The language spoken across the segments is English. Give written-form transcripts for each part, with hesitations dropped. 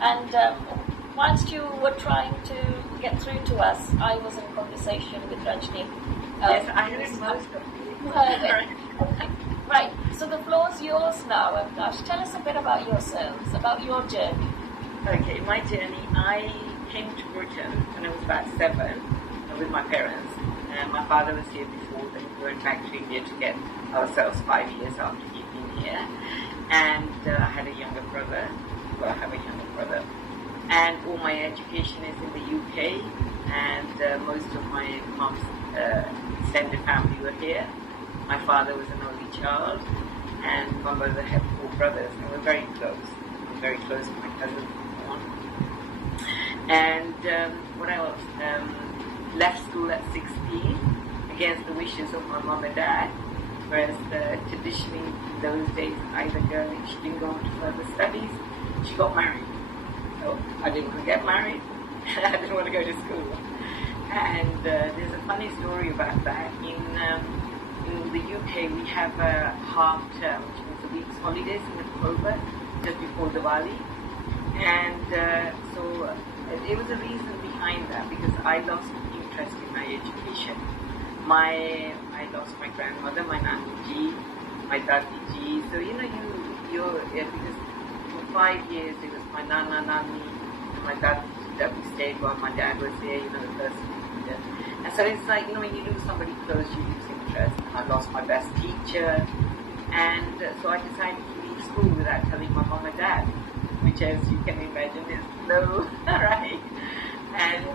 And whilst you were trying to get through to us, I was in conversation with Rajni. Yes, I heard most of you. Heard it. Okay. Right, so the floor's yours now, Avinash. Tell us a bit about yourselves, about your journey. Okay, my journey, I came to Britain when I was about 7 with my parents. And my father was here before, then we went back to India to get ourselves 5 years after he'd been here. And I had a younger brother. Well, I have a younger brother. And all my education is in the UK, and most of my mom's extended family were here. My father was an only child, and my mother had 4 brothers, and we're very close. I'm very close to my cousin. And what else? Left school at 16 against the wishes of my mom and dad, whereas traditionally in those days, either girl, if she didn't go on to further studies, she got married. So I didn't want to get married. I didn't want to go to school. And there's a funny story about that. In the UK, we have a half term, which means a week's holidays in October, just before Diwali. And so there was a reason behind that, because I lost interest in my education. I lost my grandmother, my Nani Ji, my Dadi Ji. So because for 5 years it was my Nana, Nani, and my Dadi that we stayed while my dad was there, the person. And so it's like, when you lose somebody close, you lose interest. And I lost my best teacher, and so I decided to leave school without telling my mom and dad, which, as you can imagine, is low, right? And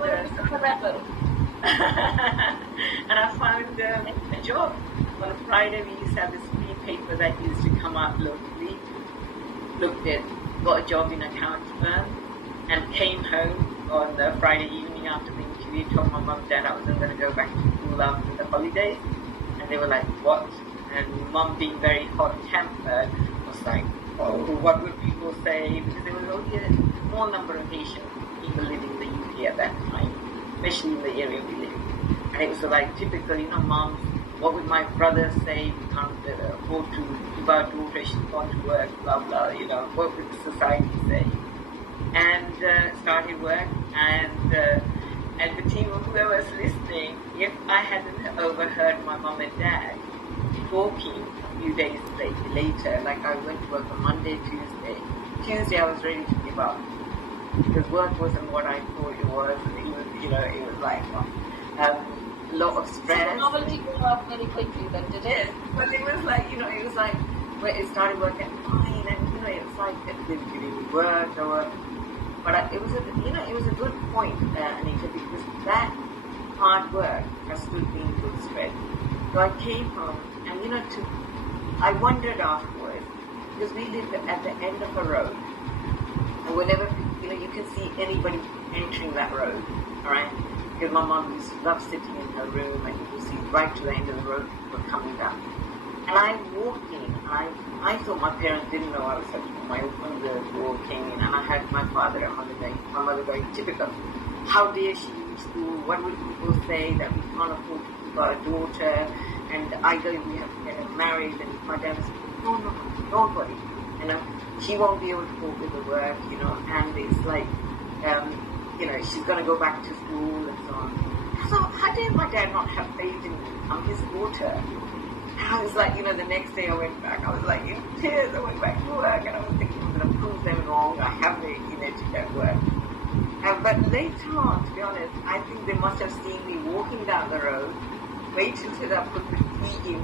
and I found a job. On a Friday, we used to have this free paper that used to come out locally. Got a job in an accounts firm, and came home on the Friday evening after the interview, told my mum and dad I wasn't going to go back to school after the holidays. And they were like, what? And mum, being very hot-tempered, was like, oh, what would people say? Because there was only a small number of Asian people living in the UK at that time, especially in the area we live. And it was like typical, moms, what would my brother say? We can't afford to give our daughter, she's gone to work, blah, blah, what would the society say? And started work, and the team of whoever's listening, if I hadn't overheard my mom and dad talking a few days later, like I went to work on Monday, Tuesday I was ready to give up, because work wasn't what I thought it was. It was like a lot of stress. So the novelty grew up very quickly then, did it? Yes, but it was like, it was like, where it started work at 9, and it was like, it didn't really work, but it was a good point, Anita, because that hard work has stood me in good stead. So I came home, and I wondered afterwards, because we lived at the end of a road, and whenever you can see anybody entering that road, all right? Because my mom used to love sitting in her room, and you could see right to the end of the road people coming down. And I walked in, and I thought my parents didn't know I was at home. I opened the door, came in, and I had my father and my mother going, typical, how dare she leave school? What will people say that we can't afford to keep our daughter? And either we have to get her married. And my dad was like, no, don't worry. She won't be able to cope with the work, and it's like, she's going to go back to school and so on. So how did my dad not have faith in me? I'm his daughter. And I was like, the next day I went back, I was like in tears. I went back to work, and I was thinking I'm going to prove them wrong. I have the energy at work. But later on, to be honest, I think they must have seen me walking down the road, wait until I put the key in,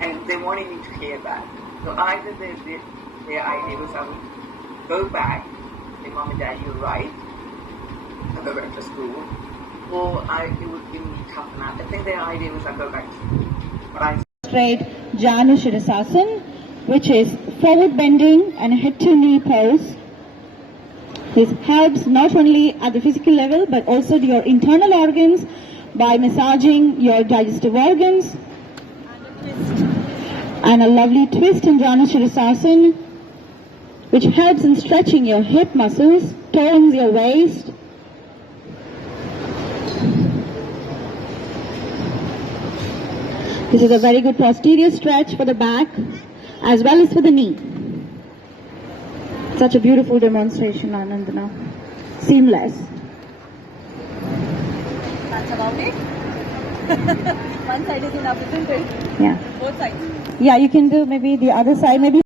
and they wanted me to hear that. So either their idea was I would go back, say, Mom and Dad, you're right, I'll go back to school, or it would give me tough enough. I think their idea was I'll go back to school. Straight Janu Shirasasana, which is forward bending and head to knee pose. This helps not only at the physical level but also to your internal organs by massaging your digestive organs. And a lovely twist in Janu Shirasasana, which helps in stretching your hip muscles, tones your waist. This is a very good posterior stretch for the back as well as for the knee. Such a beautiful demonstration, Anandana. Seamless. That's about it. One side is enough, isn't it? Yeah. Both sides. Yeah, you can do maybe the other side, maybe.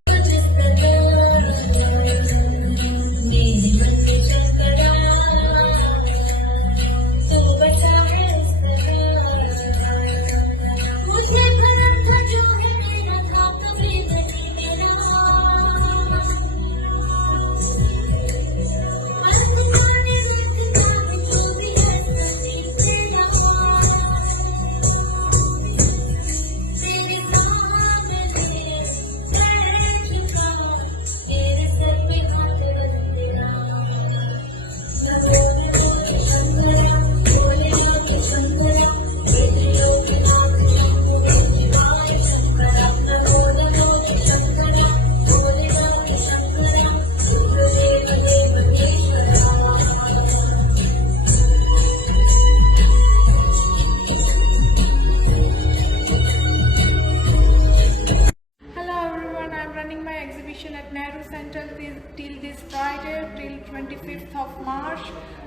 Till this Friday, till 25th of March.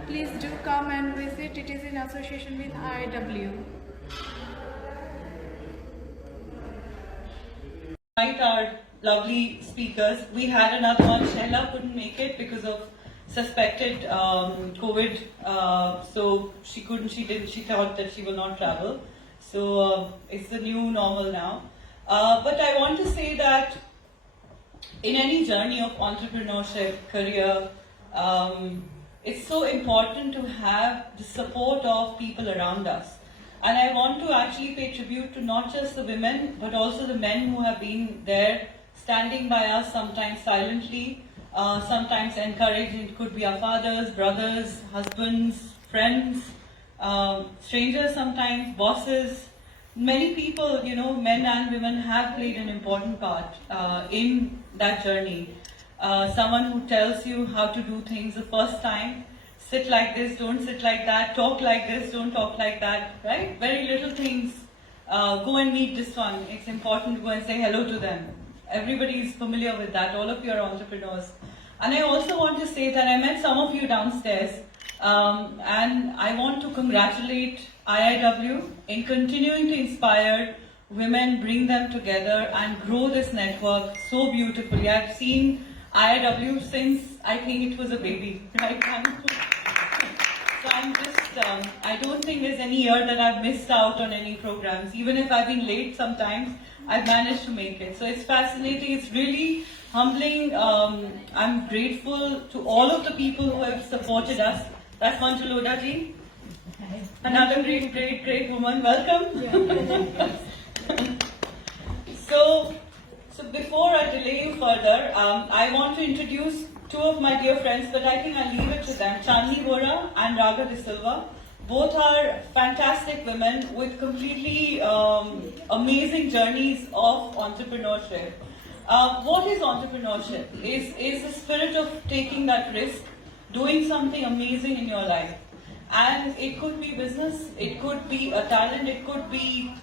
Please do come and visit. It is in association with IIW. Our lovely speakers. We had another one. Shella couldn't make it because of suspected COVID. So she couldn't. She thought that she will not travel. So it's the new normal now. But I want to say that in any journey of entrepreneurship, career, it's so important to have the support of people around us. And I want to actually pay tribute to not just the women, but also the men who have been there, standing by us, sometimes silently, sometimes encouraging. It could be our fathers, brothers, husbands, friends, strangers sometimes, bosses. Many people, men and women have played an important part in that journey. Someone who tells you how to do things the first time. Sit like this, don't sit like that. Talk like this, don't talk like that. Right? Very little things. Go and meet this one. It's important to go and say hello to them. Everybody is familiar with that. All of you are entrepreneurs. And I also want to say that I met some of you downstairs. And I want to congratulate IIW in continuing to inspire women, bring them together and grow this network so beautifully. I've seen IIW since I think it was a baby, right? So I'm just, I don't think there's any year that I've missed out on any programs. Even if I've been late sometimes, I've managed to make it. So it's fascinating, it's really humbling. I'm grateful to all of the people who have supported us. That's Manjuloda ji. Another great woman. Welcome. So before I delay you further, I want to introduce two of my dear friends, but I think I'll leave it to them. Chandni Vora and Raga De Silva. Both are fantastic women with completely amazing journeys of entrepreneurship. What is entrepreneurship? Is the spirit of taking that risk, doing something amazing in your life. And it could be business, it could be a talent, it could be,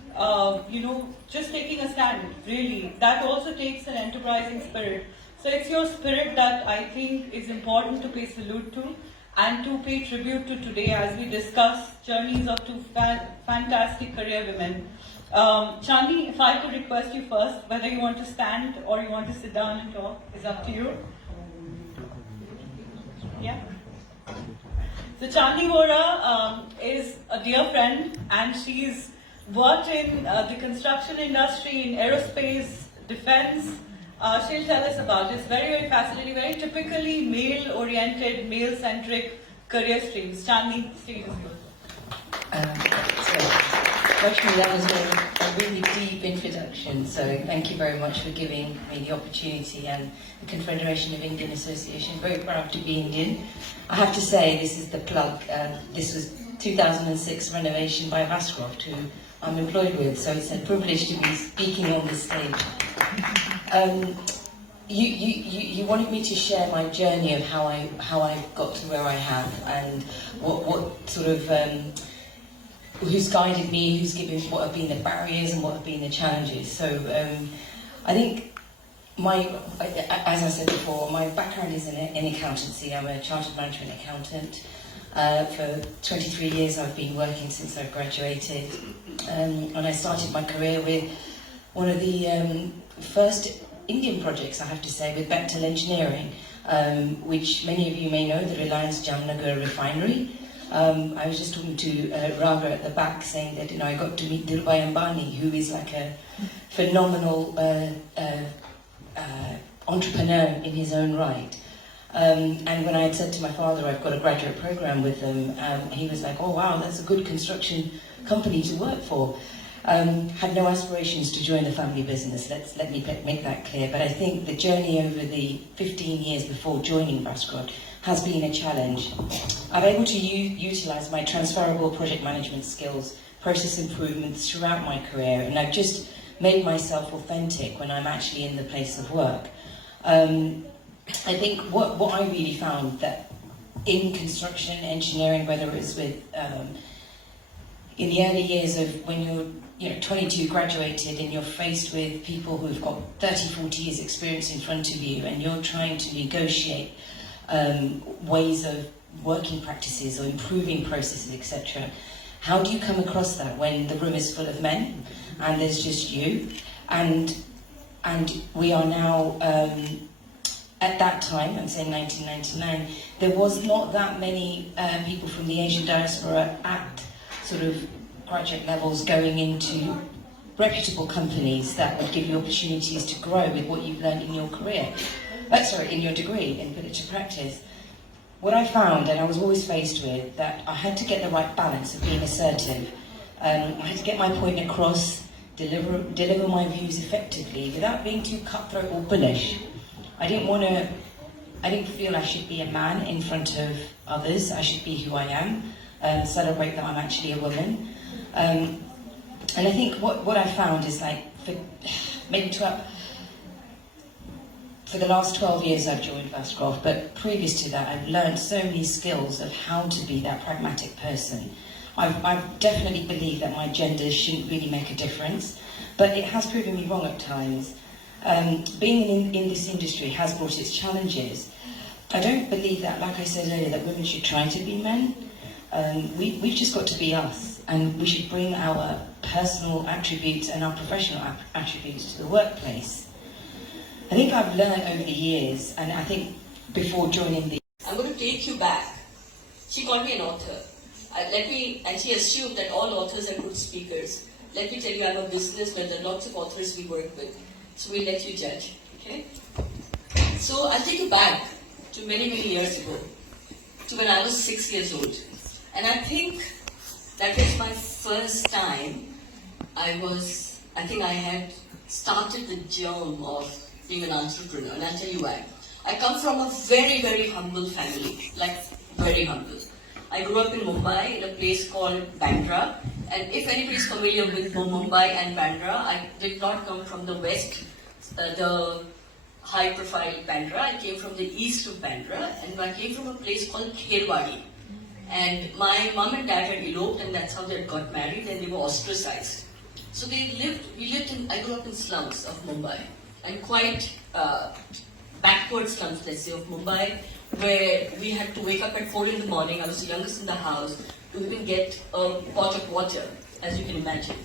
just taking a stand, really. That also takes an enterprising spirit. So it's your spirit that I think is important to pay salute to and to pay tribute to today as we discuss journeys of two fantastic career women. Chandni, if I could request you first, whether you want to stand or you want to sit down and talk, is up to you. Yeah. So Chandni Vora is a dear friend and she's worked in the construction industry, in aerospace, defense. She'll tell us about it. It's very fascinating, very typically male-oriented, male-centric career streams. Chandni, stage is yours. Rashmi, that was a really deep introduction, so thank you very much for giving me the opportunity, and the Confederation of Indian Association. Very proud to be Indian. I have to say, this is the plug. This was 2006 renovation by Vascroft, who I'm employed with, so it's a privilege to be speaking on this stage. You wanted me to share my journey of how I got to where I have, and what sort of who's guided me, who's given, what have been the barriers and what have been the challenges. So I think as I said before, my background is in accountancy. I'm a chartered management accountant. For 23 years I've been working since I've graduated, and I started my career with one of the first Indian projects, I have to say, with Bechtel Engineering, which many of you may know, the Reliance Jamnagar refinery. I was just talking to Raga at the back, saying that I got to meet Dhirubhai Ambani, who is like a phenomenal entrepreneur in his own right. And when I had said to my father I've got a graduate program with them, he was like, oh wow, that's a good construction company to work for. Had no aspirations to join the family business, let me make that clear, but I think the journey over the 15 years before joining Bascroft has been a challenge. I'm able to utilise my transferable project management skills, process improvements throughout my career, and I've just made myself authentic when I'm actually in the place of work. I think what I really found that in construction, engineering, whether it was with in the early years of when you're 22, graduated, and you're faced with people who've got 30, 40 years experience in front of you, and you're trying to negotiate ways of working practices or improving processes, etc. How do you come across that when the room is full of men and there's just you? And we are now, at that time, I'm saying 1999, there was not that many people from the Asian diaspora at sort of graduate levels going into reputable companies that would give you opportunities to grow with what you've learned in your career. In your degree, and put it to practice. What I found, and I was always faced with, that I had to get the right balance of being assertive. I had to get my point across, deliver my views effectively without being too cutthroat or bullish. I didn't feel I should be a man in front of others. I should be who I am, celebrate that I'm actually a woman. And I think what I found is, like, for the last 12 years I've joined Bascroft, but previous to that I've learned so many skills of how to be that pragmatic person. I definitely believe that my gender shouldn't really make a difference, but it has proven me wrong at times. Being in this industry has brought its challenges. I don't believe that, like I said earlier, that women should try to be men. We've just got to be us, and we should bring our personal attributes and our professional attributes to the workplace. I think I've learned over the years, and I think before joining the... I'm going to take you back. She called me an author. And she assumed that all authors are good speakers. Let me tell you, I'm a businessman. There are lots of authors we work with. So we'll let you judge, okay? So I'll take you back to many, many years ago, to when I was 6 years old. And I think that was my first time I had started the germ of being an entrepreneur, and I'll tell you why. I come from a very, very humble family, like very humble. I grew up in Mumbai in a place called Bandra, and if anybody is familiar with Mumbai and Bandra, I did not come from the west, the high-profile Bandra. I came from the east of Bandra, and I came from a place called Kherwadi. And my mom and dad had eloped, and that's how they had got married, and they were ostracized. So I grew up in slums of Mumbai, and quite backward slums, let's say, of Mumbai, where we had to wake up at 4 in the morning. I was the youngest in the house to even get a pot of water, as you can imagine.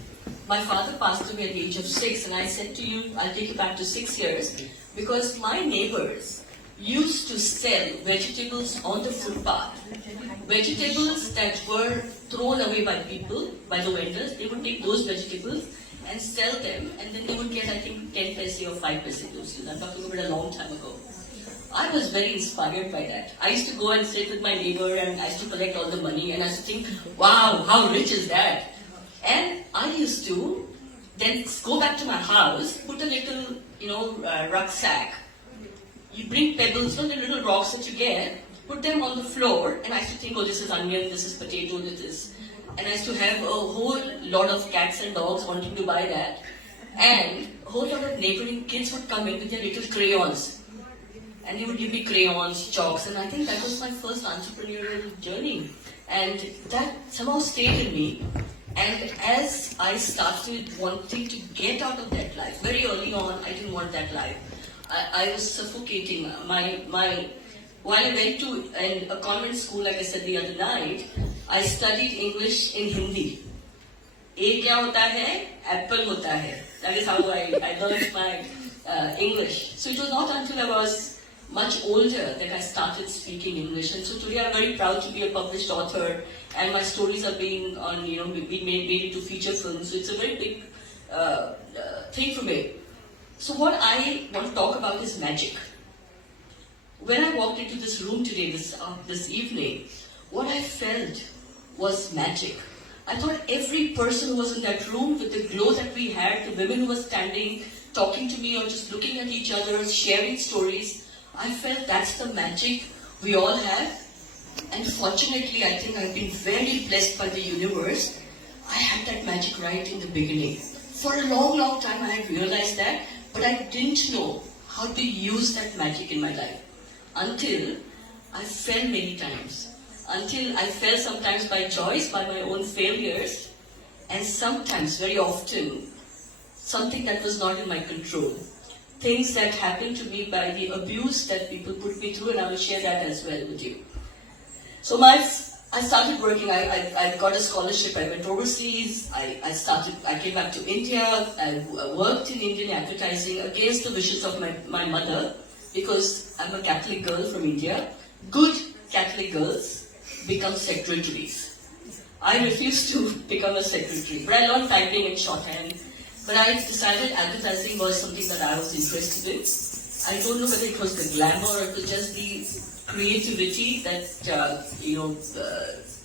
My father passed away at the age of 6, and I said to you, I'll take you back to 6 years, because my neighbors used to sell vegetables on the footpath. Vegetables that were thrown away by people, by the vendors. They would take those vegetables and sell them, and then they would get, I think, 10 paise or 5 paise. I'm talking about a long time ago. I was very inspired by that. I used to go and sit with my neighbor, and I used to collect all the money, and I used to think, wow, how rich is that? And I used to then go back to my house, put a little, rucksack. You bring pebbles, the little rocks that you get, put them on the floor, and I used to think, oh, this is onion, this is potato, this is... And I used to have a whole lot of cats and dogs wanting to buy that. And a whole lot of neighboring kids would come in with their little crayons. And they would give me crayons, chalks, and I think that was my first entrepreneurial journey. And that somehow stayed in me. And as I started wanting to get out of that life, very early on, I didn't want that life. I was suffocating. While I went to a convent school, like I said the other night, I studied English in Hindi. A kya hota hai? Apple hota hai. That is how I learned my English. So it was not until I was much older that I started speaking English. And so today I'm very proud to be a published author, and my stories are being made into feature films. So it's a very big thing for me. So what I want to talk about is magic. When I walked into this room today, this evening, what I felt was magic. I thought every person who was in that room, with the glow that we had, the women who were standing, talking to me or just looking at each other, sharing stories, I felt that's the magic we all have. And fortunately, I think I've been very blessed by the universe. I had that magic right in the beginning. For a long, long time I had realized that, but I didn't know how to use that magic in my life. Until I fell many times. Until I fell sometimes by choice, by my own failures, and sometimes, very often, something that was not in my control. Things that happened to me by the abuse that people put me through, and I will share that as well with you. So I started working, I got a scholarship, I went overseas, I came back to India, I worked in Indian advertising against the wishes of my mother, because I'm a Catholic girl from India. Good Catholic girls become secretaries. I refused to become a secretary, but I learned typing and shorthand. But I decided advertising was something that I was interested in. I don't know whether it was the glamour or it was just the creativity that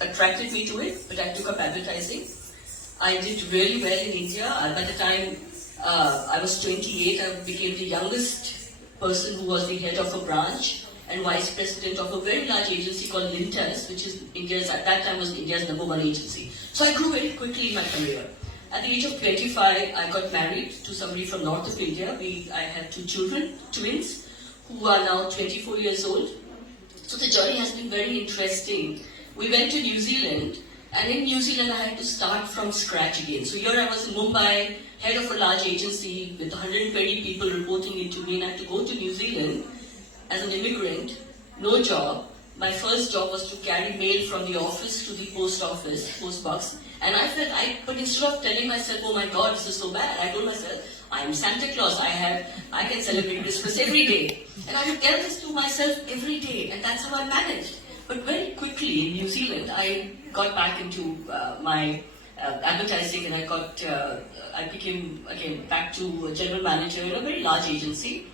attracted me to it, but I took up advertising. I did really well in India. By the time I was 28, I became the youngest person who was the head of a branch and vice president of a very large agency called Lintas, which is at that time was India's #1 agency. So I grew very quickly in my career. At the age of 25, I got married to somebody from north of India. I had 2 children, twins, who are now 24 years old. So the journey has been very interesting. We went to New Zealand, and in New Zealand I had to start from scratch again. So here I was in Mumbai, head of a large agency with 120 people reporting into me, and I had to go to New Zealand as an immigrant, no job. My first job was to carry mail from the office to the post box. And I felt, but instead of telling myself, oh my God, this is so bad, I told myself, I'm Santa Claus, I can celebrate Christmas every day. And I would tell this to myself every day, and that's how I managed. But very quickly in New Zealand, I got back into my advertising, and I became again back to a general manager in a very large agency.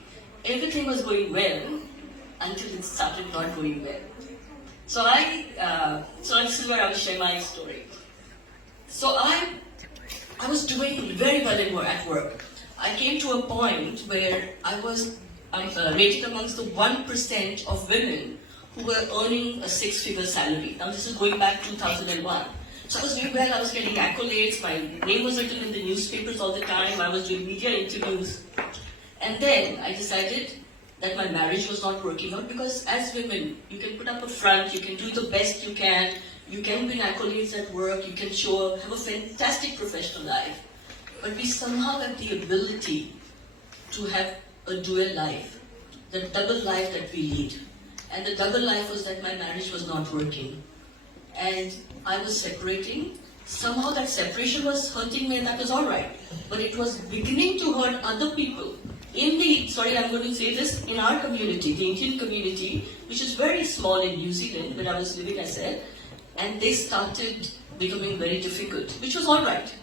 Everything was going well until it started not going well. So this is where I will share my story. So I was doing very well at work. I came to a point where I was rated amongst the 1% of women who were earning a 6-figure salary. Now this is going back 2001. So I was doing well, I was getting accolades, my name was written in the newspapers all the time, I was doing media interviews. And then I decided that my marriage was not working out, because as women, you can put up a front, you can do the best you can win accolades at work, you can show up, have a fantastic professional life. But we somehow have the ability to have a dual life, the double life that we lead. And the double life was that my marriage was not working. And I was separating. Somehow that separation was hurting me, and that was alright. But it was beginning to hurt other people. I'm going to say this, in our community, the Indian community, which is very small in New Zealand, where I was living, I said, and they started becoming very difficult, which was alright.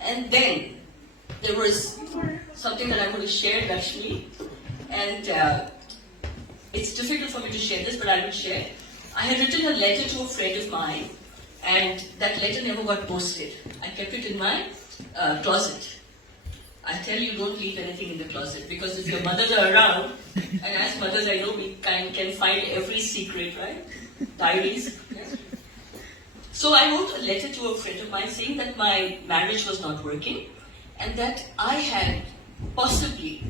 And then there was something that I'm going to share, Lakshmi, and it's difficult for me to share this, but I will share. I had written a letter to a friend of mine, and that letter never got posted. I kept it in my closet. I tell you, don't leave anything in the closet, because if your mothers are around, and as mothers I know we can find every secret, right? Diaries. Yeah. So I wrote a letter to a friend of mine saying that my marriage was not working, and that I had possibly,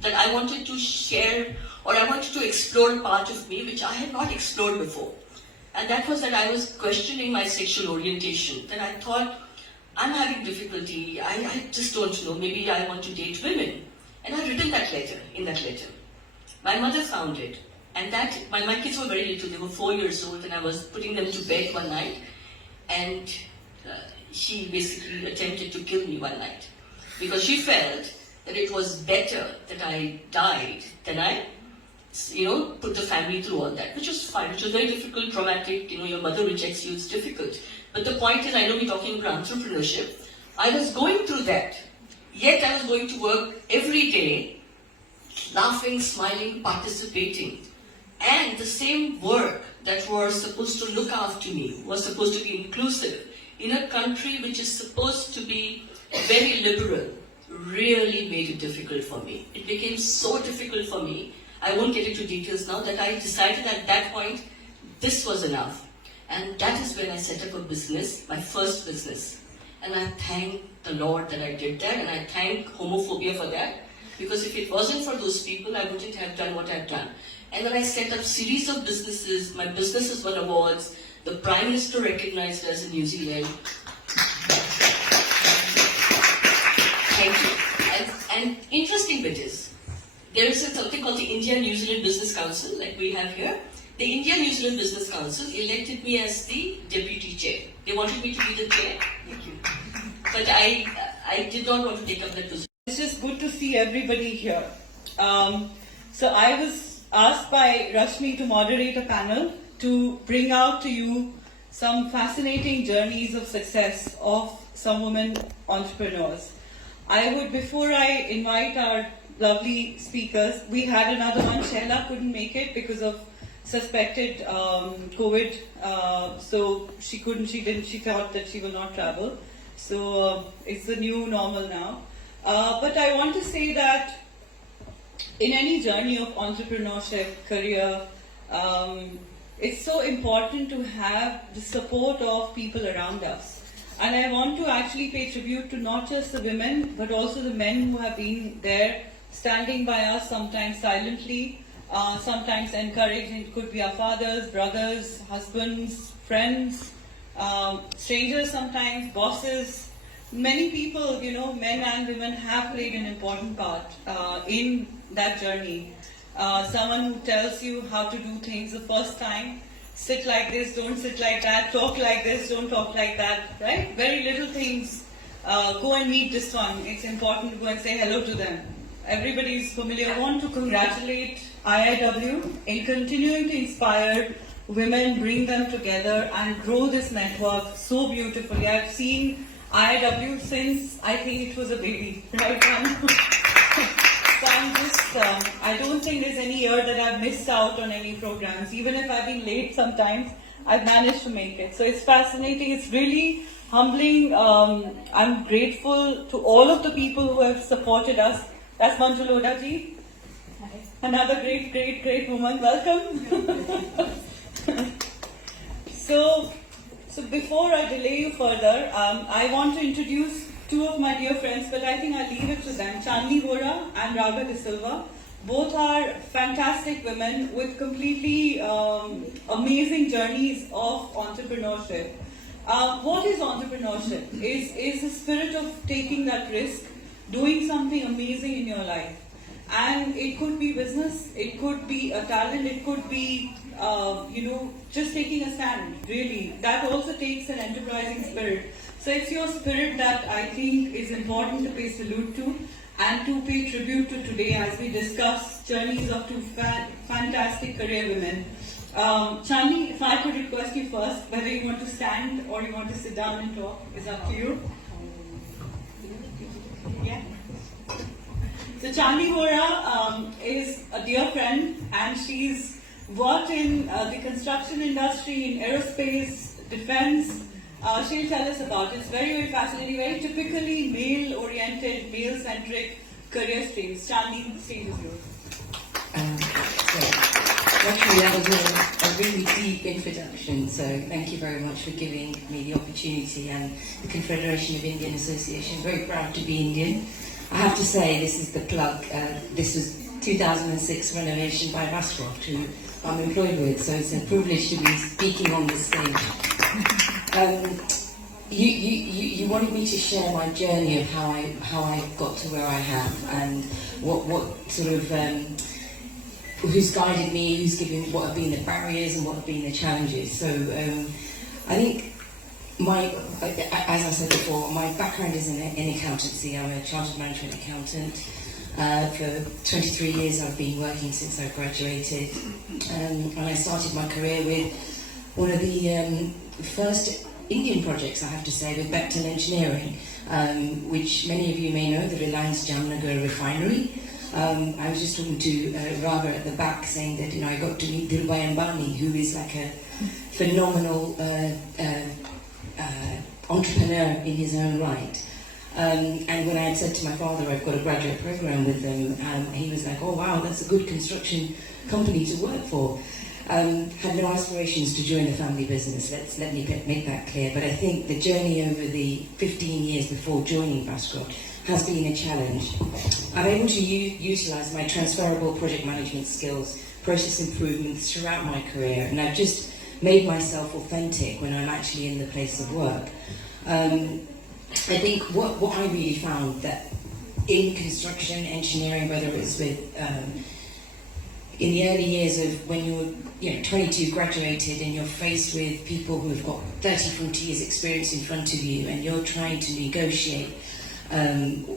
that I wanted to share, or I wanted to explore a part of me which I had not explored before. And that was that I was questioning my sexual orientation. That I thought, I'm having difficulty, I just don't know, maybe I want to date women. And I'd written that letter, in that letter. My mother found it. And that, my kids were very little, they were 4 years old, and I was putting them to bed one night, and she basically attempted to kill me one night. Because she felt that it was better that I died than I, put the family through all that, which was fine, which was very difficult, traumatic, your mother rejects you, it's difficult. But the point is, I know we're talking about entrepreneurship. I was going through that, yet I was going to work every day, laughing, smiling, participating. And the same work that was supposed to look after me, was supposed to be inclusive, in a country which is supposed to be very liberal, really made it difficult for me. It became so difficult for me, I won't get into details now, that I decided at that point, this was enough. And that is when I set up a business, my first business. And I thank the Lord that I did that, and I thank homophobia for that. Because if it wasn't for those people, I wouldn't have done what I've done. And then I set up series of businesses. My businesses won awards. The Prime Minister recognized us in New Zealand. Thank you. And interesting bit is, there is something called the India-New Zealand Business Council, like we have here. The India-New Zealand Business Council elected me as the deputy chair. They wanted me to be the chair. Thank you. But I did not want to take up that position. It's just good to see everybody here. So I was asked by Rashmi to moderate a panel to bring out to you some fascinating journeys of success of some women entrepreneurs. Before I invite our lovely speakers, we had another one. Sheila couldn't make it because of suspected COVID, so she thought that she will not travel. So it's the new normal now. But I want to say that in any journey of entrepreneurship, career, it's so important to have the support of people around us. And I want to actually pay tribute to not just the women, but also the men who have been there, standing by us, sometimes silently, sometimes encouraging. It could be our fathers, brothers, husbands, friends, strangers sometimes, bosses. Many people, men and women have played an important part in that journey. Someone who tells you how to do things the first time, sit like this, don't sit like that, talk like this, don't talk like that, right? Very little things. Go and meet this one. It's important to go and say hello to them. Everybody is familiar. I want to congratulate IIW in continuing to inspire women, bring them together and grow this network so beautifully. I've seen IIW since I think it was a baby, right? So I'm just, I don't think there's any year that I've missed out on any programs. Even if I've been late sometimes, I've managed to make it. So it's fascinating. It's really humbling. I'm grateful to all of the people who have supported us. That's Manju Lodha ji. Another great woman. Welcome. So before I delay you further, I want to introduce two of my dear friends, but I think I'll leave it to them. Chandni Vora and Raga De Silva. Both are fantastic women with completely amazing journeys of entrepreneurship. What is entrepreneurship? Is the spirit of taking that risk, doing something amazing in your life. And it could be business, it could be a talent, it could be, just taking a stand, really. That also takes an enterprising spirit. So it's your spirit that I think is important to pay salute to and to pay tribute to today as we discuss journeys of two fantastic career women. Chandni, if I could request you first, whether you want to stand or you want to sit down and talk, is up to you. Yeah. So Chandni Vora is a dear friend, and she's worked in the construction industry, in aerospace, defense. She'll tell us about it. It's very fascinating, very typically male-oriented, male-centric career streams. Chandni, the stage is yours. Actually, that was a really deep introduction, so thank you very much for giving me the opportunity, and the Confederation of Indian Association. Very proud to be Indian. I have to say, this is the plug. This was 2006 renovation by Rascroft, who I'm employed with, so it's a privilege to be speaking on this stage. You wanted me to share my journey of how I got to where I have, and what sort of who's guided me, who's given, what have been the barriers and what have been the challenges. So I think as I said before, my background is in accountancy. I'm a chartered management accountant. For 23 years I've been working since I graduated, and I started my career with one of the first Indian projects, I have to say, with Bechtel Engineering, which many of you may know, the Reliance Jamnagar refinery. I was just talking to Raga at the back, saying that I got to meet Dhirubhai Ambani, who is like a phenomenal entrepreneur in his own right. And when I had said to my father, I've got a graduate program with them, he was like, oh wow, that's a good construction company to work for. Had no aspirations to join the family business, let me make that clear, but I think the journey over the 15 years before joining Bascroft has been a challenge. I'm able to utilise my transferable project management skills, process improvements throughout my career, and I've just made myself authentic when I'm actually in the place of work. I think what I really found that in construction, engineering, whether it's with in the early years of when you're 22, graduated, and you're faced with people who have got 30, 40 years experience in front of you, and you're trying to negotiate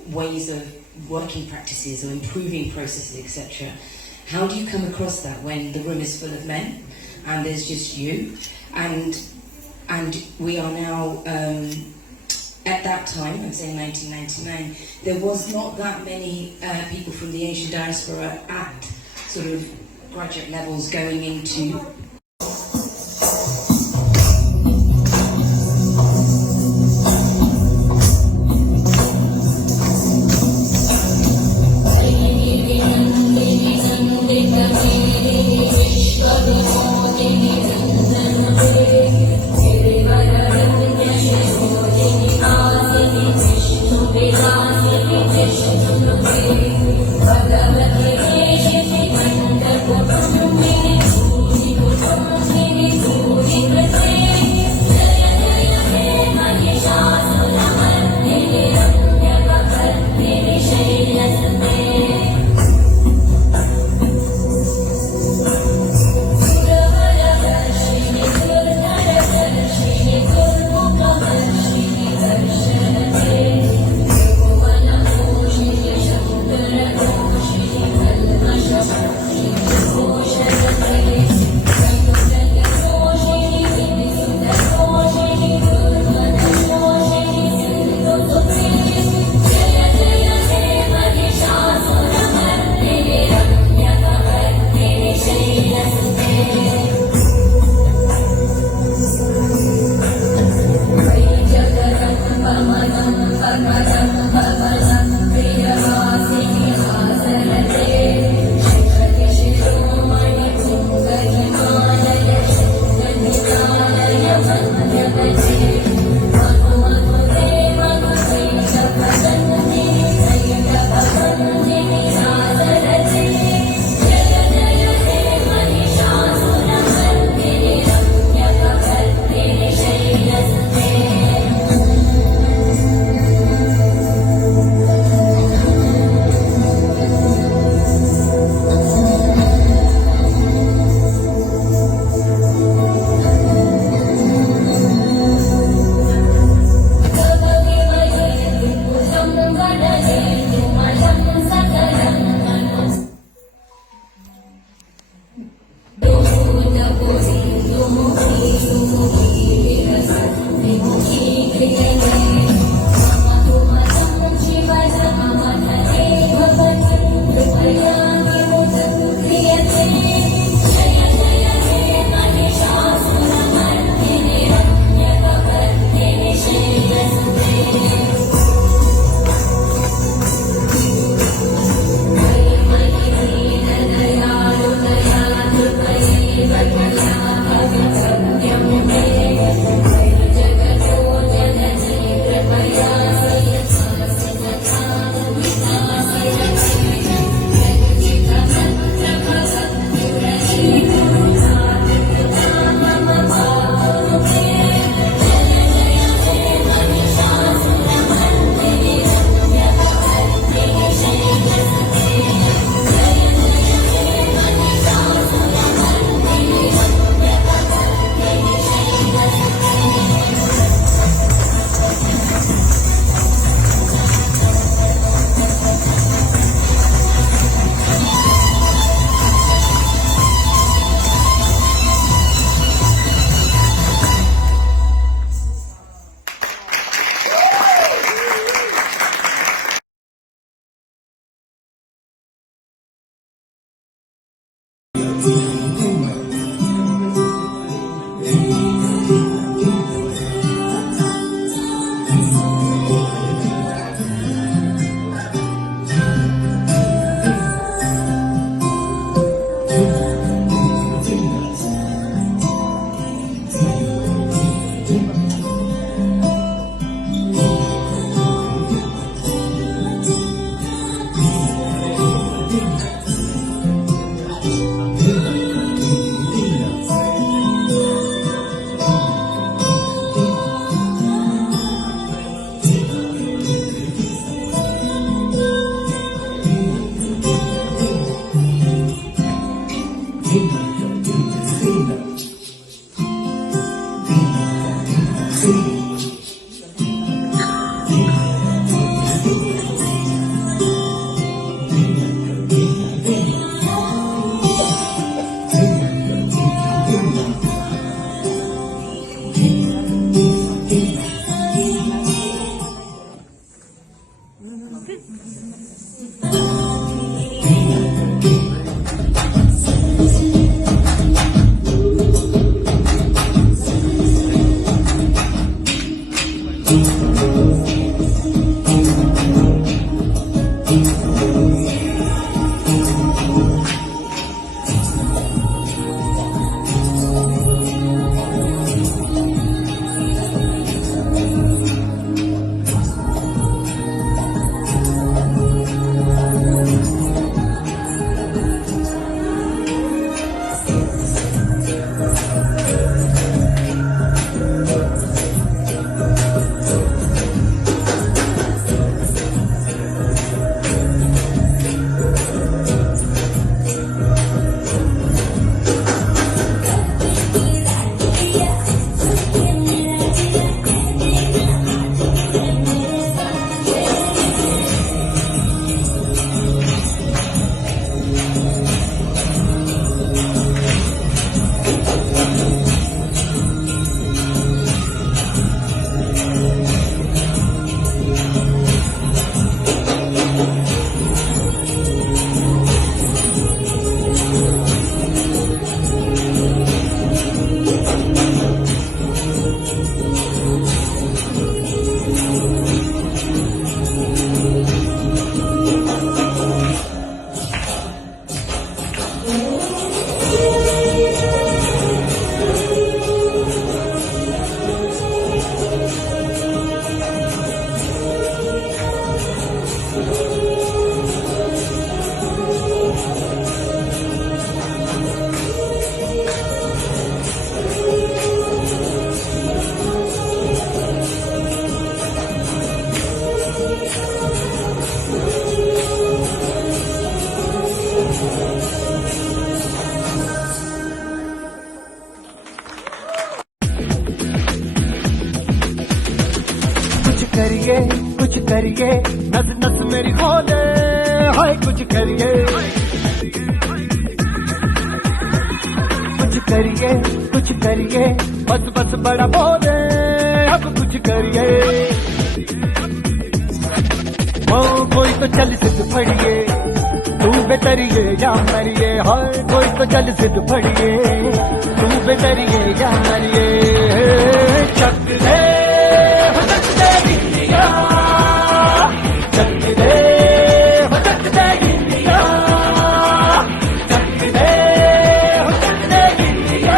ways of working practices or improving processes, etc. How do you come across that when the room is full of men and there's just you? And we are now, at that time, I'm saying 1999, there was not that many people from the Asian diaspora at sort of graduate levels going into कुछ करिए, नस नस मेरी खोले, हाय कुछ करिए, कुछ करिए, बस बस बड़ा बोले, अब कुछ करिए। ओ कोई तो चल सिद्ध फड़िए, तू बेटरिए या मरिए, हाय कोई तो चल सिद्ध फड़िए, तू बेटरिए या मरिए। चक दे India, Chak they India, Chak they India, Chak they India.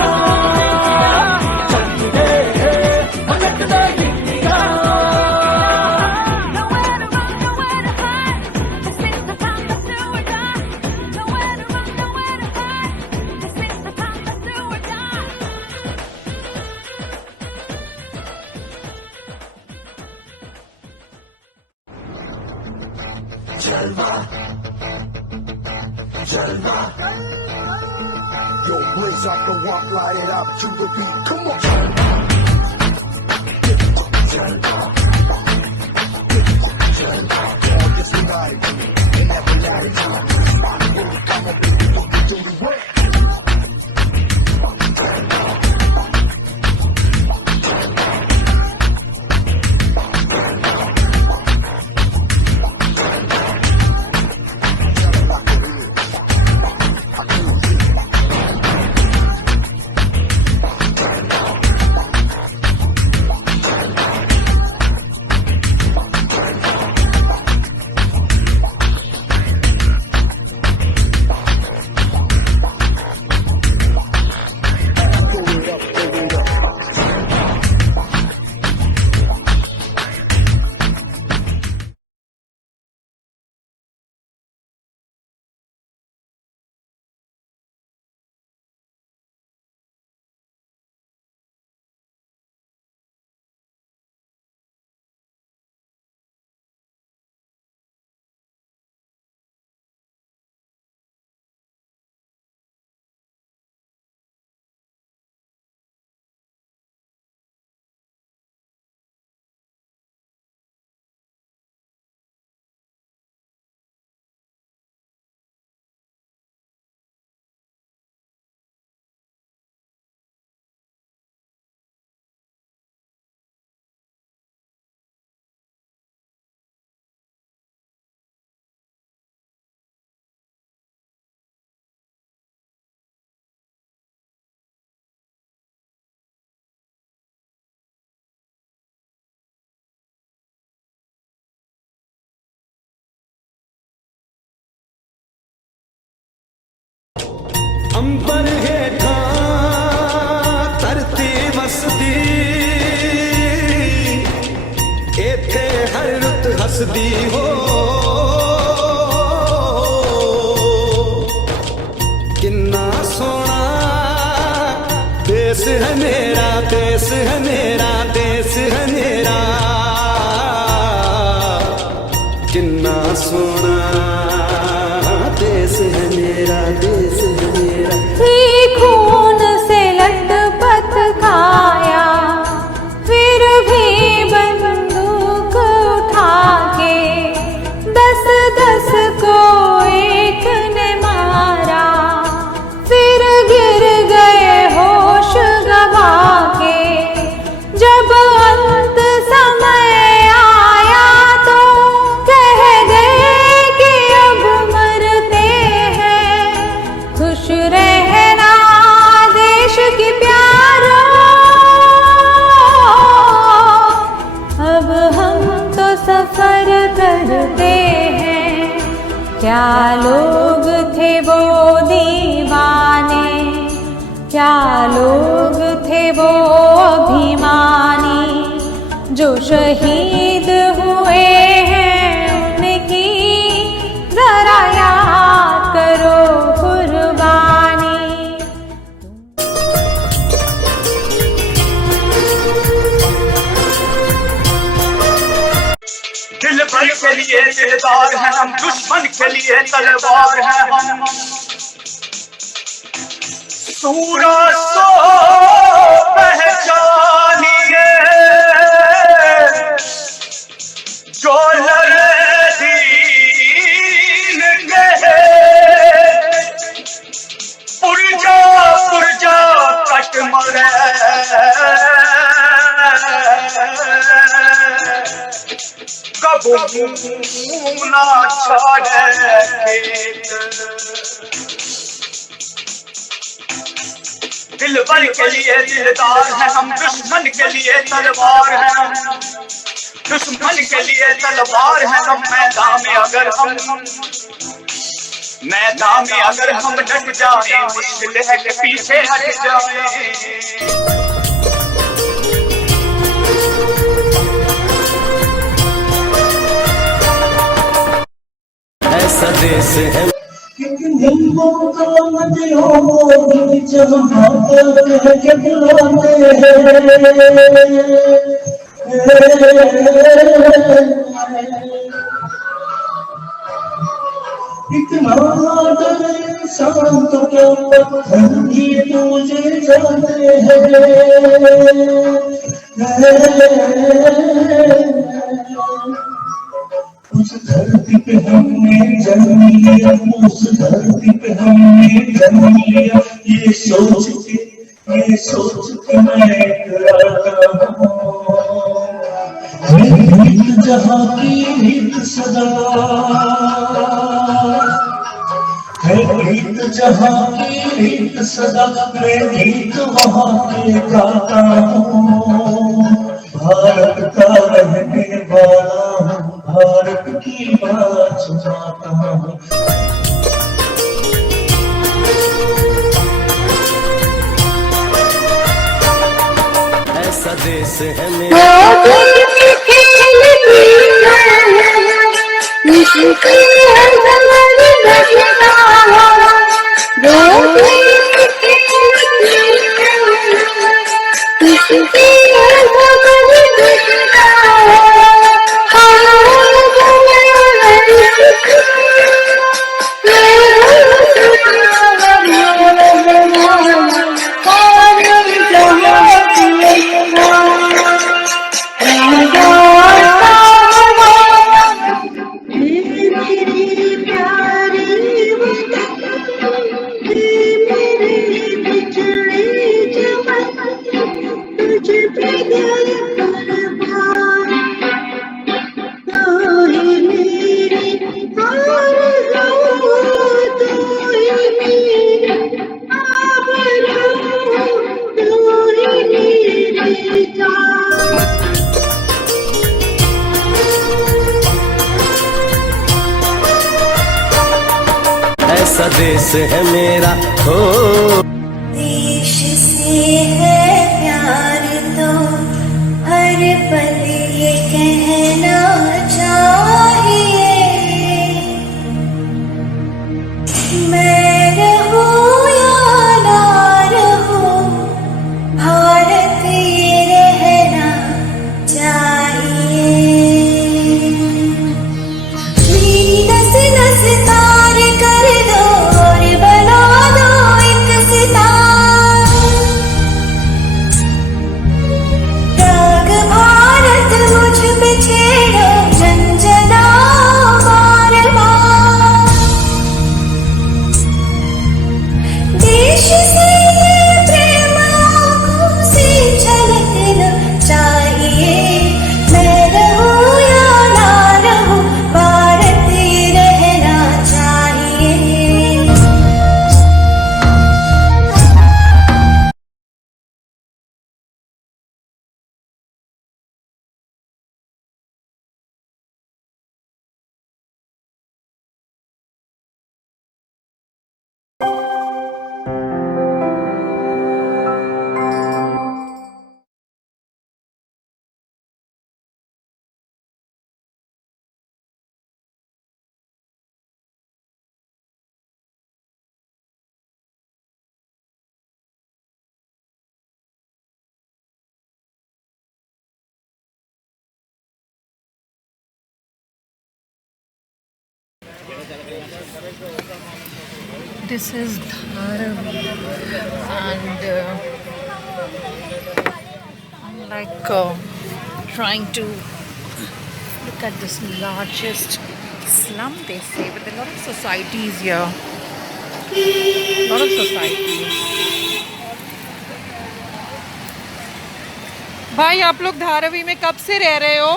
Yo, blaze up the walk, light it up to the beat. Come on. It's the night, and every night time. I'ma be do the work. अंबर हेठा धरती वसदी, इत्थे हर रुत हसदी हो, किन्ना सोना देश है मेरा, देश है मेरा, देश है मेरा, किन्ना सोना देश है मेरा, देश है मेरा। खून से लथपथ खाया, फिर भी बंदूक उठा के 10-10 को एक ने मारा, फिर गिर गए होश गवा के। जब अंत समय आया तो कह गए कि अब मरते हैं, खुश रहना देश की प्यारो, अब हम तो सफर करते हैं। क्या लोग थे वो दीवाने, क्या लोग थे वो अभिमानी, जो शहीद हुए हैं उनकी जरा याद करो कुर्बानी। दिल भर के लिए दिलदार हैं हम, दुश्मन के लिए तलवार हैं हम। सूरज को पहचानिए, कबू ना छोड़े खेत दिलबर के लिए दिलदार हैं हम दुश्मन के लिए तलवार हैं हम दुश्मन के लिए तलवार हैं हम मैदान में अगर हम डट जाएं मुश्किल है कि पीछे हट जाएं ऐसा देश है इतना डर इंसान तो क्या पत्थर भी तुझे जाते हैं उस धरती पे हमने जन्म लिया उस धरती पे हमने जन्म लिया ये सोच के मैं डराता हूँ रीत जहाँ की रीत सदा है रीत जहाँ की रीत सदा मैं गीत वहाँ के गाता हूँ भारत का रहने वाला हूँ भारत की बात सुनाता हूँ ऐसा देश है मेरा ऐसा देश है मेरा हो देश से है प्यार तो हर पल ये कहना चाहिए मैं रहूं या ना रहूं भारत ये रहना चाहिए मेरी नस नस तार कर दो और बना दो एक सितार राग भारत मुझ पे छेड़ो झंझना बार बार देश से ये प्रेम आँखों से झलकना चाहिए मैं रहूं या ना रहूं भारत ये रहना चाहिए This is Dharavi, and I'm like trying to look at this largest slum, they say, with a lot of societies here. A lot of societies. भाई आप लोग धारावी में कब से रह रहे हो?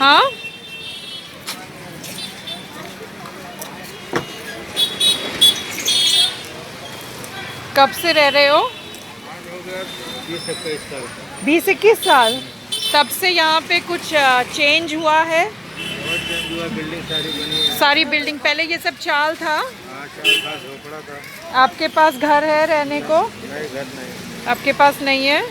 हाँ, कब से रह रहे हो? 20-21 साल। तब से यहाँ पे कुछ चेंज हुआ है? बिल्डिंग सारी बनी है। सारी बिल्डिंग, पहले ये सब चाल था? चाल था, झोपड़ा था। आपके पास घर है रहने को? नहीं, घर नहीं। आपके पास नहीं है?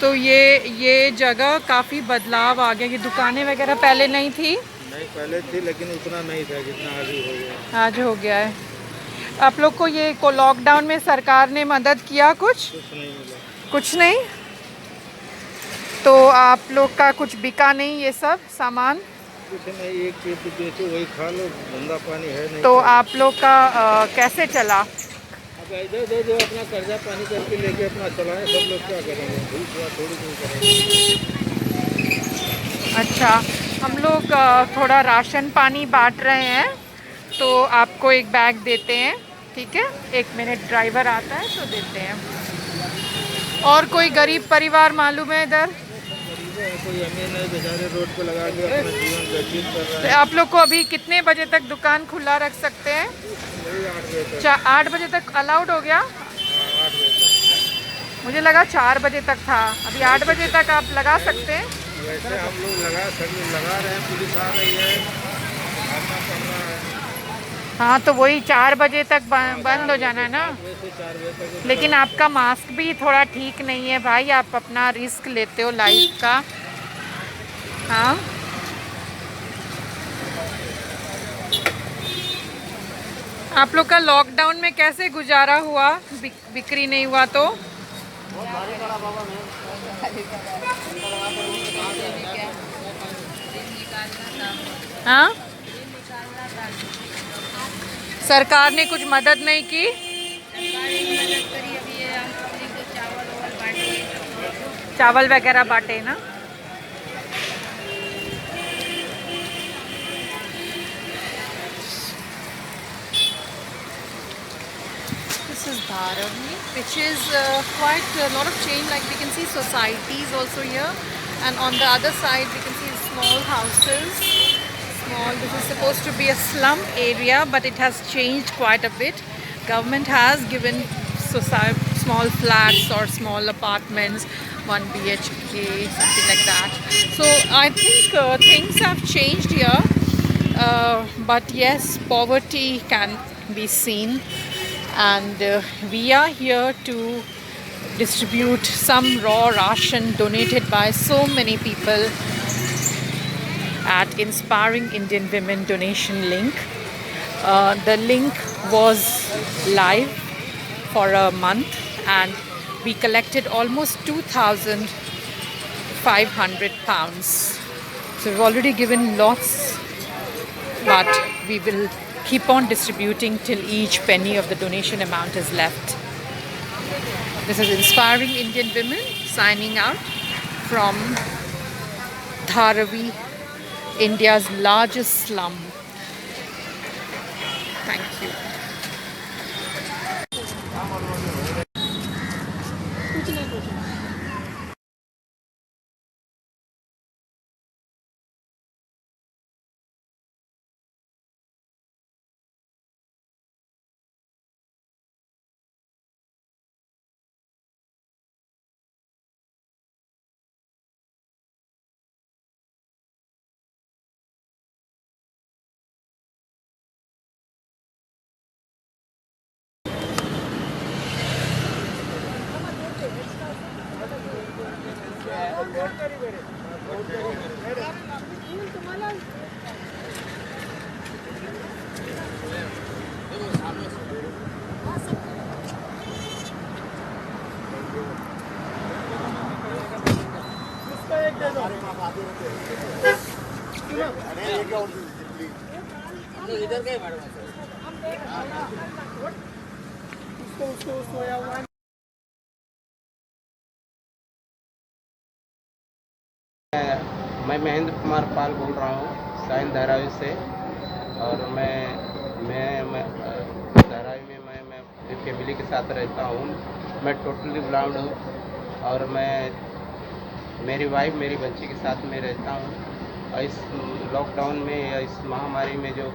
तो ये जगह काफ़ी बदलाव आ गया। ये दुकानें वगैरह पहले नहीं थी? नहीं, पहले थी लेकिन उतना नहीं था जितना आज हो गया। आज हो गया है। आप लोग को ये लॉकडाउन में सरकार ने मदद किया कुछ? कुछ नहीं मिला। कुछ नहीं? तो आप लोग का कुछ बिका नहीं ये सब सामान? कुछ नहीं, एक चीज बेचो वही खा लो, धंधा पानी है नहीं। तो आप लोग का कैसे चला? अब इधर दे दो, अपना कर्जा पानी करके लेके अपना चलाएं। सब लोग क्या करेंगे, भूख हुआ थोड़ी नहीं करेंगे। अच्छा, हम लोग थोड़ा राशन पानी बांट रहे हैं, तो आपको एक बैग देते हैं, ठीक है? 1 मिनट, ड्राइवर आता है तो देते हैं। और कोई गरीब परिवार मालूम है इधर? कोई अमीर नहीं, बेचारे रोड पे लगा के अपना जीवन व्यतीत कर रहा है। तो आप लोग को अभी कितने बजे तक दुकान खुला रख सकते हैं? 8 बजे तक। 8 बजे तक अलाउड हो गया? 8 बजे तक। मुझे लगा 4 बजे तक था। अभी 8 बजे तक आप लगा सकते हैं? वैसे हम लोग लगा रहे हैं, पुलिस आ रही है, आना पड़ रहा है। हाँ, तो वही 4 बजे तक बंद हो जाना है ना। वैसे 4 बजे तक। लेकिन आपका मास्क भी थोड़ा ठीक नहीं है भाई, आप अपना रिस्क लेते हो लाइफ का। हाँ, आप लोग का लॉकडाउन में कैसे गुजारा हुआ? बिक्री नहीं हुआ तो? हाँ, सरकार ने कुछ मदद नहीं की? चावल वगैरह बांटे ना? This is Dharavi, which is quite a lot of change. Like we can see societies also here, and on the other side we can see small houses. This is supposed to be a slum area, but it has changed quite a bit. Government has given small flats or small apartments, 1 BHK, something like that. So I think things have changed here, but yes, poverty can be seen, and we are here to distribute some raw ration donated by so many people at Inspiring Indian Women donation link. The link was live for a month, and we collected almost 2,500 pounds. So we've already given lots, but we will keep on distributing till each penny of the donation amount is left. This is Inspiring Indian Women signing out from Dharavi, India's largest slum. Thank you. इधर का madam मैं महेंद्र कुमार पाल बोल रहा हूँ sign Dharavi से, और मैं धारावी में मैं फैमिली के साथ रहता हूँ। मैं टोटली ब्लाइंड हूँ और मेरी वाइफ मेरी बच्ची के साथ में रहता हूँ। और इस लॉकडाउन में या इस महामारी में जो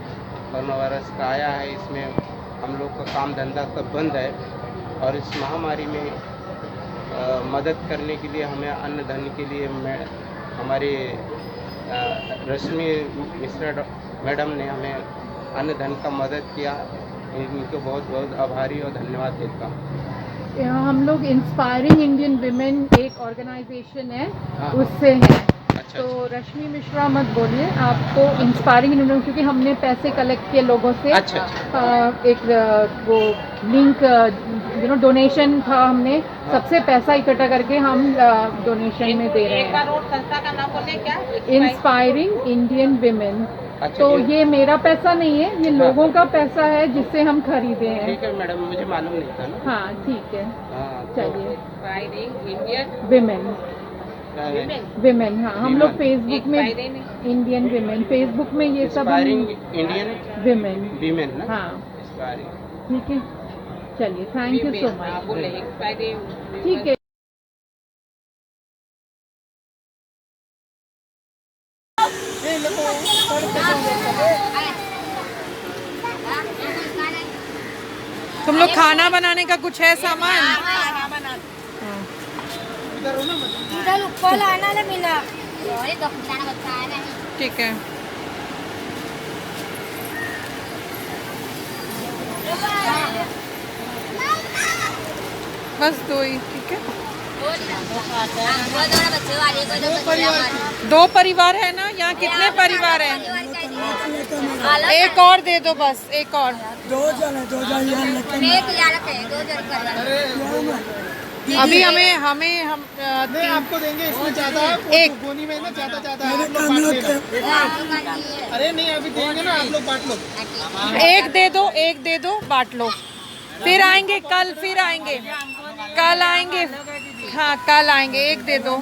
कोरोना वायरस का आया है, इसमें हम लोग का काम धंधा सब बंद है और इस महामारी में मदद करने के लिए हमें अन्न धन के लिए हमारी रश्मि मिश्रा मैडम ने हमें अन्न धन का मदद किया। इनको बहुत बहुत आभारी और धन्यवाद देता हूँ। हम लोग इंस्पायरिंग इंडियन विमेन एक ऑर्गेनाइजेशन है, उससे हैं। अच्छा, तो रश्मि मिश्रा मत बोलिए, आपको इंस्पायरिंग इंडियन, क्योंकि हमने पैसे कलेक्ट किए लोगों से। अच्छा। एक वो लिंक डोनेशन था, हमने सबसे पैसा इकट्ठा करके हम डोनेशन में दे रहे हैं। संस्था का नाम बोले क्या? Inspiring Indian women. अच्छा, तो ये मेरा पैसा नहीं है, ये लोगों का पैसा है जिससे हम खरीदे हैं। ठीक है मैडम, मुझे मालूम नहीं था ना। हाँ ठीक है, चलिए। इंडियन विमेन विमेन, हाँ हम लोग फेसबुक में इंडियन विमेन, फेसबुक में ये सब इंडियन विमेन ना। हाँ ठीक है, चलिए, थैंक यू सो मच। ठीक है। तुम लोग खाना बनाने का कुछ है सामान? ठीक है। बस दो ही, ठीक है। दो परिवार है ना? यहाँ कितने परिवार हैं? एक और दे दो, बस एक और। अभी हम आपको देंगे, इसमें ज्यादा एक गोनी में ना ज्यादा अरे नहीं, अभी देंगे ना, आप लोग बांट लो। एक दे दो, बांट लो। फिर आएंगे कल, कल आएंगे। हाँ कल आएंगे, एक दे दो,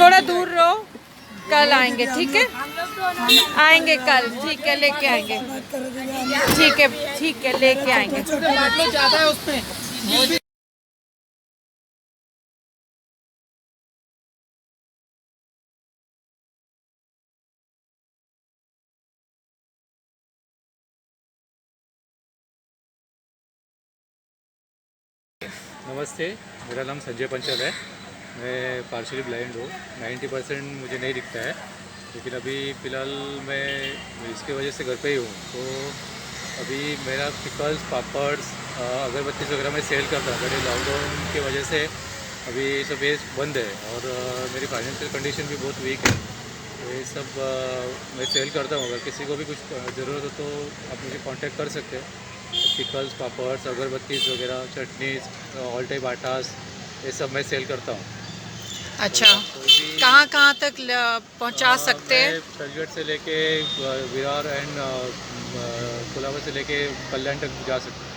थोड़ा दूर रहो, कल आएंगे, ठीक है? आएंगे कल, ठीक है, लेके आएंगे। ठीक है, लेके आएंगे। बांट लो, ज्यादा है उसमें। नमस्ते, मेरा नाम संजय पंचल है। मैं पार्शियली ब्लाइंड हूँ, 90% मुझे नहीं दिखता है, लेकिन अभी फ़िलहाल मैं इसके वजह से घर पे ही हूँ। तो अभी मेरा पिकल्स, पापड्स, अगरबत्ती वगैरह मैं सेल करता हूँ, बट लॉकडाउन की वजह से अभी सब ये बंद है और मेरी फाइनेंशियल कंडीशन भी बहुत वीक है। तो ये सब मैं सेल करता हूँ। अगर किसी को भी कुछ ज़रूरत हो तो आप मुझे कांटेक्ट कर सकते हैं। पिकल्स, पापड्स, अगरबत्तीज वगैरह, चटनीज, ऑल टाइप आटास, ये सब मैं सेल करता हूँ। अच्छा, कहाँ तक पहुँचा सकते हैं? चर्चगेट से लेके विरार एंड कोलावर से लेके कल्याण तक जा सकते हैं।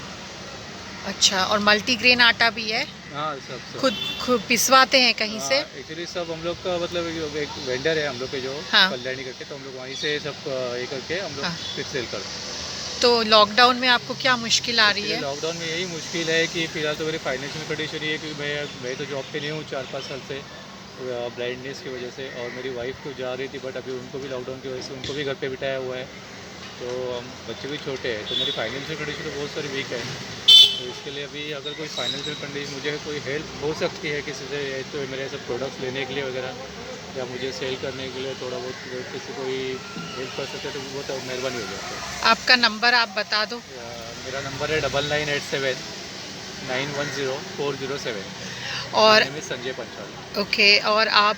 अच्छा, और मल्टीग्रेन आटा भी है? हाँ, सब खुद पिसवाते हैं कहीं से? एक्चुअली सब हम लोग का मतलब एक वेंडर है हम लोग के जो कल्याणी करके, तो हम लोग वहीं से सब ये करके हम लोग फिर सेल करते हैं। तो लॉकडाउन में आपको क्या मुश्किल आ रही है? लॉकडाउन में यही मुश्किल है कि फ़िलहाल तो मेरी फाइनेंशियल कंडीशन ये है कि मैं तो जॉब पे नहीं हूँ 4-5 साल से, ब्लाइंडनेस की वजह से। और मेरी वाइफ तो जा रही थी, बट अभी उनको भी लॉकडाउन की वजह से उनको भी घर पे बिठाया हुआ है। तो बच्चे भी छोटे हैं, तो मेरी फाइनेंशियल कंडीशन तो बहुत सारी वीक है। तो इसके लिए अभी अगर कोई फाइनेंशियल कंडीशन, मुझे कोई हेल्प हो सकती है किसी से, तो मेरे सब प्रोडक्ट्स लेने के लिए वगैरह, या मुझे सेल करने के लिए थोड़ा बहुत किसी कोई हेल्प कर सकते तो बहुत मेहरबानी हो जाती है। आपका नंबर आप बता दो। मेरा नंबर है 9987 910 407 और संजय पंचाल। ओके, और आप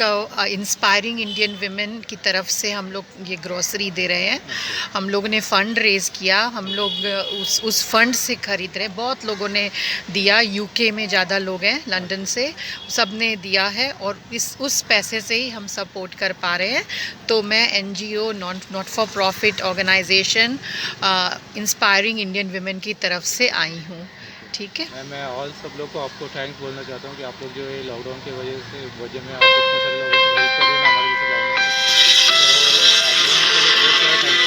का इंस्पायरिंग इंडियन विमेन की तरफ से हम लोग ये ग्रोसरी दे रहे हैं। हम लोगों ने फ़ंड रेज़ किया, हम लोग उस फंड से ख़रीद रहे हैं। बहुत लोगों ने दिया, यूके में ज़्यादा लोग हैं, लंदन से, सब ने दिया है, और उस पैसे से ही हम सपोर्ट कर पा रहे हैं। तो मैं NGO, not for profit organisation inspiring Indian women की तरफ से आई हूँ, ठीक है? मैं ऑल सब लोग को आपको थैंक्स बोलना चाहता हूँ कि आप लोग जो है लॉकडाउन की वजह में आप इतने सारे लोगों को हेल्प कर रहे हैं, हमारे जैसे गाँव में। तो आप लोगों को बहुत सारा thanks.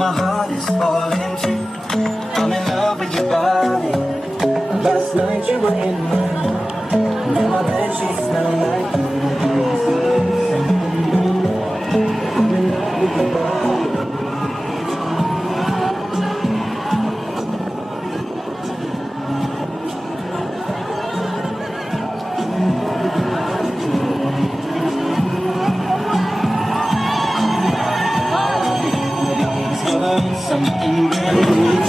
My heart is falling too. I'm in love with your body. Last night you were in my room. Now my bed sheets smell like you. I'm in love with your body. Something brand new.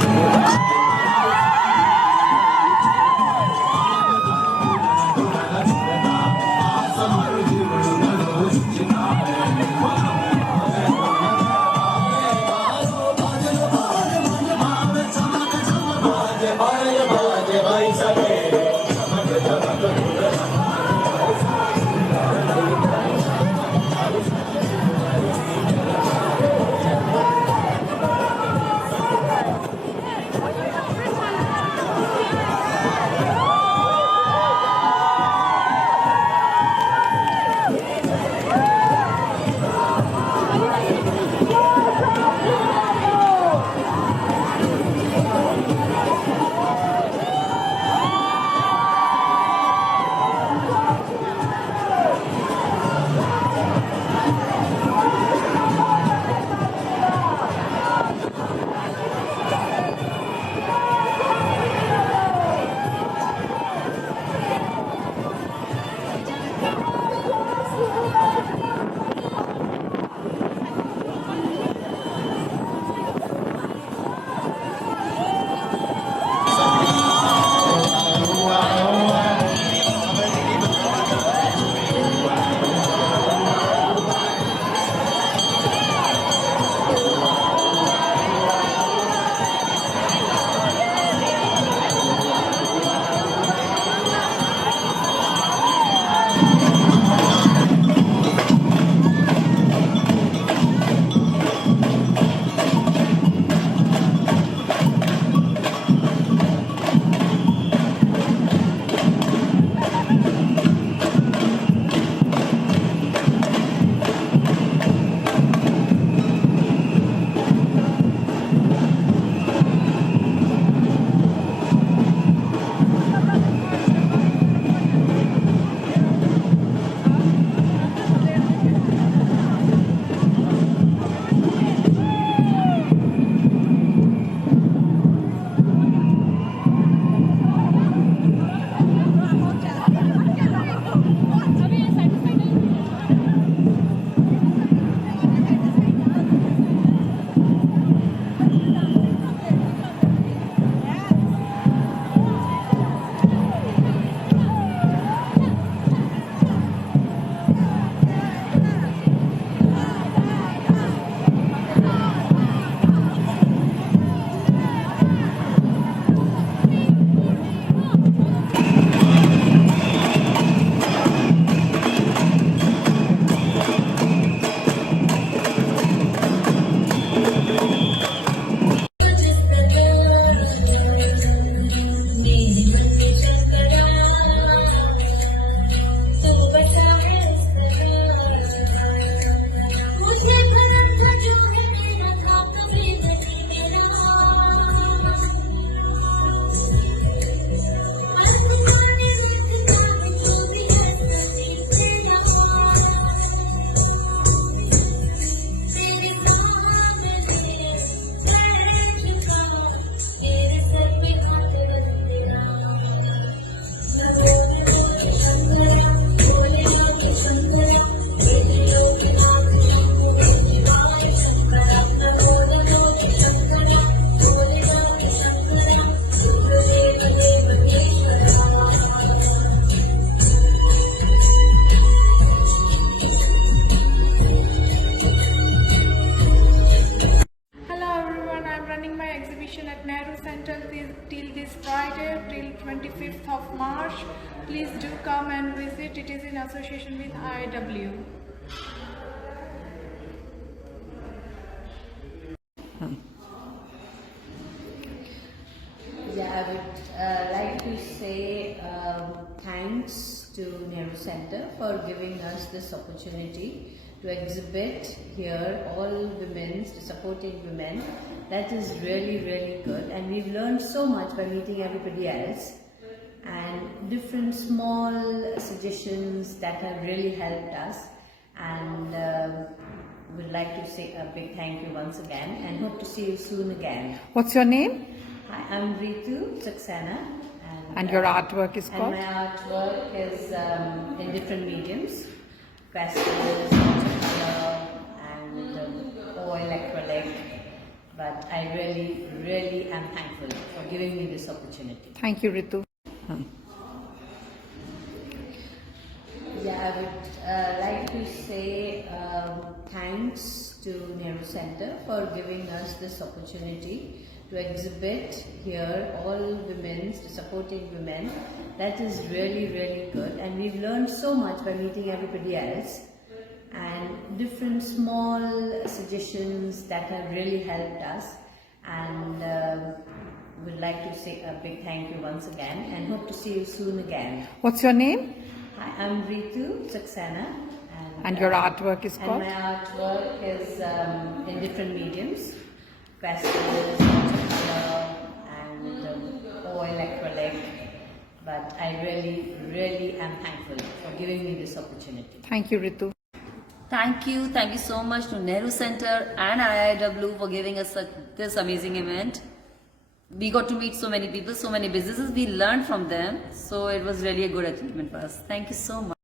Association at Nehru Center till this Friday, till 25th of March. Please do come and visit. It is in association with IIW. Yeah, I would like to say thanks to Nehru Center for giving us this opportunity to exhibit here all women's, supporting women. That is really, really good, and we've learned so much by meeting everybody else and different small suggestions that have really helped us, and would like to say a big thank you once again and hope to see you soon again. What's your name? Hi, I'm Ritu Saxena. And your artwork is called? And my artwork is in different mediums, pastels, watercolor, and oil acrylic. But I really, really am thankful for giving me this opportunity. Thank you, Ritu. Yeah, I would like to say thanks to Nehru Center for giving us this opportunity to exhibit here all women's, supporting women. That is really, really good, and we've learned so much by meeting everybody else and different small suggestions that have really helped us, and would like to say a big thank you once again and hope to see you soon again. What's your name? Hi, I'm Ritu Saxena. And your artwork is called? And my artwork is in different mediums, pastels, watercolor, and oil acrylic. But I really, really am thankful for giving me this opportunity. Thank you, Ritu. Thank you so much to Nehru Center and IIW for giving us this amazing event. We got to meet so many people, so many businesses. We learned from them, so it was really a good achievement for us. Thank you so much.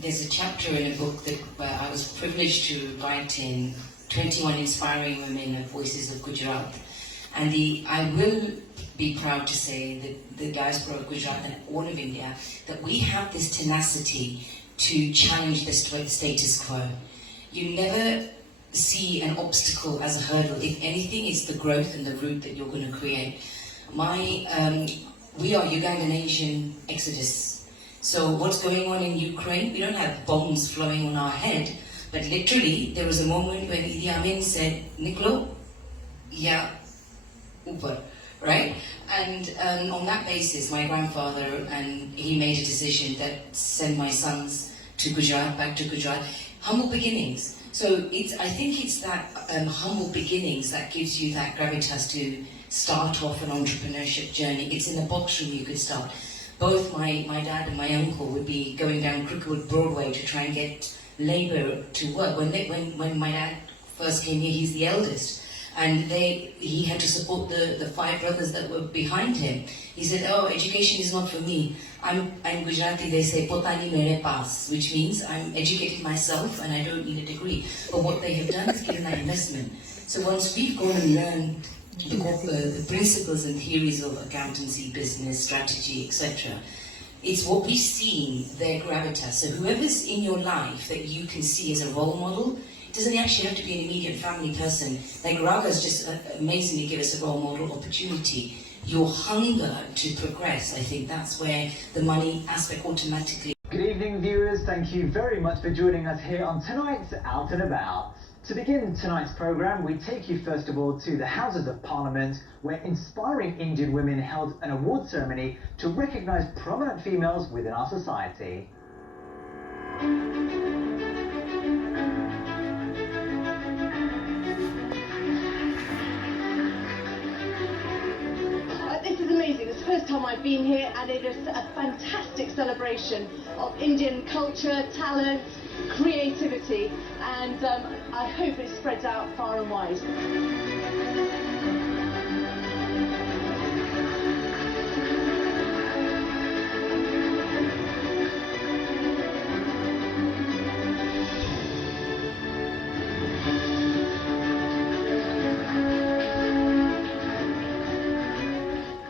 There's a chapter in a book that I was privileged to write in 21 Inspiring Women of Voices of Gujarat. And I will be proud to say that the diaspora of Gujarat and all of India, that we have this tenacity to challenge the status quo. You never see an obstacle as a hurdle. If anything, it's the growth and the root that you're going to create. We are Ugandan Asian exodus. So what's going on in Ukraine, we don't have bombs flowing on our head, but literally there was a moment when Idi Amin said, Niklo, ya upar, right? And on that basis, my grandfather, and he made a decision that send my sons to Gujarat, back to Gujarat. Humble beginnings. So I think it's that humble beginnings that gives you that gravitas to start off an entrepreneurship journey. It's in the box room you could start. Both my dad and my uncle would be going down Cricklewood Broadway to try and get labour to work. When my dad first came here, he's the eldest, and he had to support the 5 brothers that were behind him. He said, "Oh, education is not for me. I'm Gujarati, they say, potani mere paas," which means I'm educated myself and I don't need a degree. But what they have done is given that investment. So once we've gone and learned the principles and theories of accountancy, business, strategy, etc., it's what we've seen, their gravitas. So whoever's in your life that you can see as a role model, it doesn't actually have to be an immediate family person. Like Raga's just amazingly give us a role model opportunity. Your hunger to progress, I think that's where the money aspect automatically. Good evening, viewers. Thank you very much for joining us here on tonight's Out and About. To begin tonight's programme, we take you first of all to the Houses of Parliament, where inspiring Indian women held an award ceremony to recognise prominent females within our society. This is amazing. It's the first time I've been here, and it is a fantastic celebration of Indian culture, talent, creativity, and I hope it spreads out far and wide.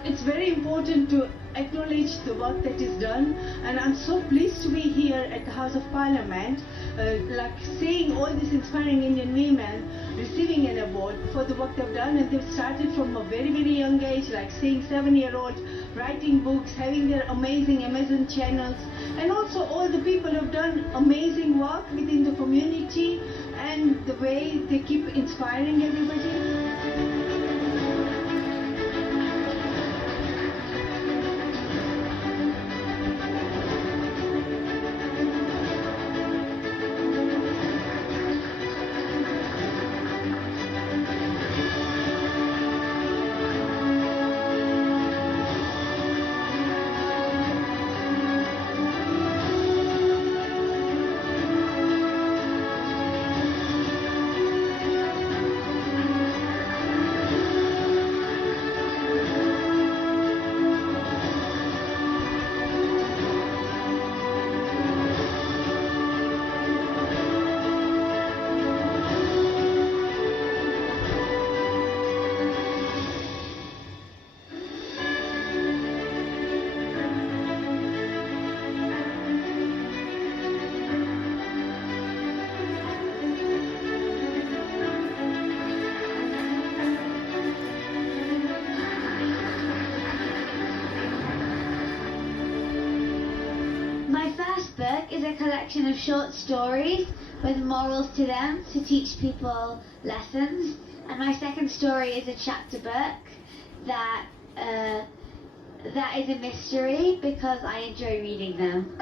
It's very important to acknowledge the work that is done, and I'm so pleased to be here at the House of Parliament, like seeing all these inspiring Indian women receiving an award for the work they've done, and they've started from a very, very young age, like seeing 7-year-olds writing books, having their amazing Amazon channels, and also all the people who've done amazing work within the community and the way they keep inspiring everybody. My first book is a collection of short stories with morals to them to teach people lessons, and my second story is a chapter book that is a mystery because I enjoy reading them.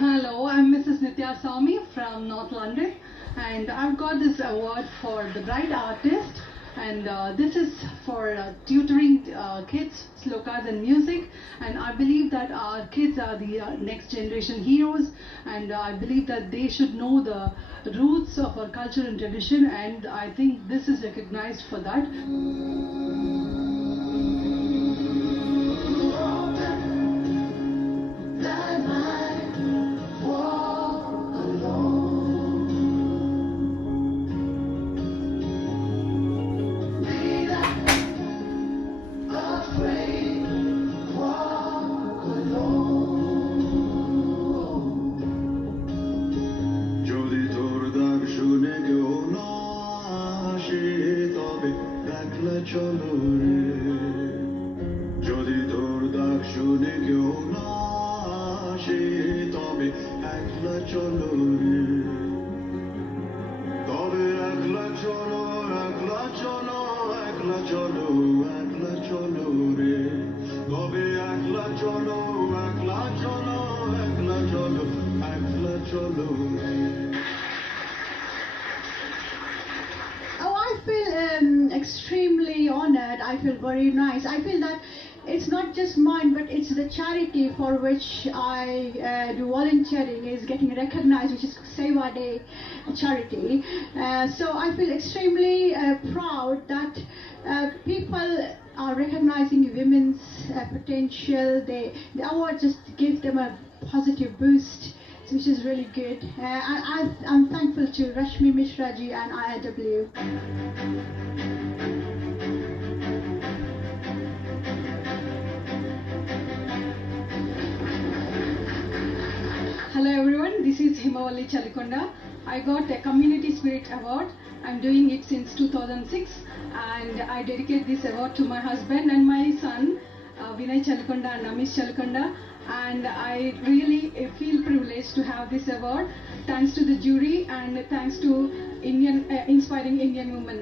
Hello, I'm Mrs. Nitya Swami from North London, and I've got this award for the Bright Artist, and this is for tutoring kids, slokas and music, and I believe that our kids are the next generation heroes, and I believe that they should know the roots of our culture and tradition, and I think this is recognized for that. I feel extremely honored. I feel very nice. I feel that it's not just mine, but it's the charity for which I do volunteering is getting recognized, which is Seva Day charity. So I feel extremely proud that people are recognizing women's potential. The award just gives them a positive boost, which is really good. I'm thankful to Rashmi Mishra ji and IIW. Hello everyone, this is Himawali Chalikonda. I got a Community Spirit Award. I'm doing it since 2006, and I dedicate this award to my husband and my son. Vinay Chalkonda and Amish Chalkonda, and I really feel privileged to have this award. Thanks to the jury and thanks to inspiring Indian women.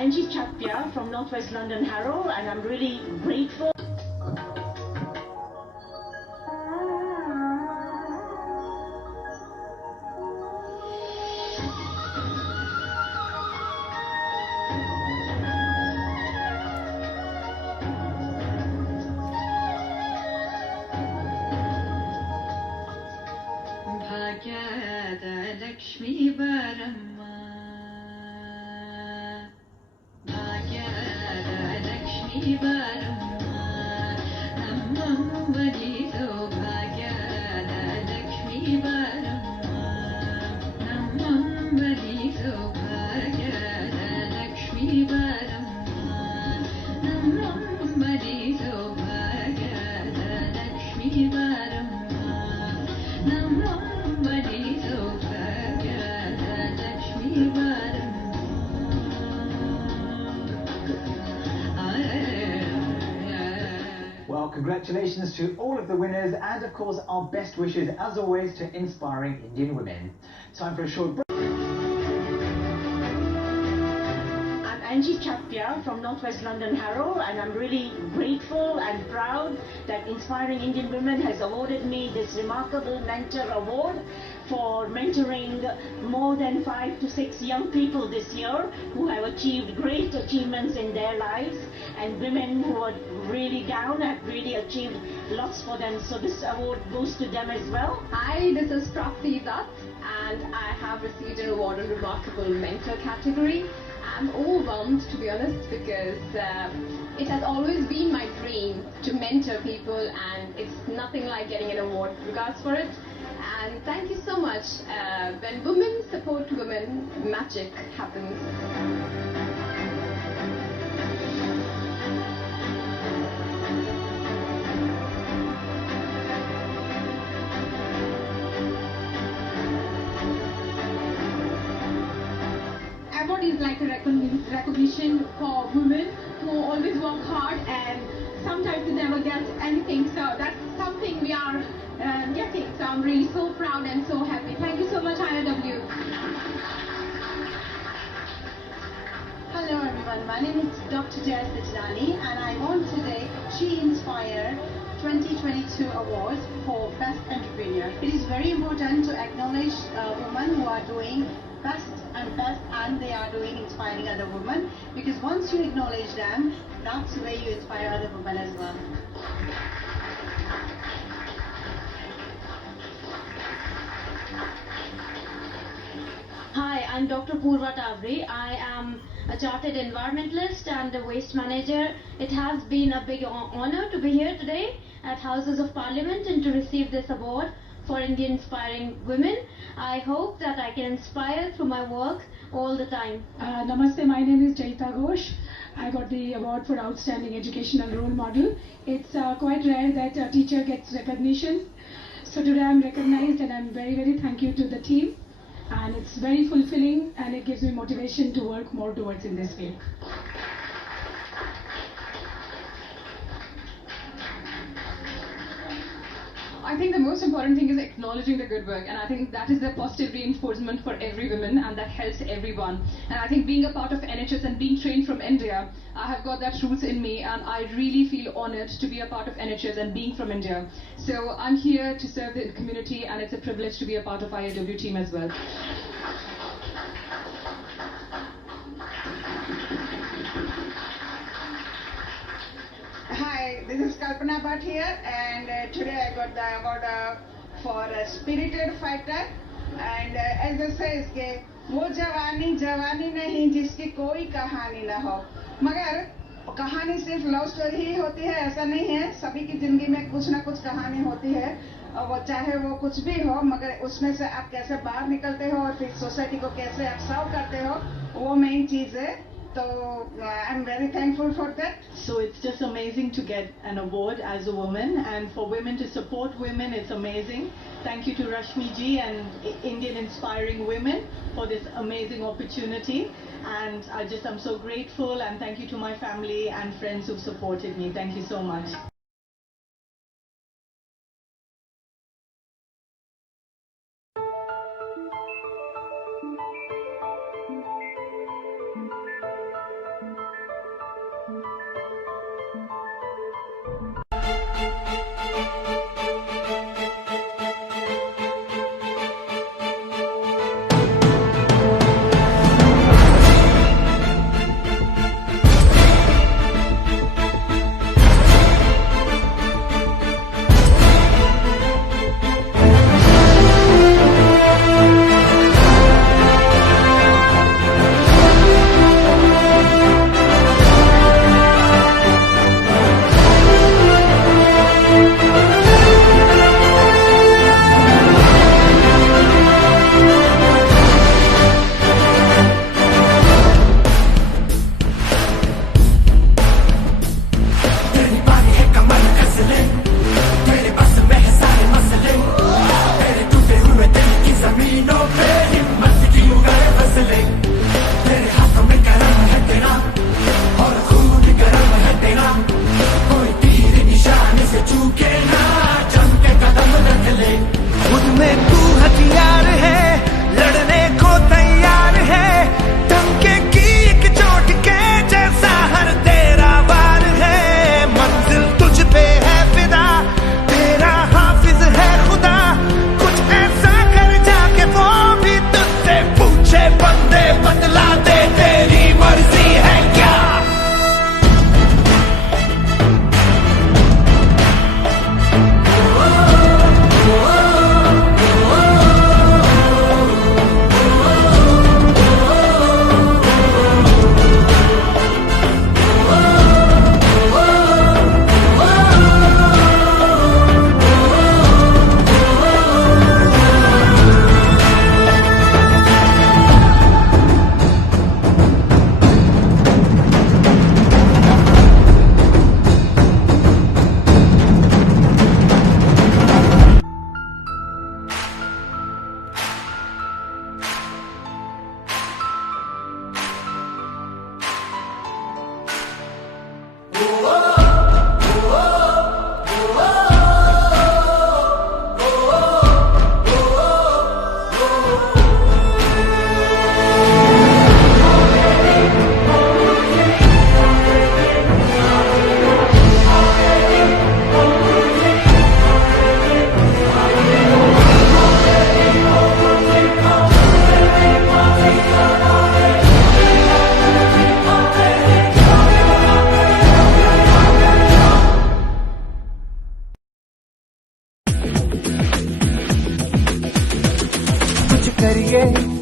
Angie Chapia from Northwest London Harrow, and I'm really grateful. Bhagyada Lakshmi Baramma Well, congratulations to all of the winners, and of course our best wishes as always to inspiring Indian women. Time for a short break. I'm Angie Chapia from Northwest London Harrow, and I'm really grateful and proud that Inspiring Indian Women has awarded me this remarkable mentor award for mentoring more than 5 to 6 young people this year who have achieved great achievements in their lives, and women who are really down have really achieved lots for them. So this award goes to them as well. Hi, this is Prapti Dutt, and I have received an award in Remarkable Mentor category. I'm overwhelmed, to be honest, because it has always been my dream to mentor people, and it's nothing like getting an award. Regards for it. And thank you so much. When women support women, magic happens. Award is like a recognition for women who always work hard and sometimes they never get anything. So that's something we are getting. So I'm really so proud and so happy. Thank you so much, IIW. Hello everyone, my name is Dr. Jaya Sajjani, and I won today She Inspire 2022 Award for Best Entrepreneur. It is very important to acknowledge women who are doing best, and they are doing inspiring other women, because once you acknowledge them, that's where you inspire other women as well. Hi, I'm Dr. Purva Tavri. I am a chartered environmentalist and a waste manager. It has been a big honor to be here today at Houses of Parliament and to receive this award for Indian Inspiring Women. I hope that I can inspire through my work all the time. Namaste, my name is Jaita Ghosh. I got the award for Outstanding Educational Role Model. It's quite rare that a teacher gets recognition. So today I'm recognized, and I'm very, very thankful to the team. And it's very fulfilling, and it gives me motivation to work more towards in this field. I think the most important thing is acknowledging the good work, and I think that is the positive reinforcement for every woman, and that helps everyone. And I think being a part of NHS and being trained from India, I have got that roots in me, and I really feel honoured to be a part of NHS and being from India. So I'm here to serve the community, and it's a privilege to be a part of IIW team as well. Hi, this is Kalpana Bhatt here, and today I got the award for a spirited fighter. And as it says, कि वो जवानी जवानी नहीं जिसकी कोई कहानी ना हो. मगर कहानी सिर्फ लव स्टोरी ही होती है ऐसा नहीं है. सभी की जिंदगी में कुछ ना कुछ कहानी होती है, और वो चाहे वो कुछ भी हो, मगर उसमें से आप कैसे बाहर निकलते हो और फिर सोसाइटी को कैसे आप सर्व करते हो, वो मेन चीज़ है. So I'm very thankful for that. So it's just amazing to get an award as a woman, and for women to support women, it's amazing. Thank you to Rashmi ji and Indian Inspiring Women for this amazing opportunity. And I'm so grateful, and thank you to my family and friends who've supported me. Thank you so much.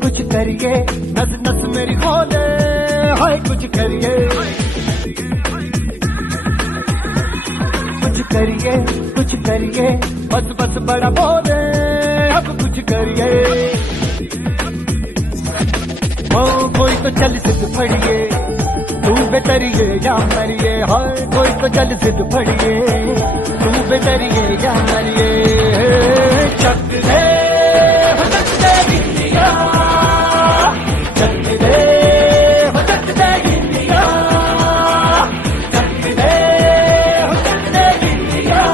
कुछ करिए नस नस मेरी खोले हाय कुछ करिए बस बस बड़ा बोले अब कुछ करिए ओ कोई तो चल सिद्ध फड़िए तू बेतरिए या मरिए हाय कोई तो चल सिद्ध फड़िए तू बेतरिए या मरिए चक दे India Chak they India Chak they India Chak they India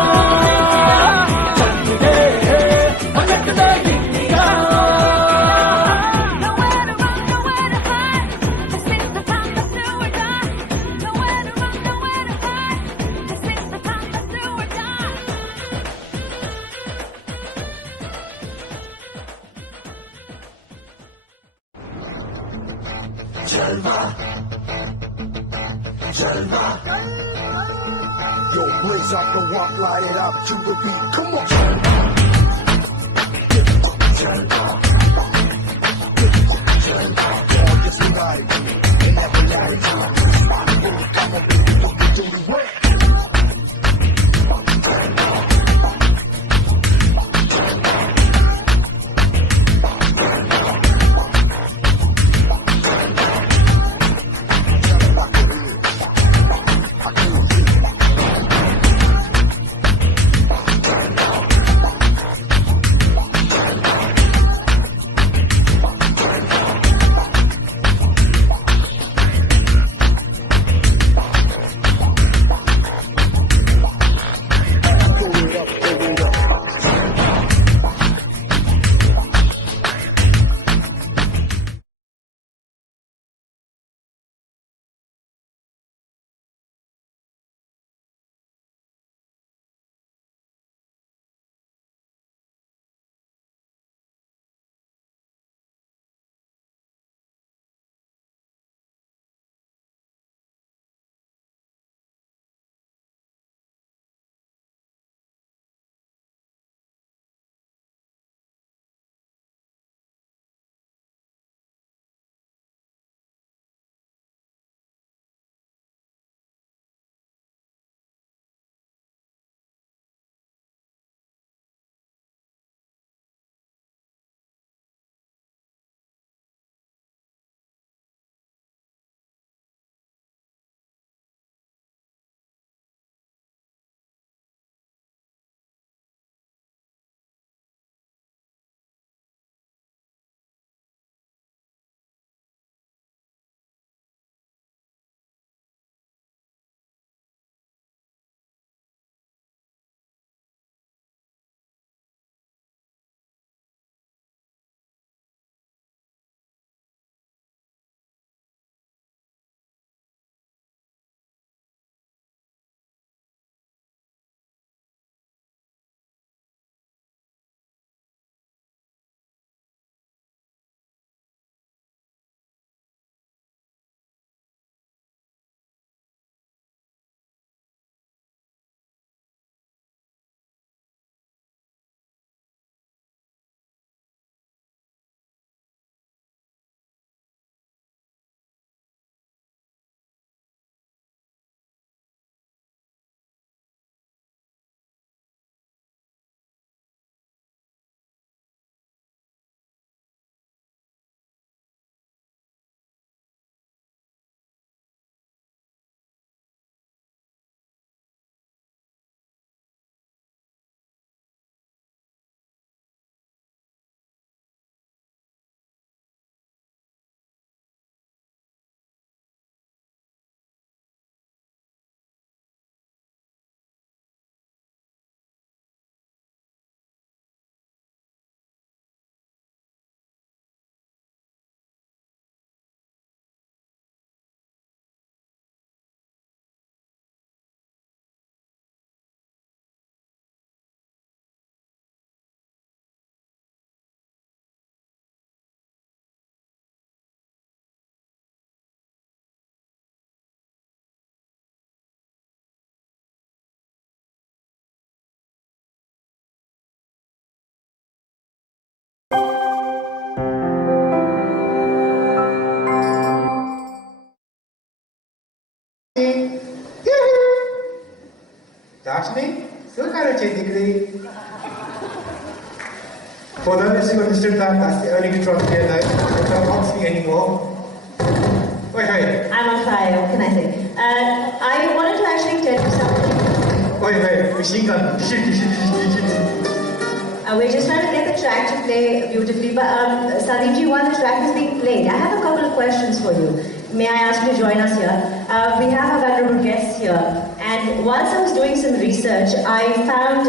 Jalva, Jalva. Yo, blaze up the walk, light it up to the beat. Come on, Jalva, Jalva, Jalva. All this night, and every night, come on, baby, do the work. Jalva. Darshini, still got a degree. For those who understood that, that's the only drop here though. I can't see anymore. Wait. I'm on fire, what can I say? I wanted to actually tell you something. Wait, machine gun. We're just trying to get the track to play beautifully, but Sandeepji, while the track is being played, I have a couple of questions for you. May I ask you to join us here? We have a vulnerable guest here, and whilst I was doing some research, I found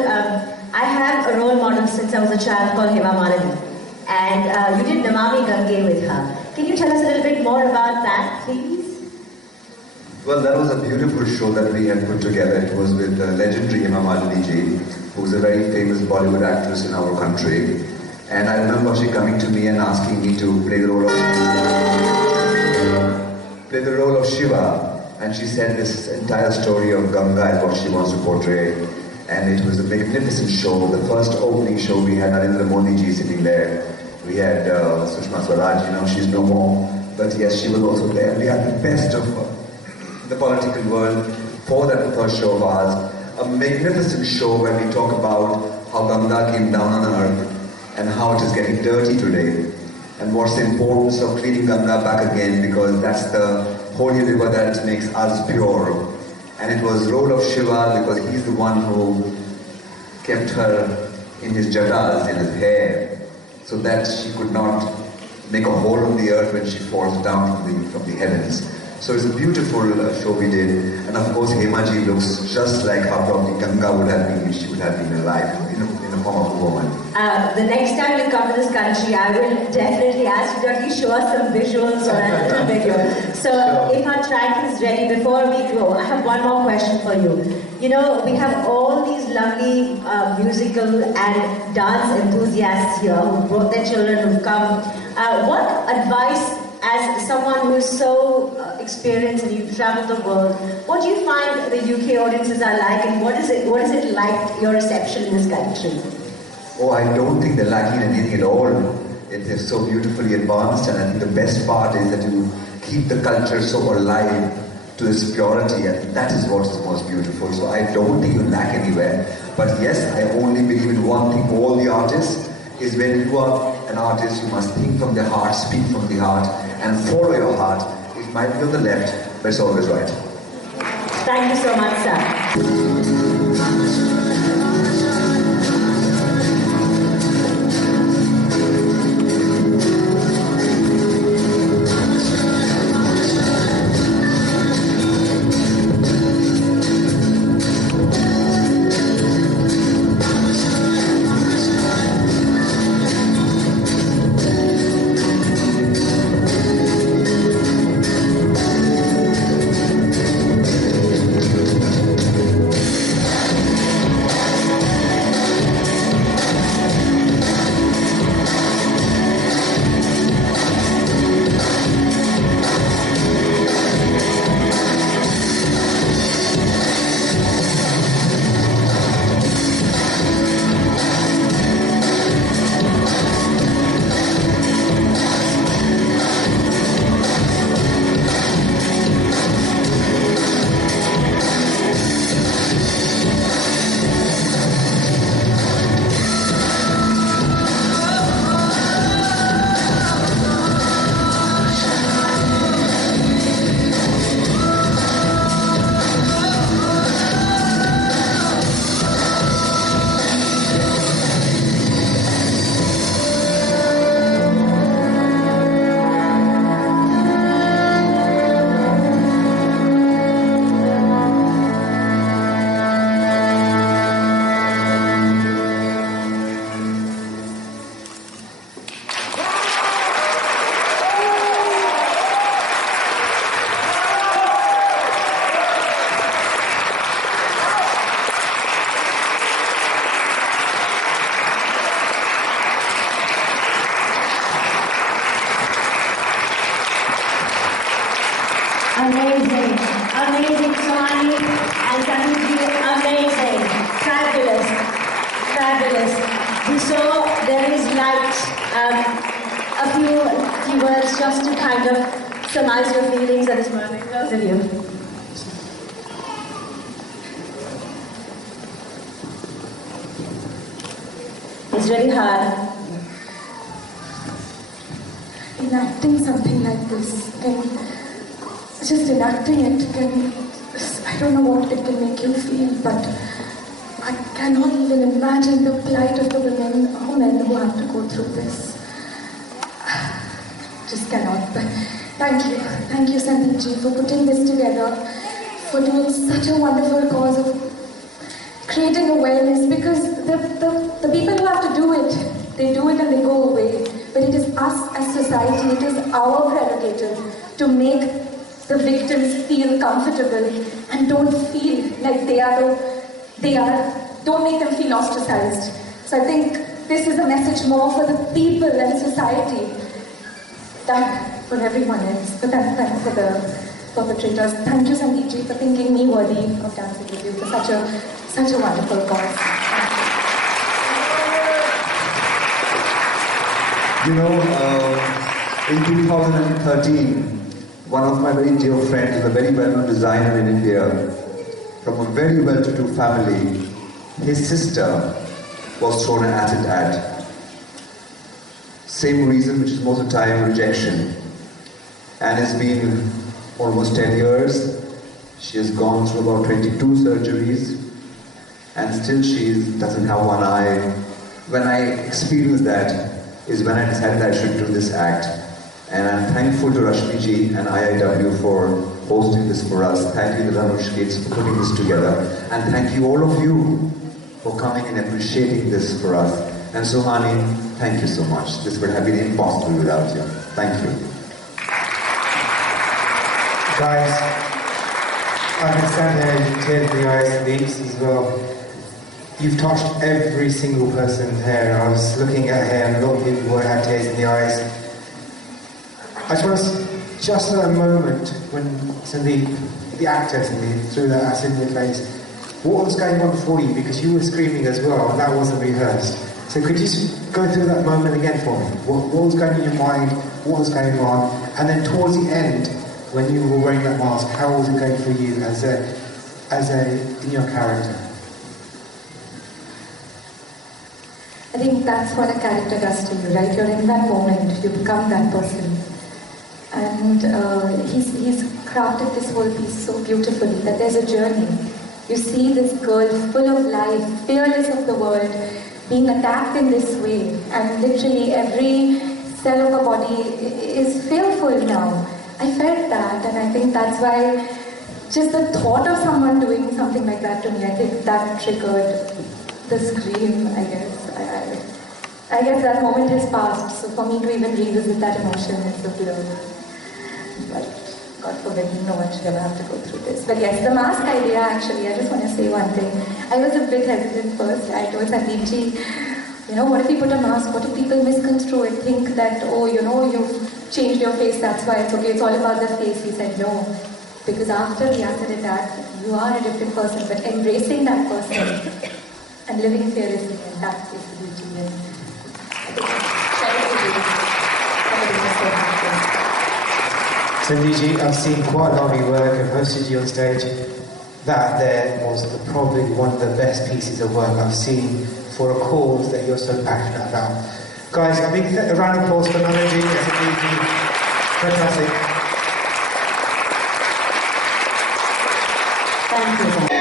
I have a role model since I was a child called Hema Malini, and you did Namami Gange with her. Can you tell us a little bit more about that, please? Well, that was a beautiful show that we had put together. It was with legendary Hema Malini ji, who's a very famous Bollywood actress in our country. And I remember she coming to me and asking me to play the role of Shiva. And she said this entire story of Ganga is what she wants to portray. And it was a magnificent show. The first opening show we had Narendra Modi ji sitting there. We had Sushma Swaraj, she's no more. But yes, she was also there. We had the best of the political world for that first show of ours. A magnificent show where we talk about how Ganga came down on earth and how it is getting dirty today. And what's the importance of cleaning Ganga back again, because that's the holy river that makes us pure. And it was role of Shiva because he's the one who kept her in his jadas, in his hair, so that she could not make a hole on the earth when she falls down from the heavens. So it's a beautiful show we did, and of course Hema ji looks just like how probably Ganga would have been if she would have been alive, in the form of a woman. The next time you come to this country, I will definitely ask you to at least show us some visuals or a little video. So if our track is ready, before we go, I have one more question for you. We have all these lovely musical and dance enthusiasts here who brought their children, who've come. What advice, as someone who is so experienced and you've traveled the world, what do you find the UK audiences are like, and what is it like, your reception in this country? Oh, I don't think they're lacking anything at all. They're so beautifully advanced, and I think the best part is that you keep the culture so alive to its purity, and that is what is most beautiful. So I don't think you lack anywhere. But yes, I only believe in one thing for all the artists, is when you are an artist, you must think from the heart, speak from the heart, and follow your heart. It might be on the left, but it's always right. Thank you so much, sir. Amazing, amazing, Swami and Sandeepji, amazing, fabulous, fabulous. We saw there is light, a few words just to kind of surmise your feelings at this moment. Those of you. It's really hard. Enacting something like this just enacting it I don't know what it can make you feel, but I cannot even imagine the plight of the women or men who have to go through this. Just cannot. But thank you Sandeep for putting this together, for doing such a wonderful cause of creating awareness, because the people who have to do it, they do it and they go away. But it is us as society, it is our prerogative to make the victims feel comfortable and don't feel like don't make them feel ostracized. So I think this is a message more for the people and society than for everyone else. So thanks for the perpetrators. Thank you Sandeep for thinking me worthy of dancing with you for such a wonderful cause. You know, in 2013, one of my very dear friends, a very well-known designer in India, from a very well-to-do family, his sister was thrown an acid at. Same reason, which is most of the time rejection. And it's been almost 10 years. She has gone through about 22 surgeries, and still she doesn't have one eye. When I experienced that is when I decided I should do this act. And I'm thankful to Rashmi ji and IIW for hosting this for us. Thank you to the Dhanush kids for putting this together. And thank you all of you for coming and appreciating this for us. And Suhani, thank you so much. This would have been impossible without you. Thank you. Guys, I can stand there with tears in the eyes and leaves as well. You've touched every single person here. I was looking at her and a lot of people who had tears in the eyes. I just at that moment when Sandeep, the actor Sandeep, threw that acid in your face, what was going on for you? Because you were screaming as well, and that wasn't rehearsed. So could you just go through that moment again for me? What was going in your mind? What was going on? And then towards the end, when you were wearing that mask, how was it going for you in your character? I think that's what a character does to you, right? You're in that moment, you become that person. And he's crafted this whole piece so beautifully, that there's a journey. You see this girl full of life, fearless of the world, being attacked in this way. And literally every cell of her body is fearful now. I felt that, and I think that's why just the thought of someone doing something like that to me, I think that triggered the scream, I guess. I guess that moment has passed, so for me to even revisit that emotion is a blur. But God forbid, no one should ever have to go through this. But yes, the mask idea, actually, I just want to say one thing. I was a bit hesitant first. I told Sandeep ji, what if you put a mask? What if people misconstrue it, think that, you've changed your face, that's why it's okay, it's all about the face. He said no. Because after the acid attack, you are a different person, but embracing that person and living fearlessly, and that's the beauty. Sandeep, I've seen quite a lot of your work and hosted you on stage. That there was probably one of the best pieces of work I've seen for a cause that you're so passionate about. Guys, a big round of applause for Nanaji and Sandeep. Fantastic. Thank you.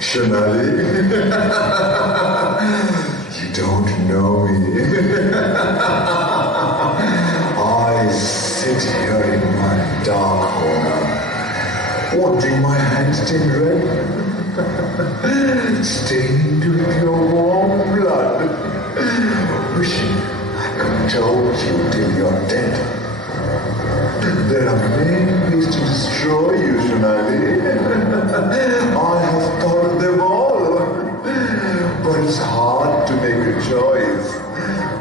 Shonali, you don't know me. I sit here in my dark corner, wanting my hands stained red, stained with your warm blood, wishing I could told you till you're dead. There are many ways to destroy you, Shonali. I have thought of them all, but it's hard to make a choice.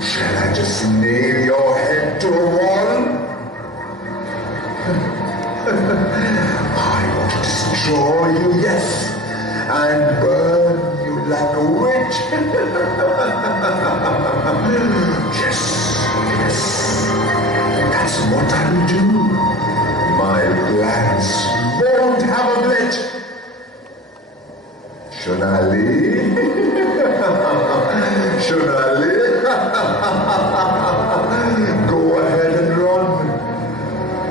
Shall I just nail your head to a wall? I want to destroy you, yes, and burn you like a witch. Yes, yes, that's what I will do. My plans won't have a glitch. Shonali, Shonali, go ahead and run.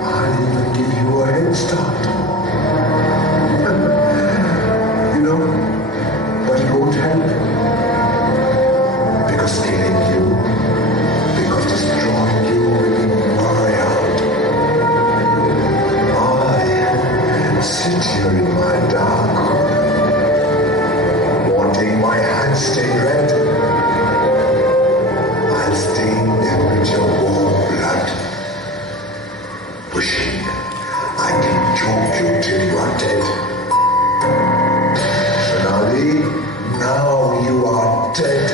I'll even give you a head start. You know, but it won't help. Because killing you, because destroying you will be my out. I sit here in my dark, wanting my hands stained red. I'll stain them with your warm blood, wishing I can choke you till you are dead. Shonali, now you are dead.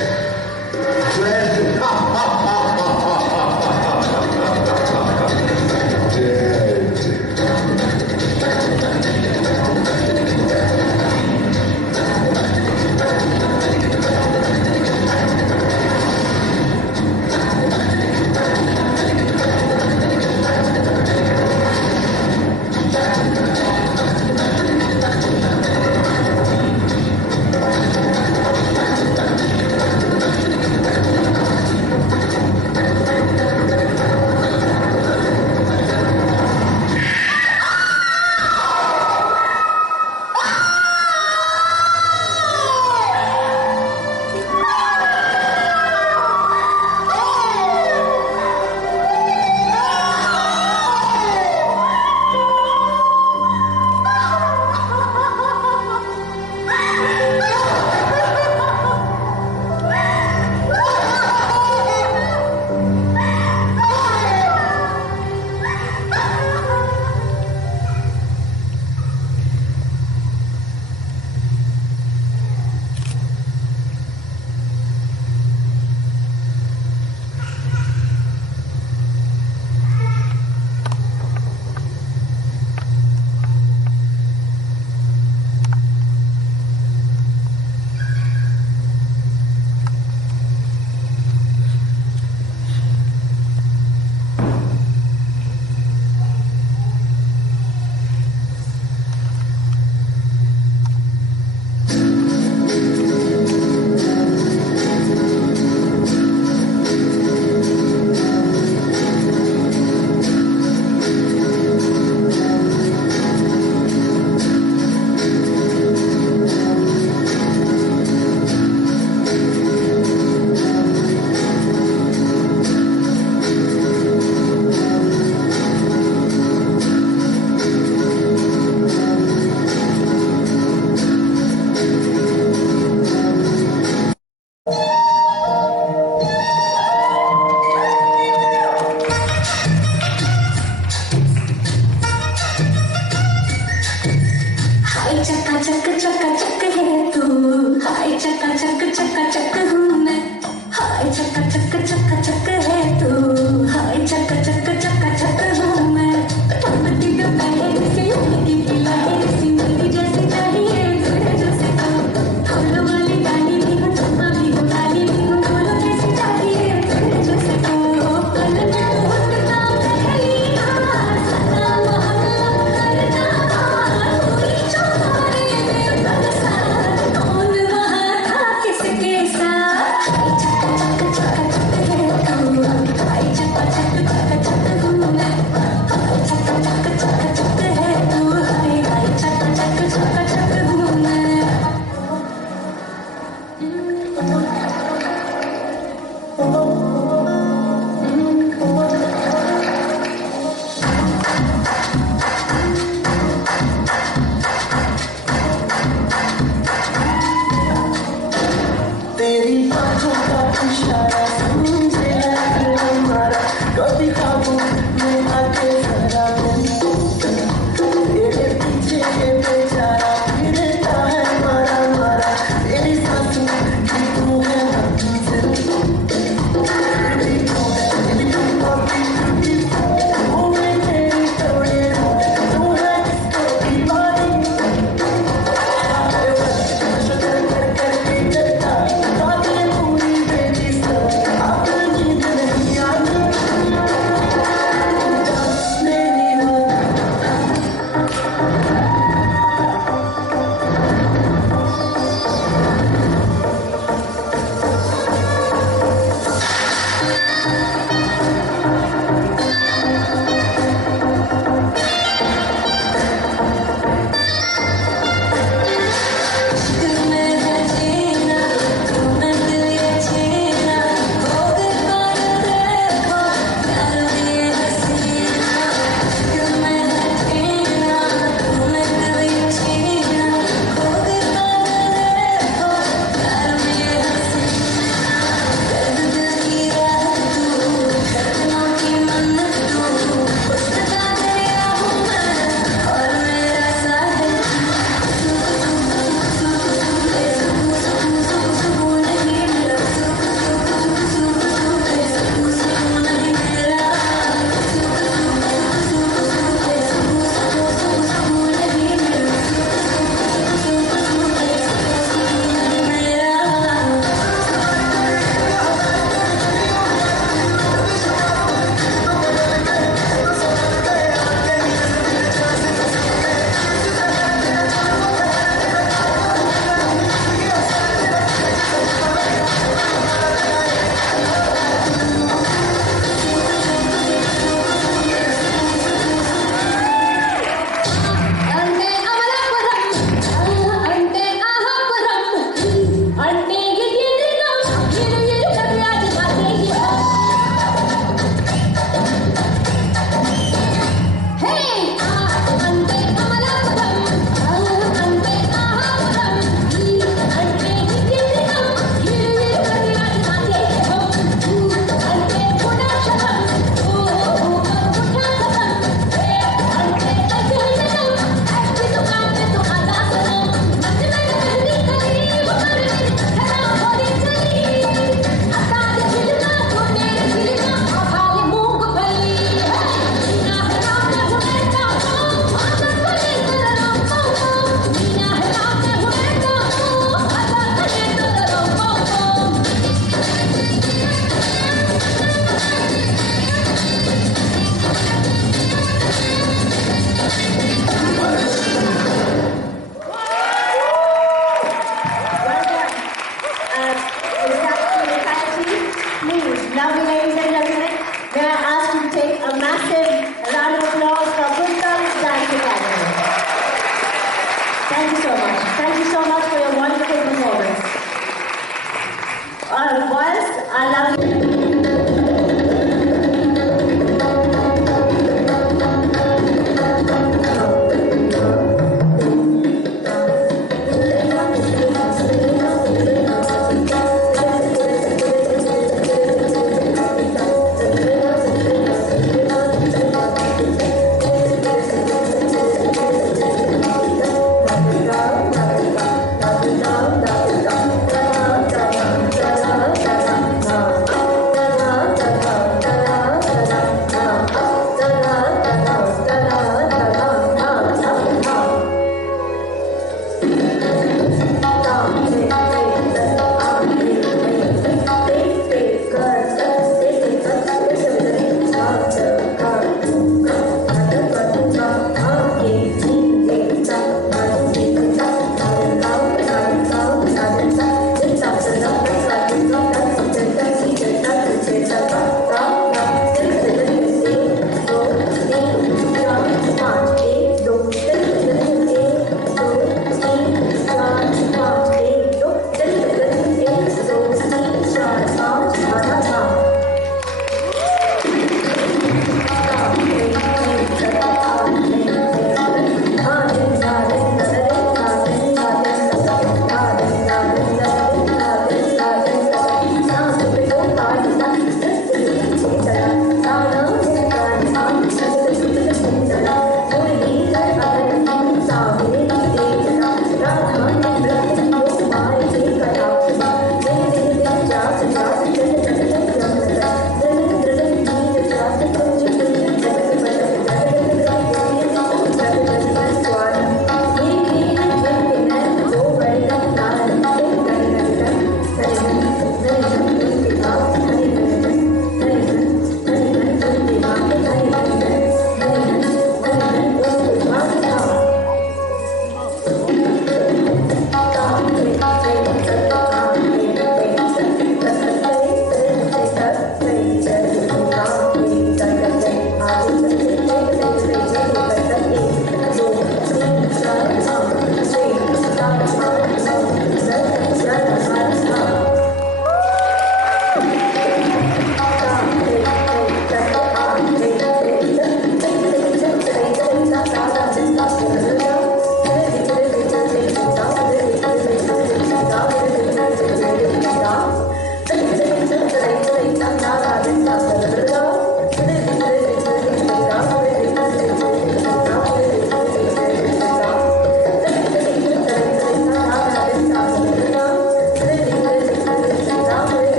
Dead.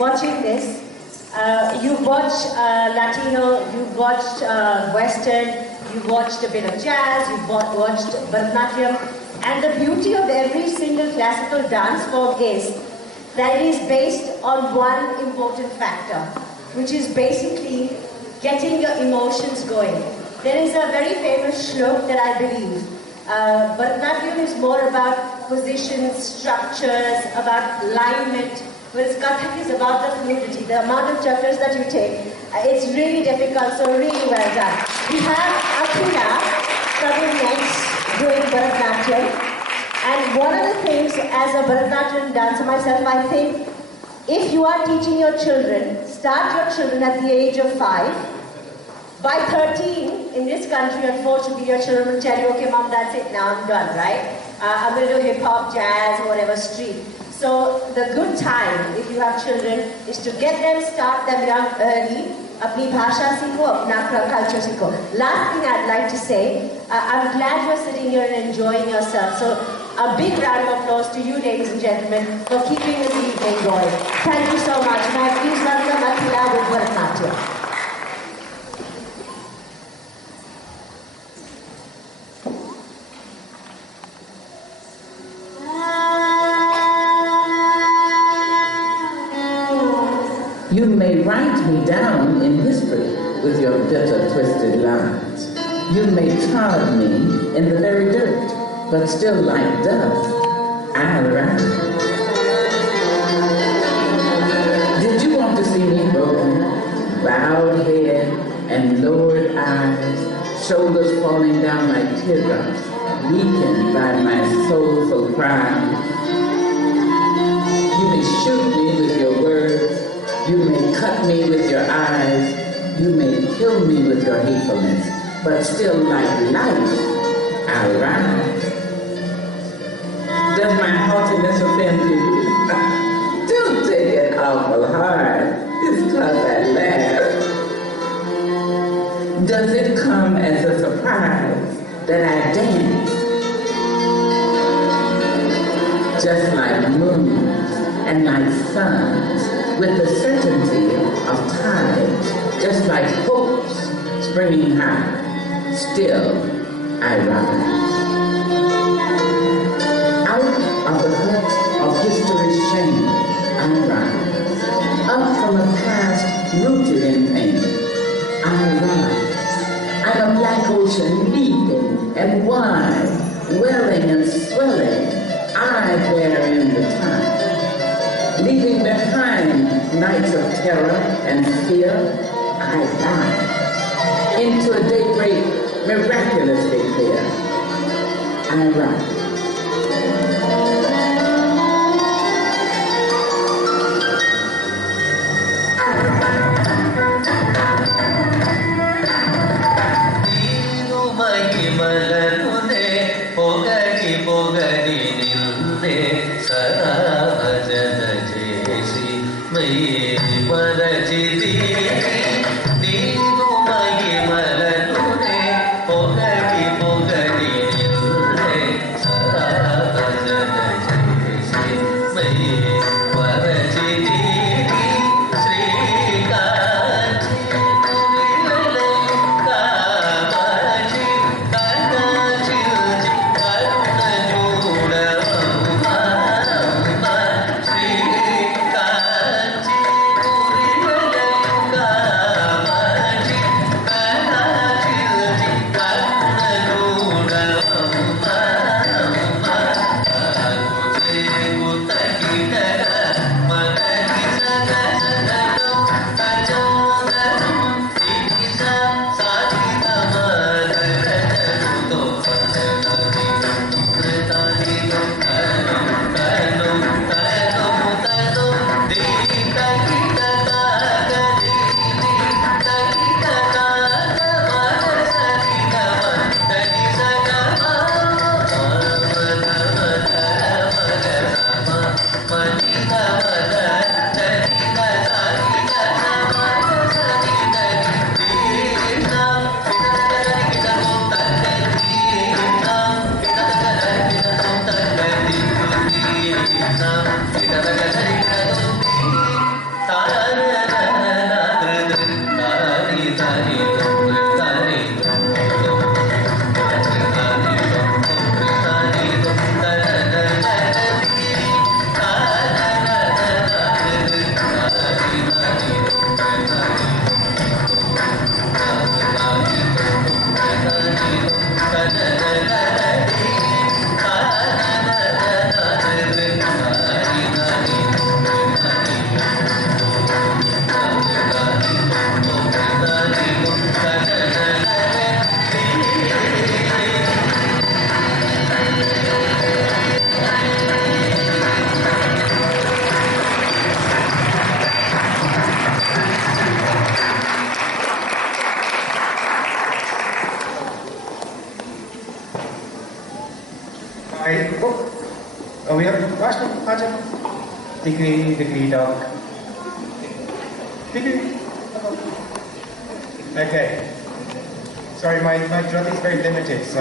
watching this, you've watched Latino, you've watched Western, you've watched a bit of jazz, you've watched Bharatanatyam, and the beauty of every single classical dance form is that it is based on one important factor, which is basically getting your emotions going. There is a very famous shlok that I believe. Bharatanatyam is more about positions, structures, about alignment, whereas Kathak is about the fluidity, the amount of chakras that you take. It's really difficult, so really well done. We have Akila coming next doing Bharatanatyam. And one of the things as a Bharatanatyam dancer myself, I think if you are teaching your children, start your children at the age of 5. By 13, in this country, unfortunately, your children will tell you, okay, mom, that's it, now I'm done, right? I'm going to do hip-hop, jazz, or whatever, street. So the good time, if you have children, is to get them, start them young early. Apni bhasha sikho, apna culture sikho. Last thing I'd like to say, I'm glad you're sitting here and enjoying yourself. So a big round of applause to you, ladies and gentlemen, for keeping this evening going. Thank you so much. May I please welcome Akila with Bharatanatyam. You may write me down in history with your bitter, twisted lines. You may trod me in the very dirt, but still like dust, I'll rise. Did you want to see me broken, bowed head and lowered eyes, shoulders falling down like teardrops, weakened by my soulful cry? You may shoot me with your words, you may cut me with your eyes, you may kill me with your hatefulness, but still like life, I'll rise. Does my haughtiness offend you? Don't take it awful hard, it's cause I laugh. Does it come as a surprise that I dance? Just like moons and like suns, with the certainty of tides, just like hopes springing high, still I rise. Out of the hurt of history's shame, I rise. Up from a past rooted in pain, I rise. I'm a black ocean leaping and wide, welling and swelling, I bear in the tide. Leaving behind nights of terror and fear, I rise. Into a daybreak miraculously clear, I rise. Oh, we have Ashton, Ajahn. Tickety dog. Tickety. Okay. Sorry, my Gujarati is very limited, so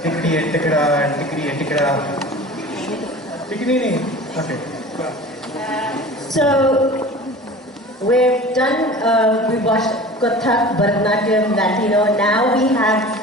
tickety and ticketa and tickety and ticketa. Tickety. Okay. So we've done, we watched Kathak, Bharatanatyam, Latino. Now we have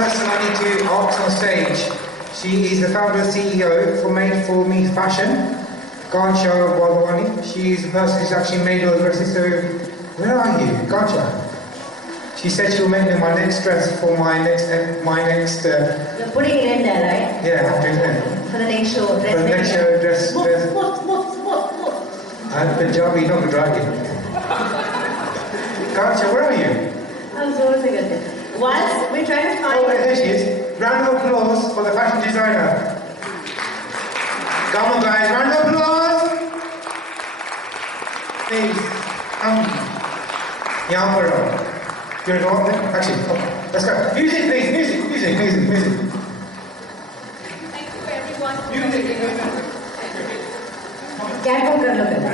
person I need to ask on stage. She is the founder and CEO for Made For Me Fashion, Gancha Wadwani. She is the person who's actually made over sisterhood. Where are you, Gancha? She said she'll make me my next dress for my next. You're putting it in there, right? Yeah, I have to do it. For the next show. For the next show, dress. I'm Punjabi, not Gujarati. Gancha, where are you? I'm so excited. Once we try to find. Oh, there she is. Round of applause for the fashion designer. Come on, guys, round of applause. Please, यहाँ पर आओ. Do you want to go up there? Actually, come on. Let's go. Music, please. Music. Thank you everyone. Careful, कर लो पहले.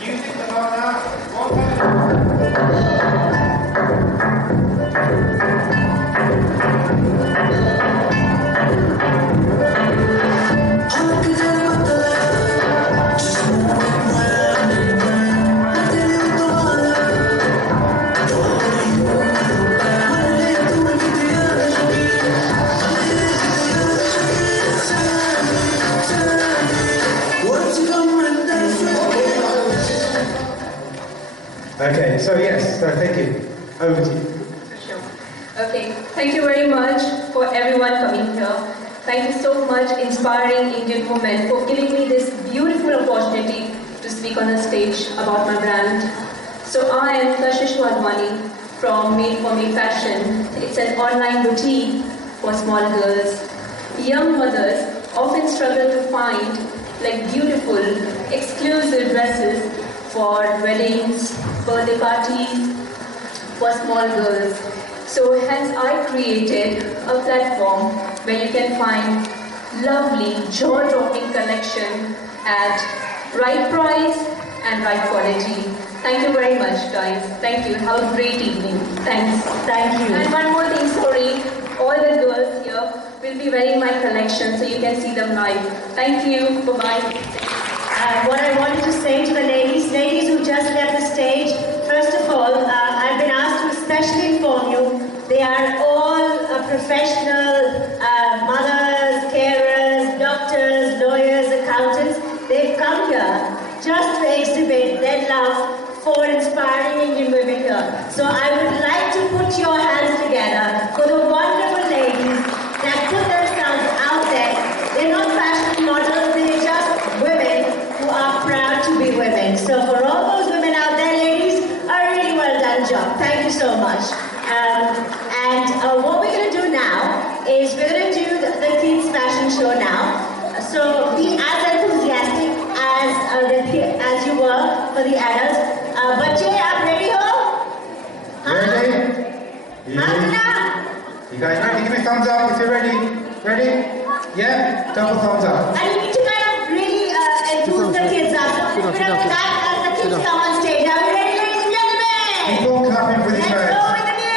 Music लगाओ. Okay, so thank you. Over to you. Sure. Okay, thank you very much for everyone coming here. Thank you so much, inspiring Indian women, for giving me this beautiful opportunity to speak on a stage about my brand. So I am Kashish Wadwani from Made For Me Fashion. It's an online boutique for small girls. Young mothers often struggle to find beautiful, exclusive dresses for weddings, birthday parties, for small girls. So hence I created a platform where you can find lovely, jaw-dropping collection at right price and right quality. Thank you very much, guys. Thank you. Have a great evening. Thanks. Thank you. And one more thing, sorry. All the girls here will be wearing my collection so you can see them live. Thank you. Bye-bye. What I wanted to say to the ladies who just left the stage, first of all, I've been asked to especially inform you, they are all professional mothers, carers, doctors, lawyers, accountants. They've come here just to exhibit their love for inspiring Indian women here. So I would like to put your hands together for the wonderful ladies that put themselves out there. They're not fashion models, they're just women who are proud to be women. So for all those women out there, ladies, a really well done job. Thank you so much. What we're going to do now is we're going to do the kids fashion show now. So be as enthusiastic as you were for the adults. Bachche, aap ready ho? Ready? You guys ready? Give me a thumbs up if you're ready. Ready? Yeah? Double thumbs up. And you need to kind of really enthuse the kids up. So we're going to clap as the kids come on stage. Are we ready, ladies and gentlemen? Keep on clapping for these guys. Let's go with the music!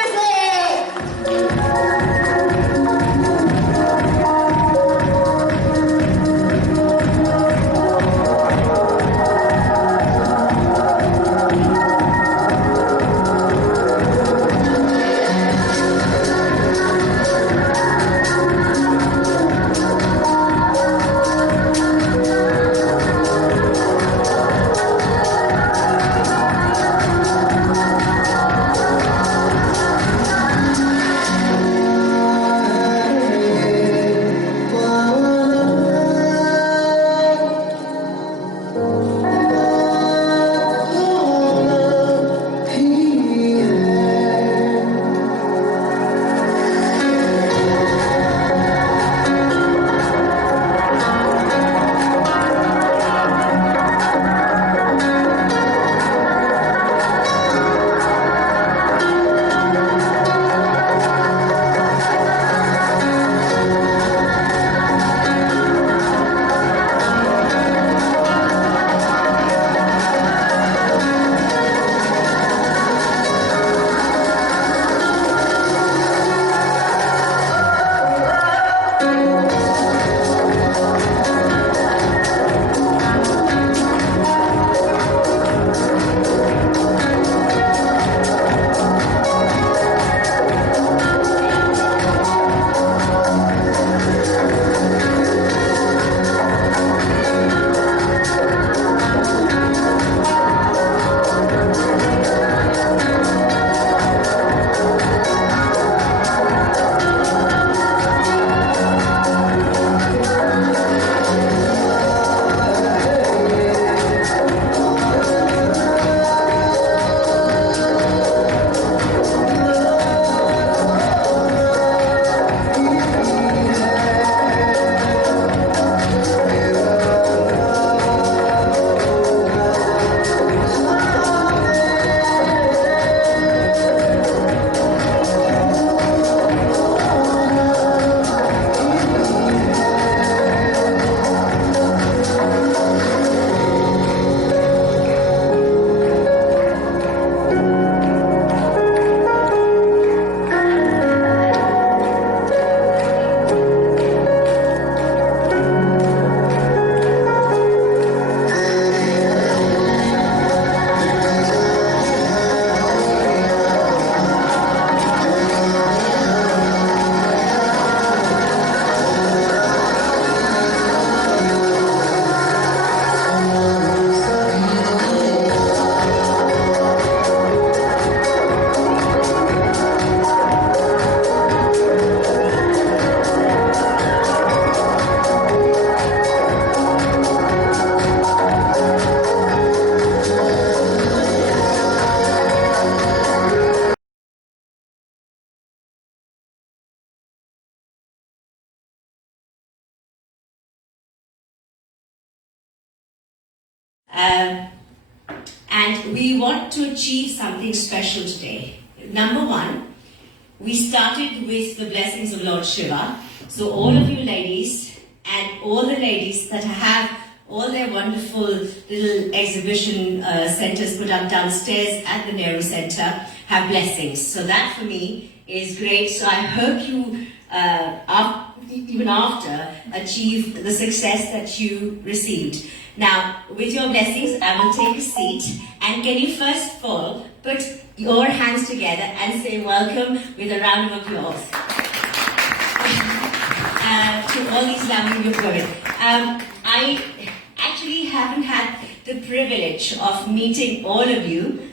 And we want to achieve something special today. Number one, we started with the blessings of Lord Shiva. So all of you ladies and all the ladies that have all their wonderful little exhibition centers put up downstairs at the Nehru Center have blessings. So that for me is great. So I hope you, even after, achieve the success that you received. Now, with your blessings, I will take a seat. And can you first of all put your hands together and say welcome with a round of applause to all these lovely women. I actually haven't had the privilege of meeting all of you.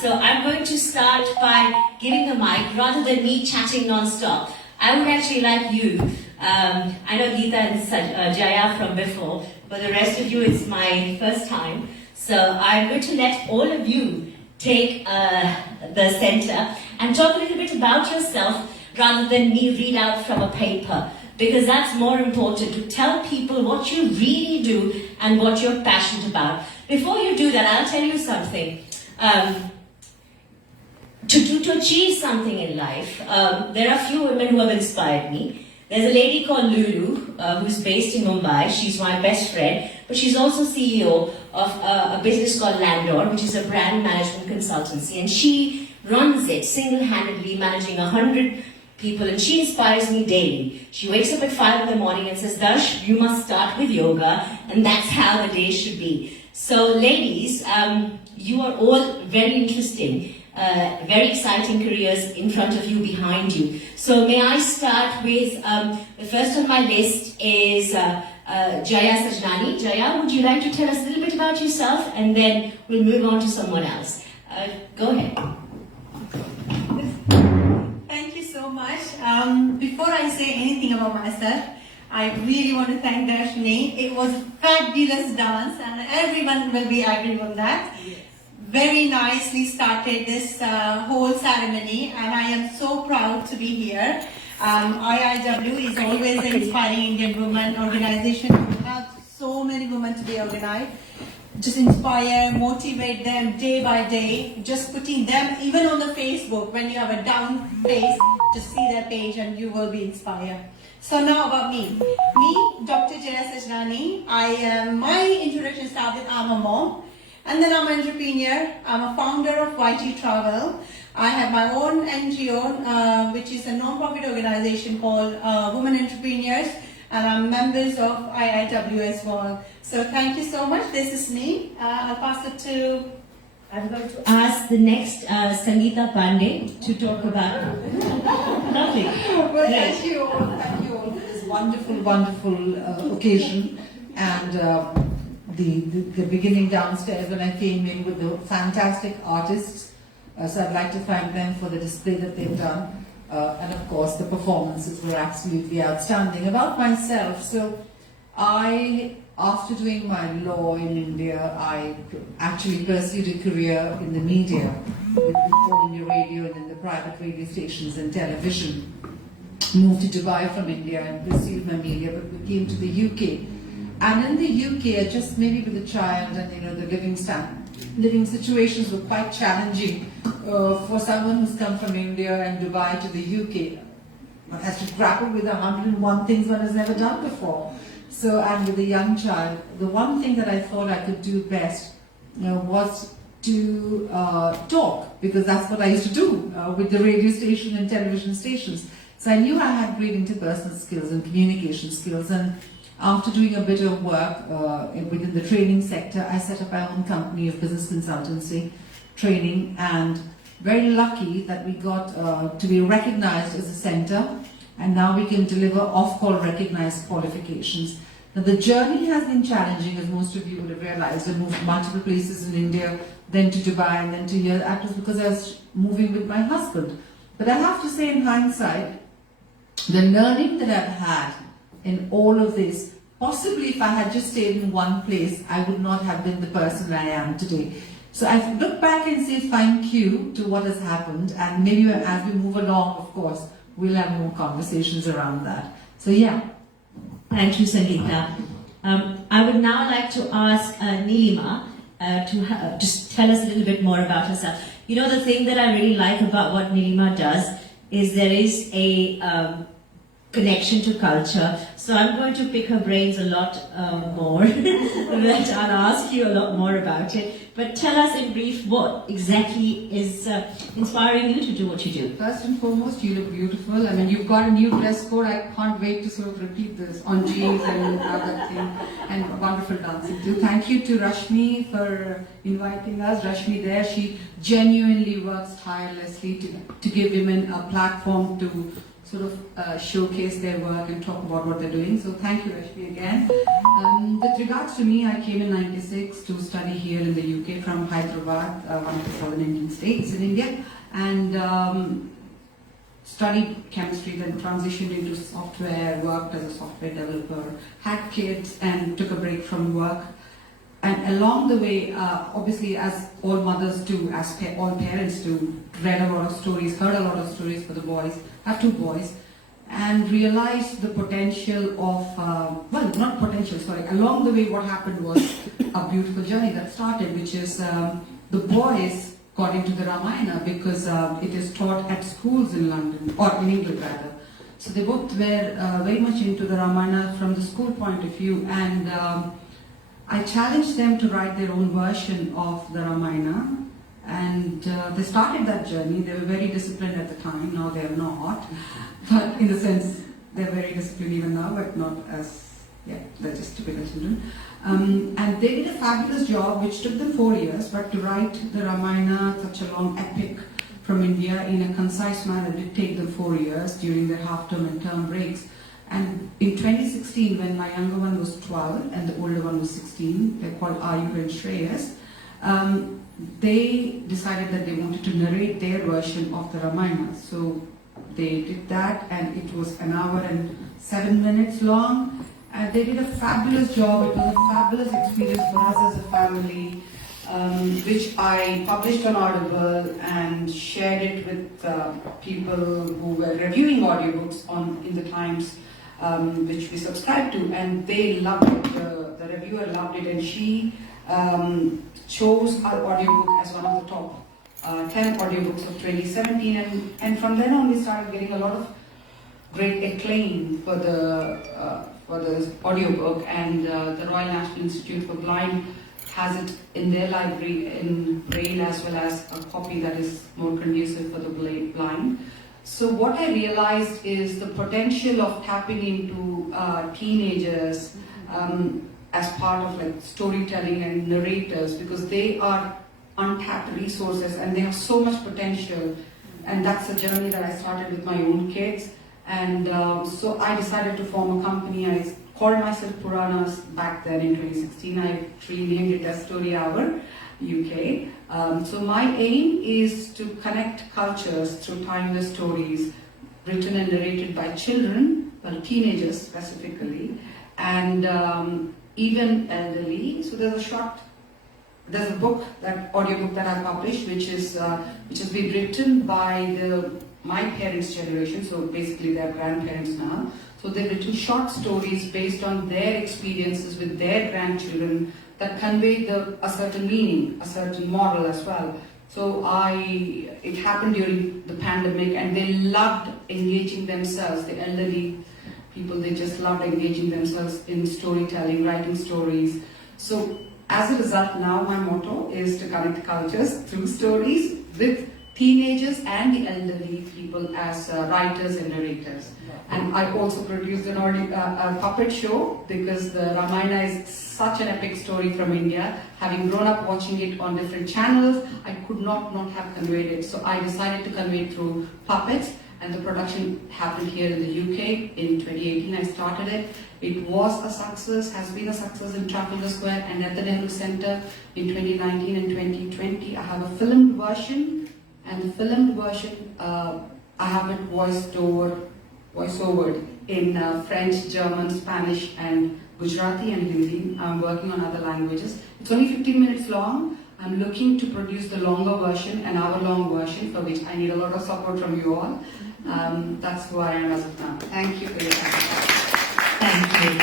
So I'm going to start by giving the mic rather than me chatting non-stop. I would actually like you, I know Geeta and Jaya from before, but the rest of you, it's my first time. So I'm going to let all of you take the center and talk a little bit about yourself rather than me read out from a paper, because that's more important, to tell people what you really do and what you're passionate about. Before you do that, I'll tell you something. To achieve something in life, there are a few women who have inspired me. There's a lady called Lulu, who's based in Mumbai. She's my best friend, but she's also CEO of a business called Landor, which is a brand management consultancy, and she runs it single-handedly, managing 100 people, and she inspires me daily. She wakes up at 5 in the morning and says, Dash, you must start with yoga, and that's how the day should be. So ladies, you are all very interesting. Very exciting careers in front of you, behind you. So may I start with, the first on my list is Jaya Sajnani. Jaya, would you like to tell us a little bit about yourself, and then we'll move on to someone else. Go ahead. Thank you so much. Before I say anything about myself, I really want to thank Darshini. It was a fabulous dance, and everyone will be agreeing on that. Yes. Very nicely started this whole ceremony, and I am so proud to be here. IIW is always an inspiring Indian women organization. We have so many women to be organized. Just inspire, motivate them day by day. Just putting them, even on the Facebook, when you have a down face, just see their page and you will be inspired. So now about me. Me, Dr. Jaya Sajnani. My introduction started, I'm a mom. And then I'm an entrepreneur. I'm a founder of YT Travel. I have my own NGO, which is a non-profit organization called Women Entrepreneurs, and I'm members of IIW as well. So thank you so much. This is me. I'll pass it to... I'm going to ask the next Sangeeta Pandey to talk about... Lovely. Well, thank you all for this wonderful, wonderful occasion. And the beginning downstairs when I came in with the fantastic artists. So I'd like to thank them for the display that they've done. And of course the performances were absolutely outstanding. About myself, so after doing my law in India, I actually pursued a career in the media, with All India Radio and then the private radio stations and television. Moved to Dubai from India and pursued my media, but we came to the UK. And in the UK, just maybe with a child and the living situations were quite challenging for someone who's come from India and Dubai to the UK. One has to grapple with 101 things one has never done before. So, and with a young child, the one thing that I thought I could do best was to talk, because that's what I used to do with the radio station and television stations. So I knew I had great interpersonal skills and communication skills, and after doing a bit of work within the training sector, I set up my own company of business consultancy, training, and very lucky that we got to be recognized as a center, and now we can deliver off-call recognized qualifications. Now the journey has been challenging, as most of you would have realized. I moved to multiple places in India, then to Dubai, and then to here. That was because I was moving with my husband. But I have to say, in hindsight, the learning that I've had in all of this, possibly if I had just stayed in one place, I would not have been the person I am today. So I look back and say thank you to what has happened, and maybe as we move along, of course, we'll have more conversations around that. So yeah. Thank you, Sangeeta. I would now like to ask Neelima to just tell us a little bit more about herself. You know, the thing that I really like about what Neelima does is there is a connection to culture. So I'm going to pick her brains a lot more and I'll ask you a lot more about it. But tell us in brief what exactly is inspiring you to do what you do. First and foremost, you look beautiful. I mean, you've got a new dress code. I can't wait to sort of repeat this on jeans and that thing. And wonderful dancing too. Thank you to Rashmi for inviting us. Rashmi there, she genuinely works tirelessly to give women a platform to sort of showcase their work and talk about what they're doing. So thank you, Rashmi, again. With regards to me, I came in '96 to study here in the UK from Hyderabad, one of the southern Indian states in India, and studied chemistry, then transitioned into software, worked as a software developer, had kids, and took a break from work. And along the way, obviously, as all mothers do, as all parents do, read a lot of stories, heard a lot of stories for the boys. I have 2 boys, and realized the potential of, well, not potential, sorry. Along the way, what happened was a beautiful journey that started, which is the boys got into the Ramayana because it is taught at schools in London, or in England rather. So they both were very much into the Ramayana from the school point of view, and I challenged them to write their own version of the Ramayana, and they started that journey. They were very disciplined at the time, now they are not, but in a sense they're very disciplined even now, but not as, yeah, they're just typical children. And they did a fabulous job which took them 4 years, but to write the Ramayana, such a long epic from India, in a concise manner did take them 4 years during their half-term and term breaks. And in 2016, when my younger one was 12 and the older one was 16, they're called Iiw and Shreyas, they decided that they wanted to narrate their version of the Ramayana. So they did that, and it was 1 hour and 7 minutes long. And they did a fabulous job. It was a fabulous experience for us as a family, which I published on Audible and shared it with people who were reviewing audiobooks in the Times, which we subscribed to, and they loved it. The reviewer loved it, and she chose our audiobook as one of the top 10 audiobooks of 2017, and from then on we started getting a lot of great acclaim for the audiobook, and the Royal National Institute for Blind has it in their library in Braille, as well as a copy that is more conducive for the blind. So what I realized is the potential of tapping into teenagers as part of like storytelling and narrators, because they are untapped resources and they have so much potential, and that's a journey that I started with my own kids. And so I decided to form a company. I called myself Puranas back then in 2016. I renamed it as Story Hour UK. So my aim is to connect cultures through timeless stories written and narrated by children, well, teenagers specifically, and even elderly. So there's a book, that audiobook that I published, which has been written by my parents' generation, so basically they're grandparents now. So they've written short stories based on their experiences with their grandchildren that convey a certain meaning, a certain moral as well. So it happened during the pandemic, and they loved engaging themselves, the elderly people, they just loved engaging themselves in storytelling, writing stories. So as a result, now my motto is to connect cultures through stories with teenagers and the elderly people as writers and narrators. And I also produced a puppet show, because the Ramayana is such an epic story from India. Having grown up watching it on different channels, I could not have conveyed it. So I decided to convey it through puppets, and the production happened here in the UK in 2018. I started it. It was a success, has been a success in Trafalgar Square and at the Nehru Centre in 2019 and 2020. I have a filmed version, and the filmed version, I have it voice-overed in French, German, Spanish, and Gujarati and Hindi. I'm working on other languages. It's only 15 minutes long. I'm looking to produce the longer version, an hour-long version, for which I need a lot of support from you all. That's who I am as of now. Thank you for your time. Thank you.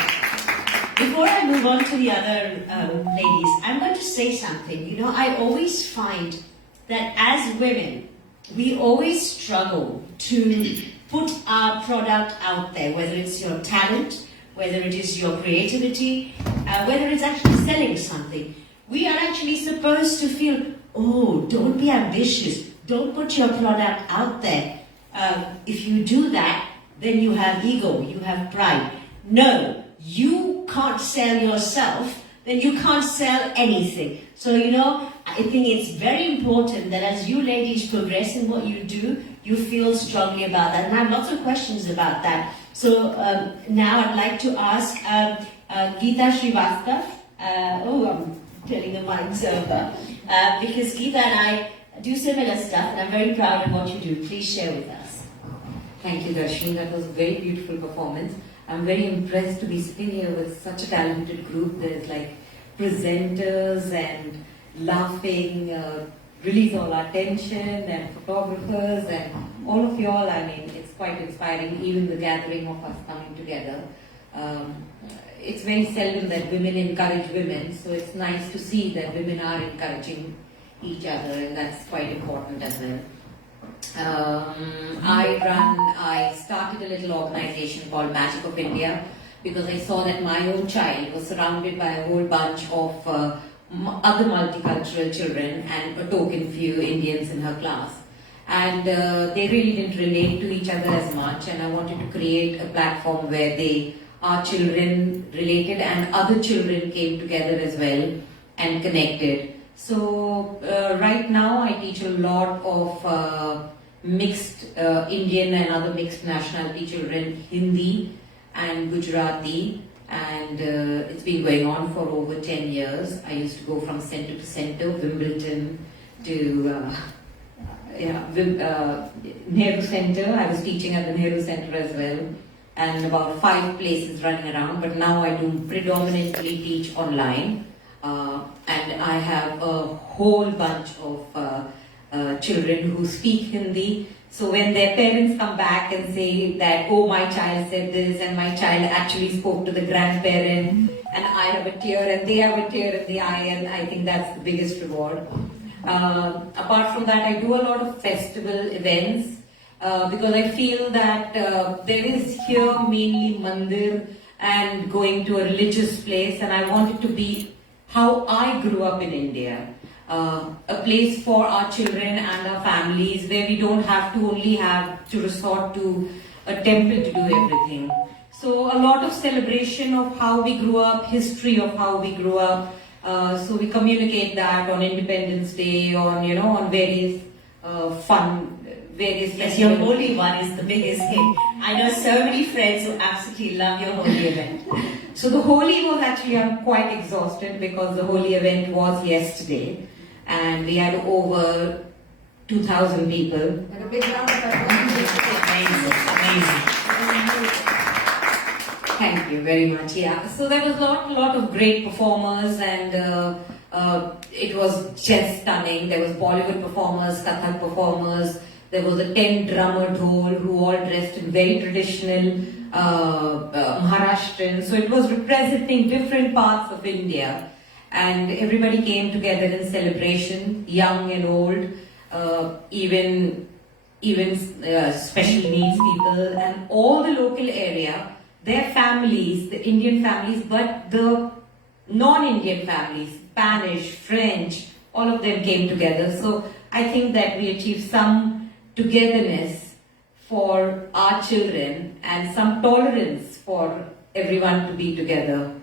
Before I move to the other ladies, I'm going to say something. You know, I always find that as women, we always struggle to put our product out there, whether it's your talent, whether it is your creativity, whether it's actually selling something. We are actually supposed to feel, oh, don't be ambitious, don't put your product out there. If you do that, then you have ego, you have pride. No, you can't sell yourself, then you can't sell anything. So, you know, I think it's very important that as you ladies progress in what you do, you feel strongly about that. And I have lots of questions about that. So now I'd like to ask Geeta Srivastav. I'm turning the mics over. Because Geeta and I do similar stuff, and I'm very proud of what you do. Please share with us. Thank you, Darshini. That was a very beautiful performance. I'm very impressed to be sitting here with such a talented group. There's like presenters and laughing, release all our tension, and photographers, and all of you all. I mean, it's quite inspiring, even the gathering of us coming together. It's very seldom that women encourage women, so it's nice to see that women are encouraging each other, and that's quite important as well. I started a little organization called Magic of India because I saw that my own child was surrounded by a whole bunch of other multicultural children and a token few Indians in her class. And they really didn't relate to each other as much, and I wanted to create a platform where our children related and other children came together as well and connected. So right now I teach a lot of mixed Indian and other mixed nationality children, Hindi and Gujarati, and it's been going on for over 10 years. I used to go from center to center, Wimbledon to Nehru Center. I was teaching at the Nehru Center as well, and about 5 places running around, but now I do predominantly teach online. And I have a whole bunch of children who speak Hindi. So when their parents come back and say that, oh, my child said this, and my child actually spoke to the grandparent, and I have a tear and they have a tear in the eye, and I think that's the biggest reward. Apart from that, I do a lot of festival events because I feel that there is here mainly mandir and going to a religious place, and I want it to be how I grew up in India. A place for our children and our families where we don't have to only have to resort to a temple to do everything. So a lot of celebration of how we grew up, history of how we grew up. So we communicate that on Independence Day, on various various festivals. Yes, your holy one is the biggest hit. I know so many friends who absolutely love your holy event. So the Holi was actually, I'm quite exhausted because the Holi event was yesterday and we had over 2,000 people. And a big round of applause. Amazing. Thank you very much. Yeah, so there was a lot of great performers, and it was just stunning. There was Bollywood performers, Kathak performers. There was a 10-drummer dhol who all dressed in very traditional Maharashtrian. So it was representing different parts of India, and everybody came together in celebration, young and old, even special needs people, and all the local area, their families, the Indian families, but the non-Indian families, Spanish, French, all of them came together. So I think that we achieved some togetherness for our children and some tolerance for everyone to be together.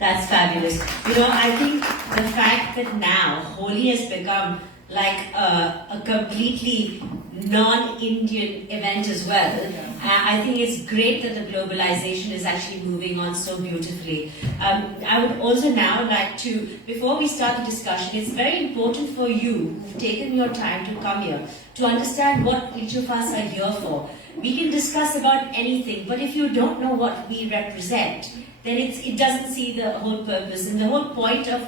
That's fabulous. I think the fact that now Holi has become like a completely non-Indian event as well. I think it's great that the globalization is actually moving on so beautifully. I would also now like to, before we start the discussion, it's very important for you who've taken your time to come here to understand what each of us are here for. We can discuss about anything, but if you don't know what we represent, then it doesn't see the whole purpose. And the whole point of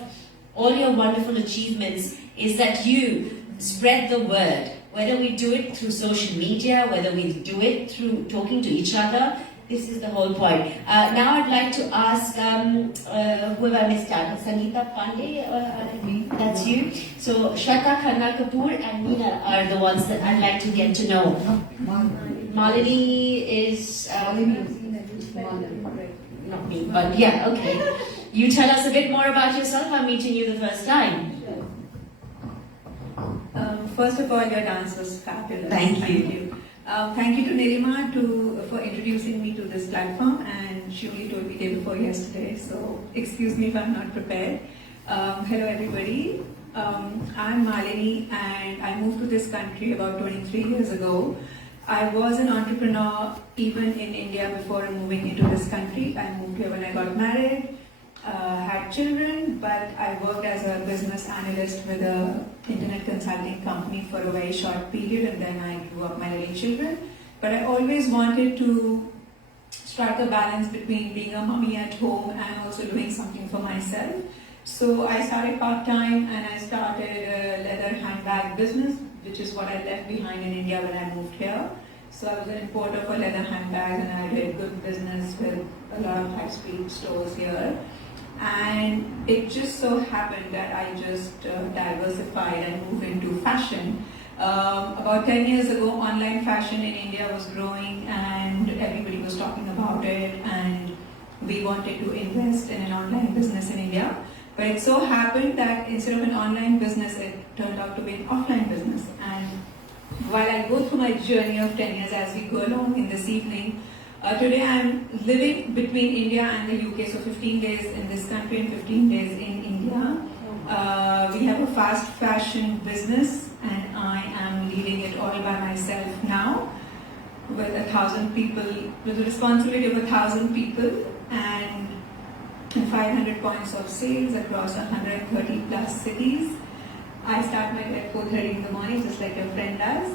all your wonderful achievements is that you spread the word, whether we do it through social media, whether we do it through talking to each other, This is the whole point. Now I'd like to ask who have I missed out? Sangeeta Pandey, that's you. So Shweta Khanna Kapoor and Meena are the ones that I'd like to get to know. Malini is not me, but yeah, okay. You tell us a bit more about yourself. I'm meeting you the first time. First of all, your dance was fabulous. Thank you. Thank you to Nilima for introducing me to this platform, and she only told me day before yesterday, so excuse me if I'm not prepared. Hello everybody, I'm Malini and I moved to this country about 23 years ago. I was an entrepreneur even in India before moving into this country. I moved here when I got married, had children, but I worked as a business analyst with an internet consulting company for a very short period, and then I grew up my little children. But I always wanted to strike a balance between being a mummy at home and also doing something for myself. So I started part-time and I started a leather handbag business, which is what I left behind in India when I moved here. So I was an importer for leather handbags and I did good business with a lot of high-street stores here. And it just so happened that I just diversified and moved into fashion. About 10 years ago, online fashion in India was growing and everybody was talking about it, and we wanted to invest in an online business in India. But it so happened that instead of an online business, it turned out to be an offline business. And while I go through my journey of 10 years as we go along in this evening, today I'm living between India and the UK, so 15 days in this country and 15 days in India. We have a fast fashion business and I am leading it all by myself now with 1,000 people, with the responsibility of 1,000 people and 500 points of sales across 130 plus cities. I start my day at 4:30 in the morning, just like your friend does.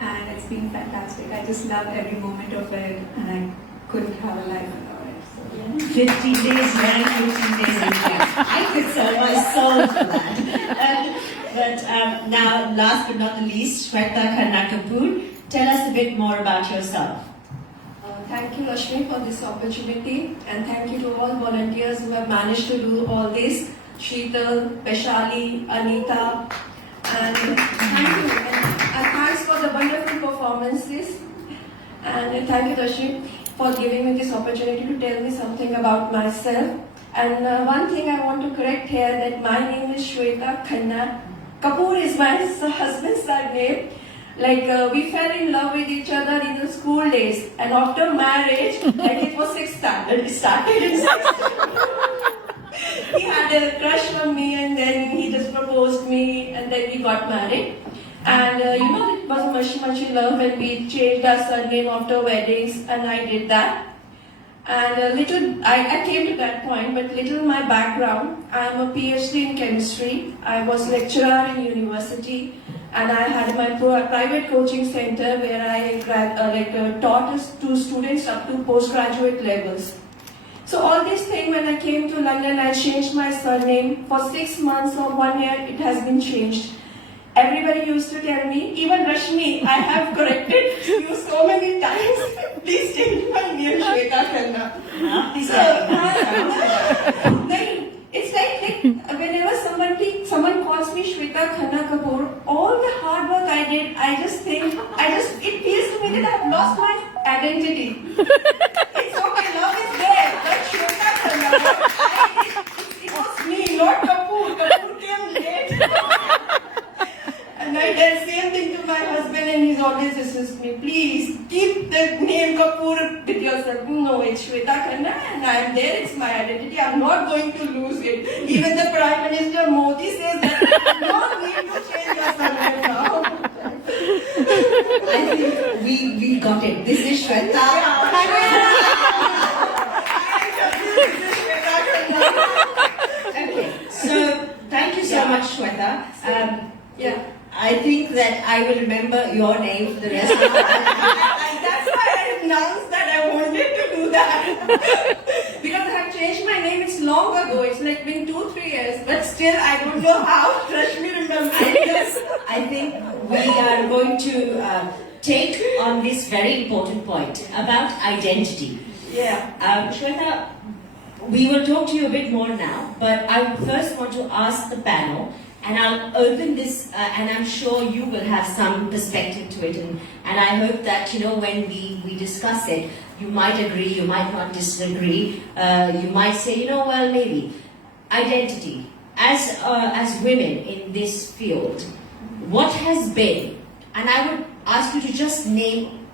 And it's been fantastic. I just love every moment of it, and I couldn't have a life without it. So, yeah. 15 days married, 15 days in India. I could sell my soul for that. But now, last but not the least, Shweta Khanna Kapoor, tell us a bit more about yourself. Thank you, Rashmi, for this opportunity, and thank you to all volunteers who have managed to do all this. Sheetal, Vaishali, Anita, and thank you. And thanks for the wonderful performances. And thank you, Rashmi, for giving me this opportunity to tell me something about myself. And one thing I want to correct here, that my name is Shweta Khanna. Kapoor is my husband's surname. Like we fell in love with each other in the school days, and after marriage, like it was 6th standard, it started in 6th. He had a crush on me, and then he just proposed me, and then we got married. And you know, it was much love when we changed our surname after weddings, and I did that. And I came to that point, but little my background. I am a PhD in chemistry. I was lecturer in university. And I had my private coaching center where I taught to students up to postgraduate levels. So all this thing, when I came to London, I changed my surname. For 6 months or 1 year, it has been changed. Everybody used to tell me, even Rashmi, I have corrected you so many times. Please change my name, Shweta Khanna. It's like whenever someone calls me Shweta Khanna Kapoor, all the hard work I did, it feels to me that I've lost my identity. It's okay, love is there, but Shweta Khanna, it was me, not Kapoor. Kapoor came late. And I tell the same thing to my husband, and he's always assists me, please keep the name Kapoor with yourself. No, it's Shweta Khanna, and I am there, it's my identity, I'm not going to lose it. Even the Prime Minister Modi says that you don't need to change your surname now. I think we got it. This is Shweta. Okay, so thank you so much, Shweta. I think that I will remember your name for the rest of the life. That's why I announced that I wanted to do that. Because I have changed my name, it's long ago, it's like been 2-3 years, but still I don't know how Rashmi remembers. I think we are going to take on this very important point about identity. Yeah. Shweta, we will talk to you a bit more now, but I first want to ask the panel, and I'll open this, and I'm sure you will have some perspective to it, and I hope that, you know, when we discuss it, you might agree, you might not disagree, you might say, you know, well, maybe. Identity. As women in this field, what has been, and I would ask you to just name,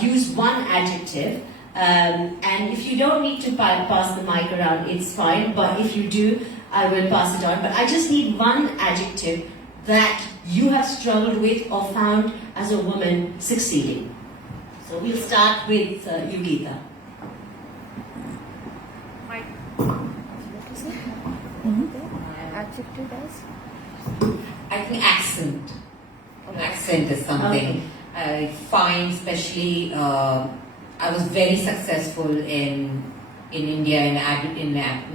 use one adjective, and if you don't need to pass the mic around, it's fine, but if you do, I will pass it on. But I just need one adjective that you have struggled with or found as a woman succeeding. So we'll start with you, Geeta. Adjective as? I think accent. Accent is something I find, especially I was very successful in India in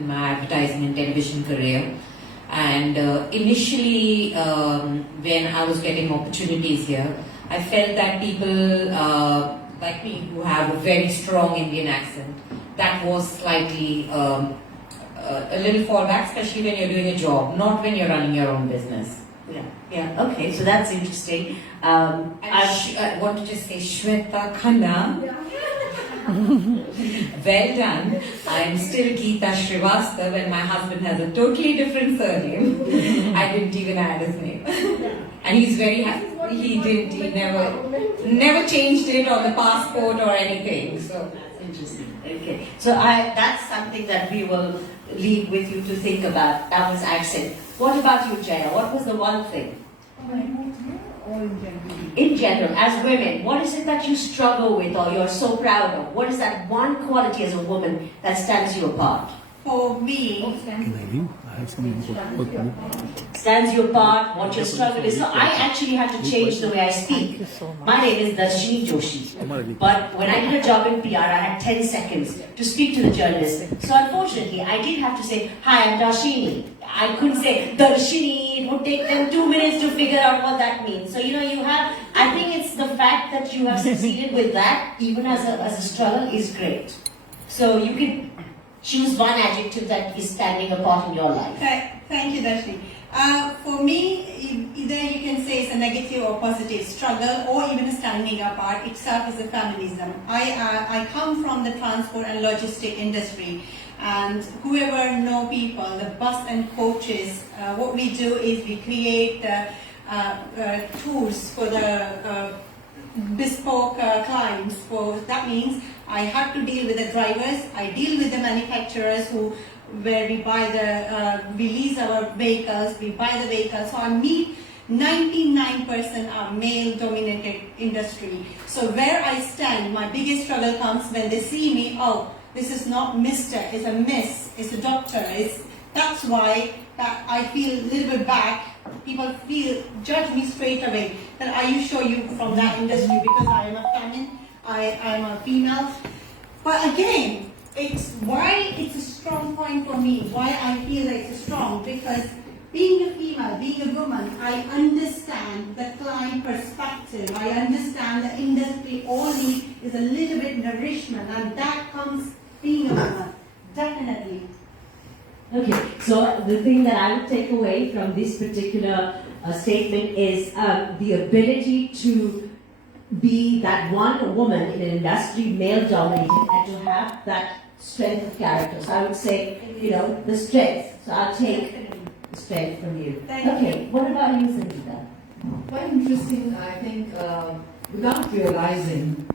my advertising and television career, and initially when I was getting opportunities here, I felt that people like me who have a very strong Indian accent, that was slightly a little fallback, especially when you're doing a job, not when you're running your own business. Yeah, okay, so that's interesting. I want to just say Shweta Khanna. Well done. I'm still Geeta Srivastav, and my husband has a totally different surname. I didn't even add his name. And he's very happy. He never changed it on the passport or anything. So that's interesting. Okay. So that's something that we will leave with you to think about. That was accent. What about you, Jaya? What was the one thing? In general, as women, what is it that you struggle with or you're so proud of? What is that one quality as a woman that stands you apart? For me, stands you apart, what your struggle is. So I actually had to change the way I speak. My name is Darshini Joshi. But when I did a job in PR, I had 10 seconds to speak to the journalist. So unfortunately, I did have to say, hi, I'm Darshini. I couldn't say Darshini. It would take them 2 minutes to figure out what that means. So, you know, I think it's the fact that you have succeeded with that, even as a struggle, is great. So you can choose one adjective that is standing apart in your life. Thank you, Darshini. For me, either you can say it's a negative or positive struggle, or even standing apart itself is a feminism. I come from the transport and logistic industry, and whoever know people, the bus and coaches, what we do is we create tours for the bespoke clients. So that means I have to deal with the drivers, I deal with the manufacturers where we buy we lease our vehicles, we buy the vehicles. So I meet 99% are male dominated industry. So where I stand, my biggest struggle comes when they see me, oh, this is not Mr., it's a Miss, it's a doctor. That's why that I feel a little bit back. People judge me straight away. That are you sure you from that industry? Because I am a feminine, I am a female. But again, it's why it's a strong point for me. Why I feel like it's strong, because being a female, being a woman, I understand the client perspective. I understand the industry only is a little bit nourishment, and that comes being a woman, definitely. Okay, so the thing that I would take away from this particular statement is the ability to be that one woman in an industry male-dominated and to have that strength of character. So I would say, you know, the strength. So I'll take the strength from you. Okay, what about you, Sangeeta? Quite interesting, I think, without realizing,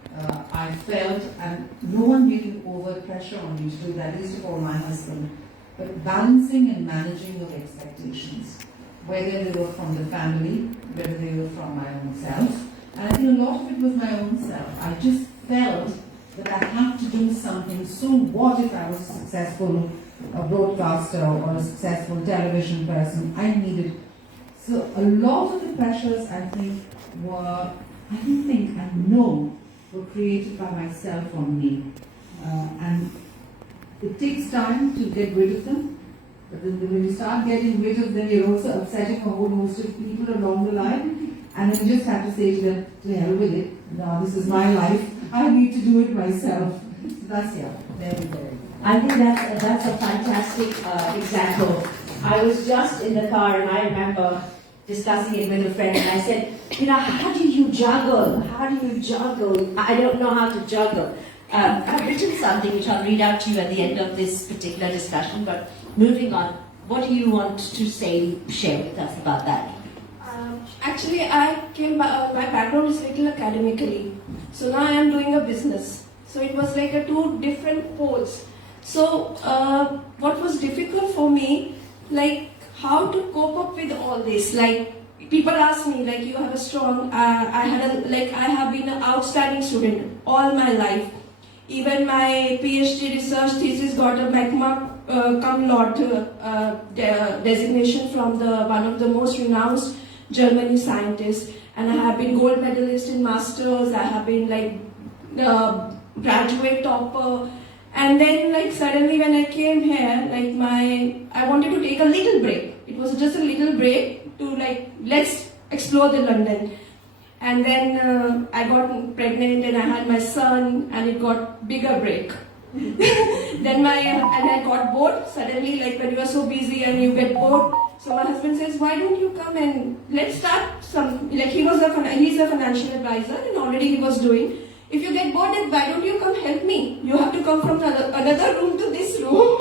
I felt, and no one really over pressure on me to do that, least of all my husband, but balancing and managing of expectations, whether they were from the family, whether they were from my own self. And I think a lot of it was my own self. I just felt that I had to do something. So what if I was a successful broadcaster or a successful television person? I needed. So a lot of the pressures, I think, I know were created by myself or me. And it takes time to get rid of them. But then when you start getting rid of them, you're also upsetting a whole host of people along the line. And then you just have to say to them, to hell with it, This is my life. I need to do it myself. So that's, yeah, very, very. I think that's a fantastic example. I was just in the car and I remember discussing it with a friend and I said, how do you juggle? How do you juggle? I don't know how to juggle. I've written something which I'll read out to you at the end of this particular discussion, but moving on, what do you want to share with us about that? Actually, my background is little academically. So now I am doing a business. So it was like two different poles. So what was difficult for me, like how to cope up with all this. Like people ask me, like you have a strong, I have been an outstanding student all my life. Even my PhD research thesis got a magma cum laude designation from one of the most renowned Germany scientists, and I have been gold medalist in masters. I have been like graduate topper, and then like suddenly when I came here, like I wanted to take a little break. It was just a little break to let's explore the London. And then I got pregnant and I had my son, and it got bigger break. Then I got bored suddenly, like when you are so busy and you get bored. So my husband says, why don't you come and let's start some, he's a financial advisor and already he was doing. If you get bored, why don't you come help me? You have to come from another room to this room.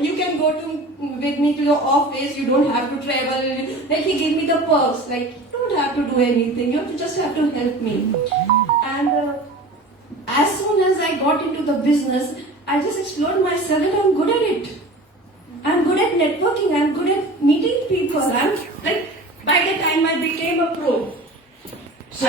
You can go with me to your office, you don't have to travel. Like he gave me the perks, like you don't have to do anything, you just have to help me. And as soon as I got into the business, I just explored myself and I'm good at it. I'm good at networking, I'm good at meeting people. I'm like, by the time I became a pro. So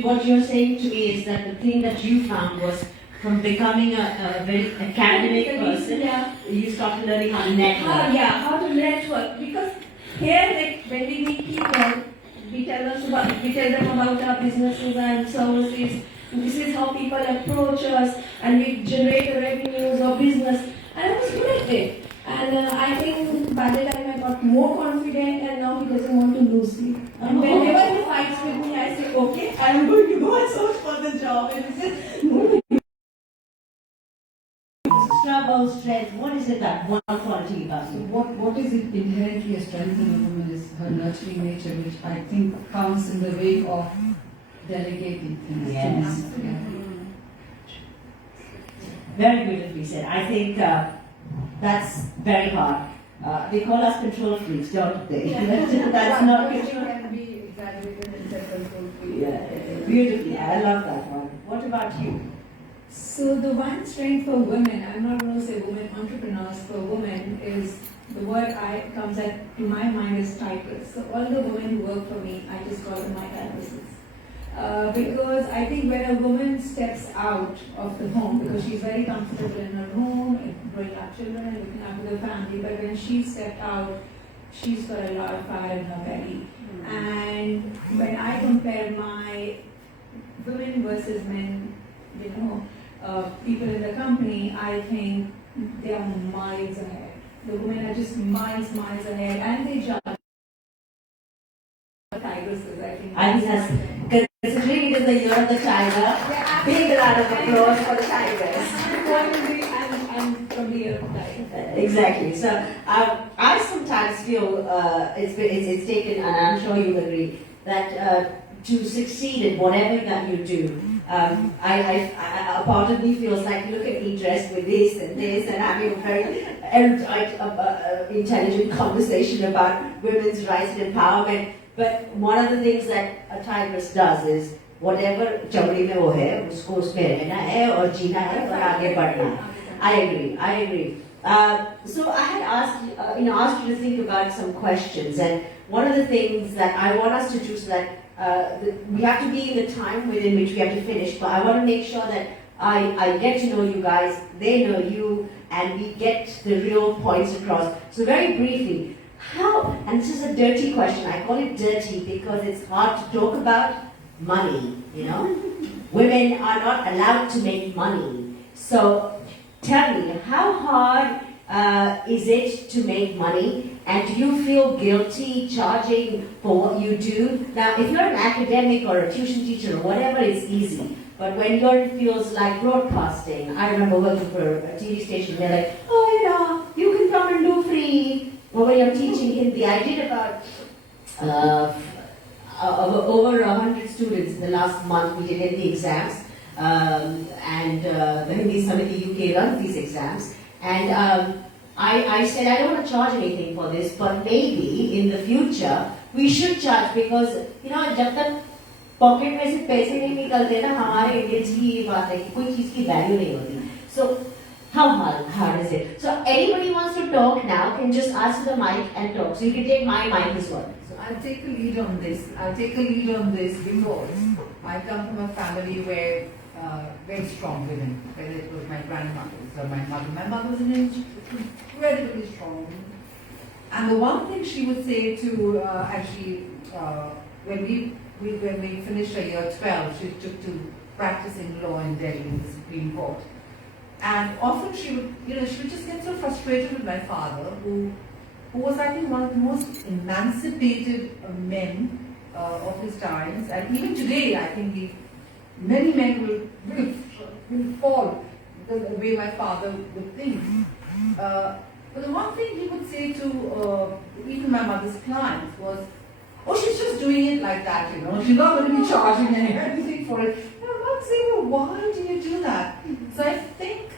what you're saying to me is that the thing that you found was from becoming a very academic person, you started learning how to network. How to network. Because here, when we meet people, we tell them about our businesses and services. This is how people approach us, and we generate the revenues or business. And I was good at it. And I think by the time I got more confident, and now he doesn't want to lose me. And whenever he fights with me, I say, okay, I am going to go and search for the job. And he says, no. Struggle, strength, what is it that one quality about you? What is it inherently a strength in a woman is her nurturing nature, which I think comes in the way of delegating things. Yes. Very beautifully said. I think that's very hard. They call us control freaks, don't they? That's not control. Can be exaggerated and said control freak. Yeah, beautifully. I love that one. What about you? So the one strength for women, I'm not going to say women entrepreneurs, for women is the word comes to my mind is tigress. So all the women who work for me, I just call them my tigresses. Because I think when a woman steps out of the home, because she's very comfortable in her home, growing up children and looking after the family, but when she stepped out, she's got a lot of fire in her belly. And when I compare my women versus men, people in the company, I think they are miles ahead. The women are just miles ahead, and they judge tigresses. I think that's considering it is the year of the tiger. Big round of applause for the tigers. I'm from the year of the tiger. Exactly. So I sometimes feel it's taken, and I'm sure you'll agree, that to succeed in whatever that you do, a part of me feels like, look at me dressed with this and having a very erudite, intelligent conversation about women's rights and empowerment. But one of the things that a tigress does is whatever चमड़ी में वो है उसको उसमें रहना है और जीना है और आगे बढ़ना है. I agree. So I had asked you to think about some questions, and one of the things that I want us to do so that we have to be in the time within which we have to finish, but I want to make sure that I get to know you guys, they know you, and we get the real points across. So very briefly, how, and this is a dirty question, I call it dirty because it's hard to talk about money, Women are not allowed to make money. So tell me, how hard is it to make money, And do you feel guilty charging for what you do? Now, if you're an academic or a tuition teacher or whatever, it's easy. But when your feels like broadcasting, I remember working for a TV station, they're like, oh, you know, you can come and do free. Or when you're teaching Hindi, I did about over 100 students in the last month. We did Hindi exams. And the Hindi Samiti UK runs these exams. And I said, I don't want to charge anything for this, but maybe in the future, we should charge because, you know, जब तक pocket में से पैसे नहीं निकलते ना हमारे Indians की ये बात है कि कोई चीज की वैल्यू नहीं होती. So how hard is it? So anybody wants to talk now can just ask the mic and talk. So you can take my mic as well. So I'll take a lead on this. Because I come from a family where very strong women, whether it was my grandmothers or my mother. My mother was an incredibly strong woman. And the one thing she would say to when we finished our year 12, she took to practicing law in Delhi in the Supreme Court. And often she would just get so frustrated with my father, who was, I think, one of the most emancipated men of his times. And even today, I think many men will fall the way my father would think. But the one thing he would say to even my mother's clients was, oh, she's just doing it like that, you know. She's not going to be charging anything for it. And I'm not saying, well, why do you do that? So I think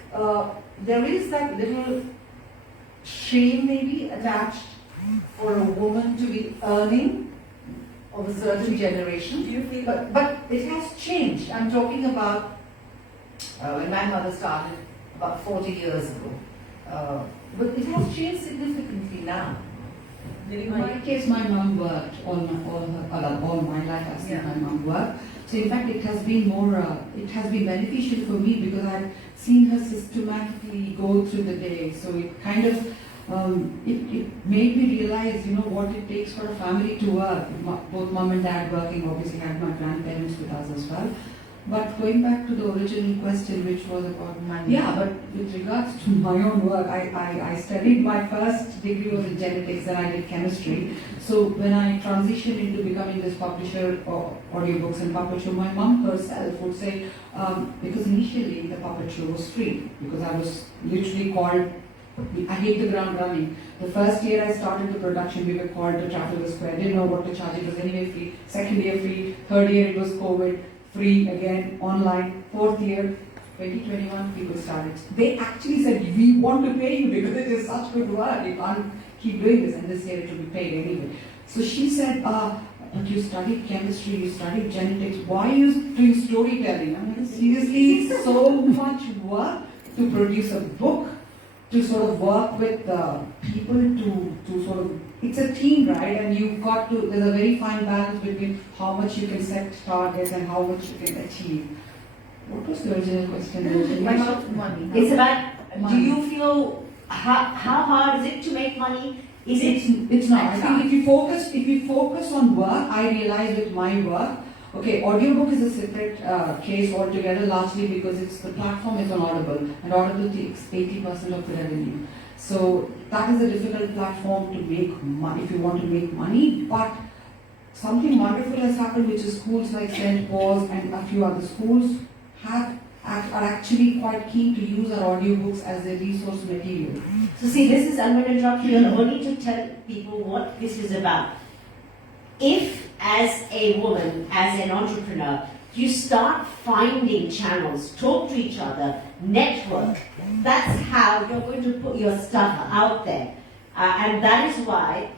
there is that little shame maybe attached for a woman to be earning of a certain generation. But it has changed. I'm talking about when my mother started about 40 years ago. But it has changed significantly now. In my case, my mom worked all my life. I've seen my mom work. So in fact, it has been beneficial for me because I've seen her systematically go through the day. So it kind of it made me realize, you know, what it takes for a family to work. Both mom and dad working. Obviously, I had my grandparents with us as well. But going back to the original question, which was about money. Yeah, but with regards to my own work, I studied, my first degree was in genetics and I did chemistry. So when I transitioned into becoming this publisher of audiobooks and puppet show, my mom herself would say, because initially the puppet show was free, because I was literally called, I hit the ground running. The first year I started the production, we were called the Trafalgar Square. I didn't know what to charge, it was anyway free. Second year free, third year it was COVID. Free again, online. Fourth year, 2021, people started. They actually said, we want to pay you because it is such good work. You can't keep doing this. And this year it will be paid anyway. So she said, but you studied chemistry, you studied genetics. Why are you doing storytelling? I mean, seriously, it's so much work to produce a book, to sort of work with people, to sort of, it's a team, right? And you've got to, there's a very fine balance between how much you can set targets and how much you can achieve. What was the original question? About money. It's about, do you feel, how hard is it to make money? It's not. I think if you focus on work, I realize with my work, okay, audiobook is a separate case altogether, largely because the platform is on Audible, and Audible takes 80% of the revenue. So that is a difficult platform to make money, if you want to make money, but something wonderful has happened, which is schools like St. Paul's and a few other schools are actually quite keen to use our audiobooks as a resource material. So see, this is, I'm going to interrupt you only to tell people what this is about. If, as a woman, as an entrepreneur, you start finding channels, talk to each other, network, that's how you're going to put your stuff out there. And that is why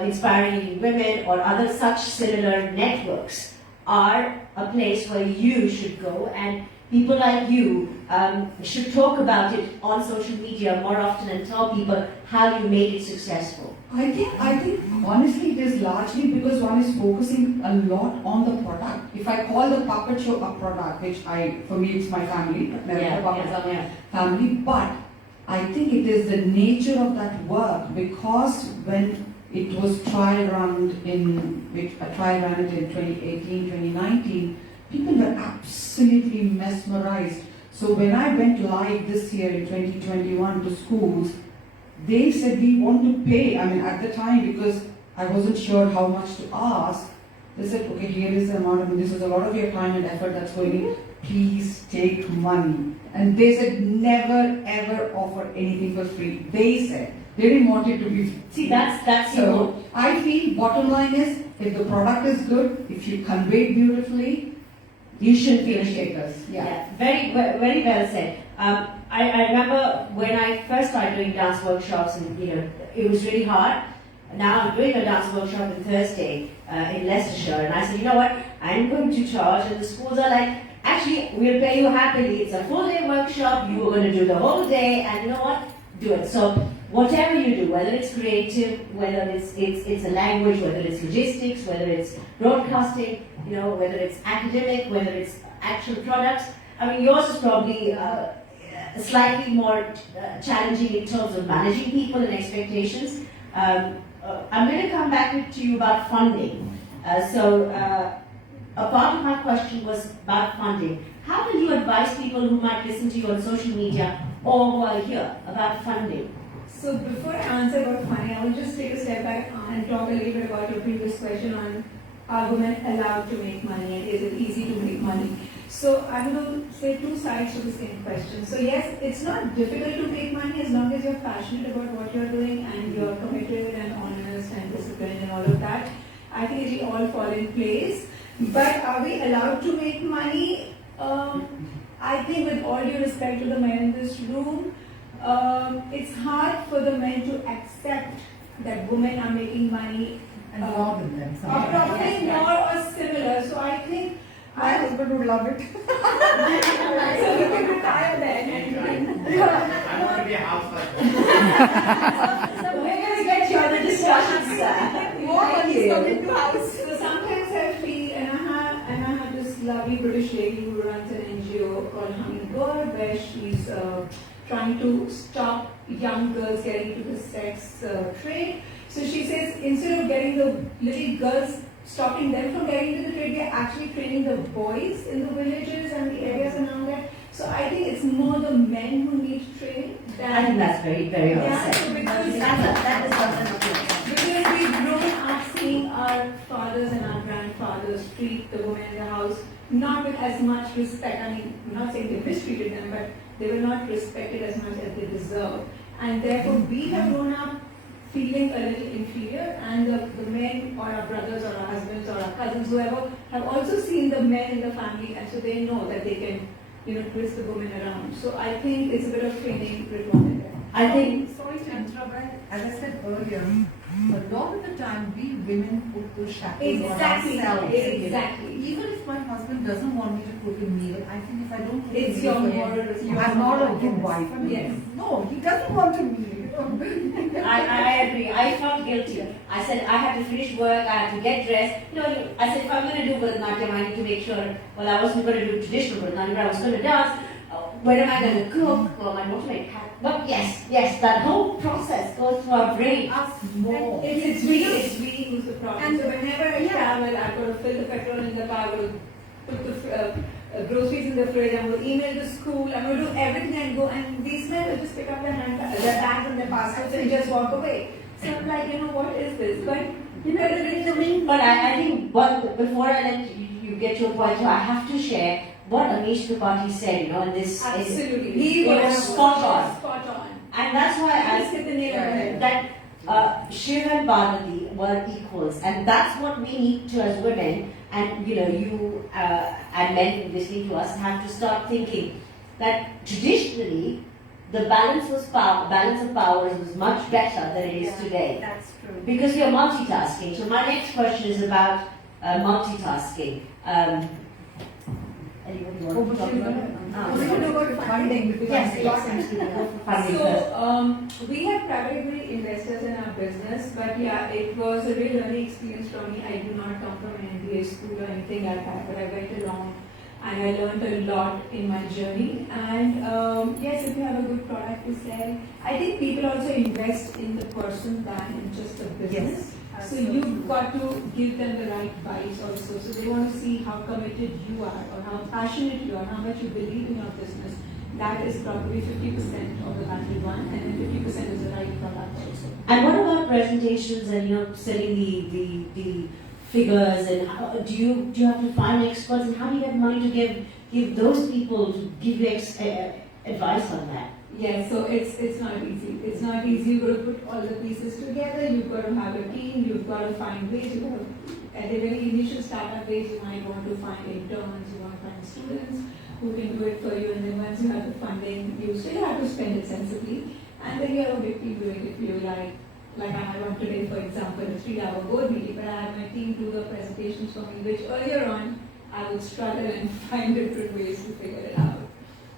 Inspiring Women or other such similar networks are a place where you should go, and people like you should talk about it on social media more often and tell people how you made it successful. I think honestly it is largely because one is focusing a lot on the product. If I call the puppet show a product, which for me it's my family, the puppets are my family, but I think it is the nature of that work, because when it was trial run in 2018, 2019, people were absolutely mesmerized. So when I went live this year in 2021 to schools, they said we want to pay. I mean, at the time, because I wasn't sure how much to ask, they said, okay, here is the amount. I mean, this is a lot of your time and effort that's going in. Please take money. And they said, never ever offer anything for free. They said. They didn't want it to be free. See, that's so I feel bottom line is, if the product is good, if you convey it beautifully, you shouldn't feel ashamed. Yeah, very well said. I remember when I first started doing dance workshops, and it was really hard. Now I'm doing a dance workshop on Thursday in Leicestershire, and I said, you know what, I'm going to charge, and the schools are like, actually, we'll pay you happily. It's a full day workshop, you are going to do the whole day, and you know what, do it. So whatever you do, whether it's creative, whether it's a language, whether it's logistics, whether it's broadcasting, whether it's academic, whether it's actual products. I mean, yours is probably slightly more challenging in terms of managing people and expectations. I'm going to come back to you about funding. A part of my question was about funding. How will you advise people who might listen to you on social media or who are here about funding? So before I answer about funding, I will just take a step back and talk a little bit about your previous question on are women allowed to make money and is it easy to make money? So I'm going to say two sides to the same question. So yes, it's not difficult to make money as long as you're passionate about what you're doing and you're committed and honest and disciplined and all of that. I think it will all fall in place. But are we allowed to make money? I think with all due respect to the men in this room, it's hard for the men to accept that women are making money and more than them. Probably more or similar. So I think my husband would love it. So you can retire then. I want to be a housewife. So we're going to get you on the discussion, sir. More money coming to house. So sometimes I feel, and I have this lovely British lady who runs an NGO called Hummingbird, where she's trying to stop young girls getting into the sex trade. So she says, instead of getting the little girls, stopping them from getting into the trade, we are actually training the boys in the villages and the areas around there. So I think it's more the men who need training. I think that's very well said. So because we've grown up seeing our fathers and our grandfathers treat the women in the house not with as much respect. I mean, I'm not saying they mistreated them, but they were not respected as much as they deserve. And therefore we have grown up feeling a little inferior, and the men or our brothers or our husbands or our cousins, whoever, have also seen the men in the family, and so they know that they can, twist the women around. So I think it's a bit of training required there. I think, sorry to interrupt, but as I said earlier, a lot of the time we women put those shackles on ourselves. Exactly. Even if my husband doesn't want me to cook a meal, I think if I don't cook it's a your meal moral for him, responsibility. I'm not a good wife. Yes. No, he doesn't want a meal. I agree. I felt guilty. I said I had to finish work, I had to get dressed. I said if I'm going to do Bharatanatyam, I need to make sure, well, I wasn't going to do traditional Bharatanatyam, but I was going to dance. When am I going to cook? Well, my daughter made cat. But yes, that whole process goes through our brain. It's we who's the problem. And so whenever I travel, I've got to fill the petrol in the car, I'll put the groceries in the fridge, I'm going to email the school, I'm going to do everything and go, and these men will just pick up their bags and their passports and just walk away. So I'm like, what is this? But But I think before I let you get your point, I have to share what Amish Tripathi said, in this. Absolutely. He was spot on. Spot on. And that's why I hit the nail on the head. that Shiv and Parvati were equals, and that's what we need to as women, and you and men listening to us have to start thinking that traditionally the balance of powers was much better than it is today. That's true. Because we are multitasking. So my next question is about multitasking. Anybody want to talk about it? We can do about funding because Funding so we have private equity investors in our business, but it was a real learning experience for me. I do not come from an MBA school or anything like that, but I went along and I learned a lot in my journey. And yes, if you have a good product to sell, I think people also invest in the person than in just a business. So you've got to give them the right vibes also. So they want to see how committed you are, or how passionate you are, how much you believe in your business. That is probably 50% of the battle won, and then 50% is the right product. And what about presentations and selling the figures, and how, do you have to find experts, and how do you get money to give those people to give you advice on that? Yeah, so it's not easy. It's not easy. You've got to put all the pieces together. You've got to have a team. You've got to find ways. You've got to, at the very initial startup phase, you might want to find interns. You want to find students who can do it for you. And then once you have the funding, you still have to spend it sensibly. And then you're obviously doing it for you. Like I had one today, for example, a 3-hour board meeting, but I had my team do the presentations for me, which earlier on I would struggle and find different ways to figure it out.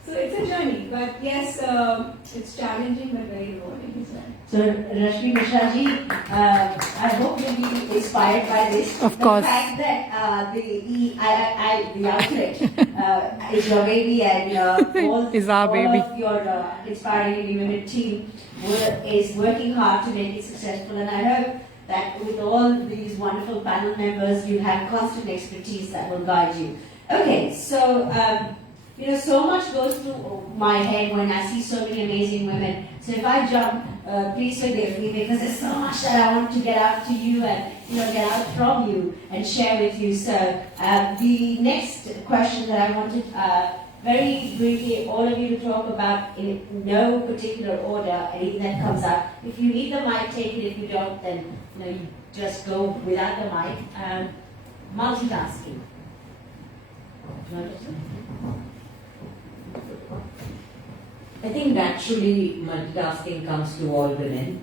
So it's a journey, but yes, it's challenging but very rewarding as well. So Rashmi Mishra-ji, I hope you'll be inspired by this. Of course. The fact that the outlet is your baby, and all of your inspiring women team is working hard to make it successful, and I hope that with all these wonderful panel members, you have constant expertise that will guide you. Okay, so so much goes through my head when I see so many amazing women. So if I jump, please forgive me, because there's so much that I want to get out to you and get out from you and share with you. So the next question that I wanted very briefly all of you to talk about in no particular order, anything that comes up. If you need the mic, take it. If you don't, then you just go without the mic. Multitasking. I think naturally multitasking comes to all women.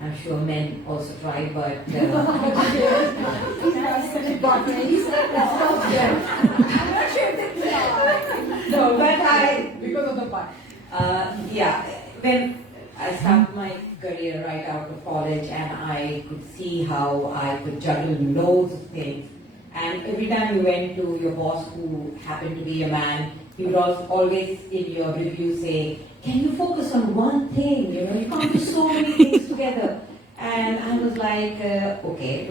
I'm sure men also try, but I'm not sure if they try. No, but because of the part. When I started my career right out of college, and I could see how I could juggle loads of things. And every time you went to your boss, who happened to be a man, he would always in your review say, "Can you focus on one thing? You can't do so many things together." And I was like, okay.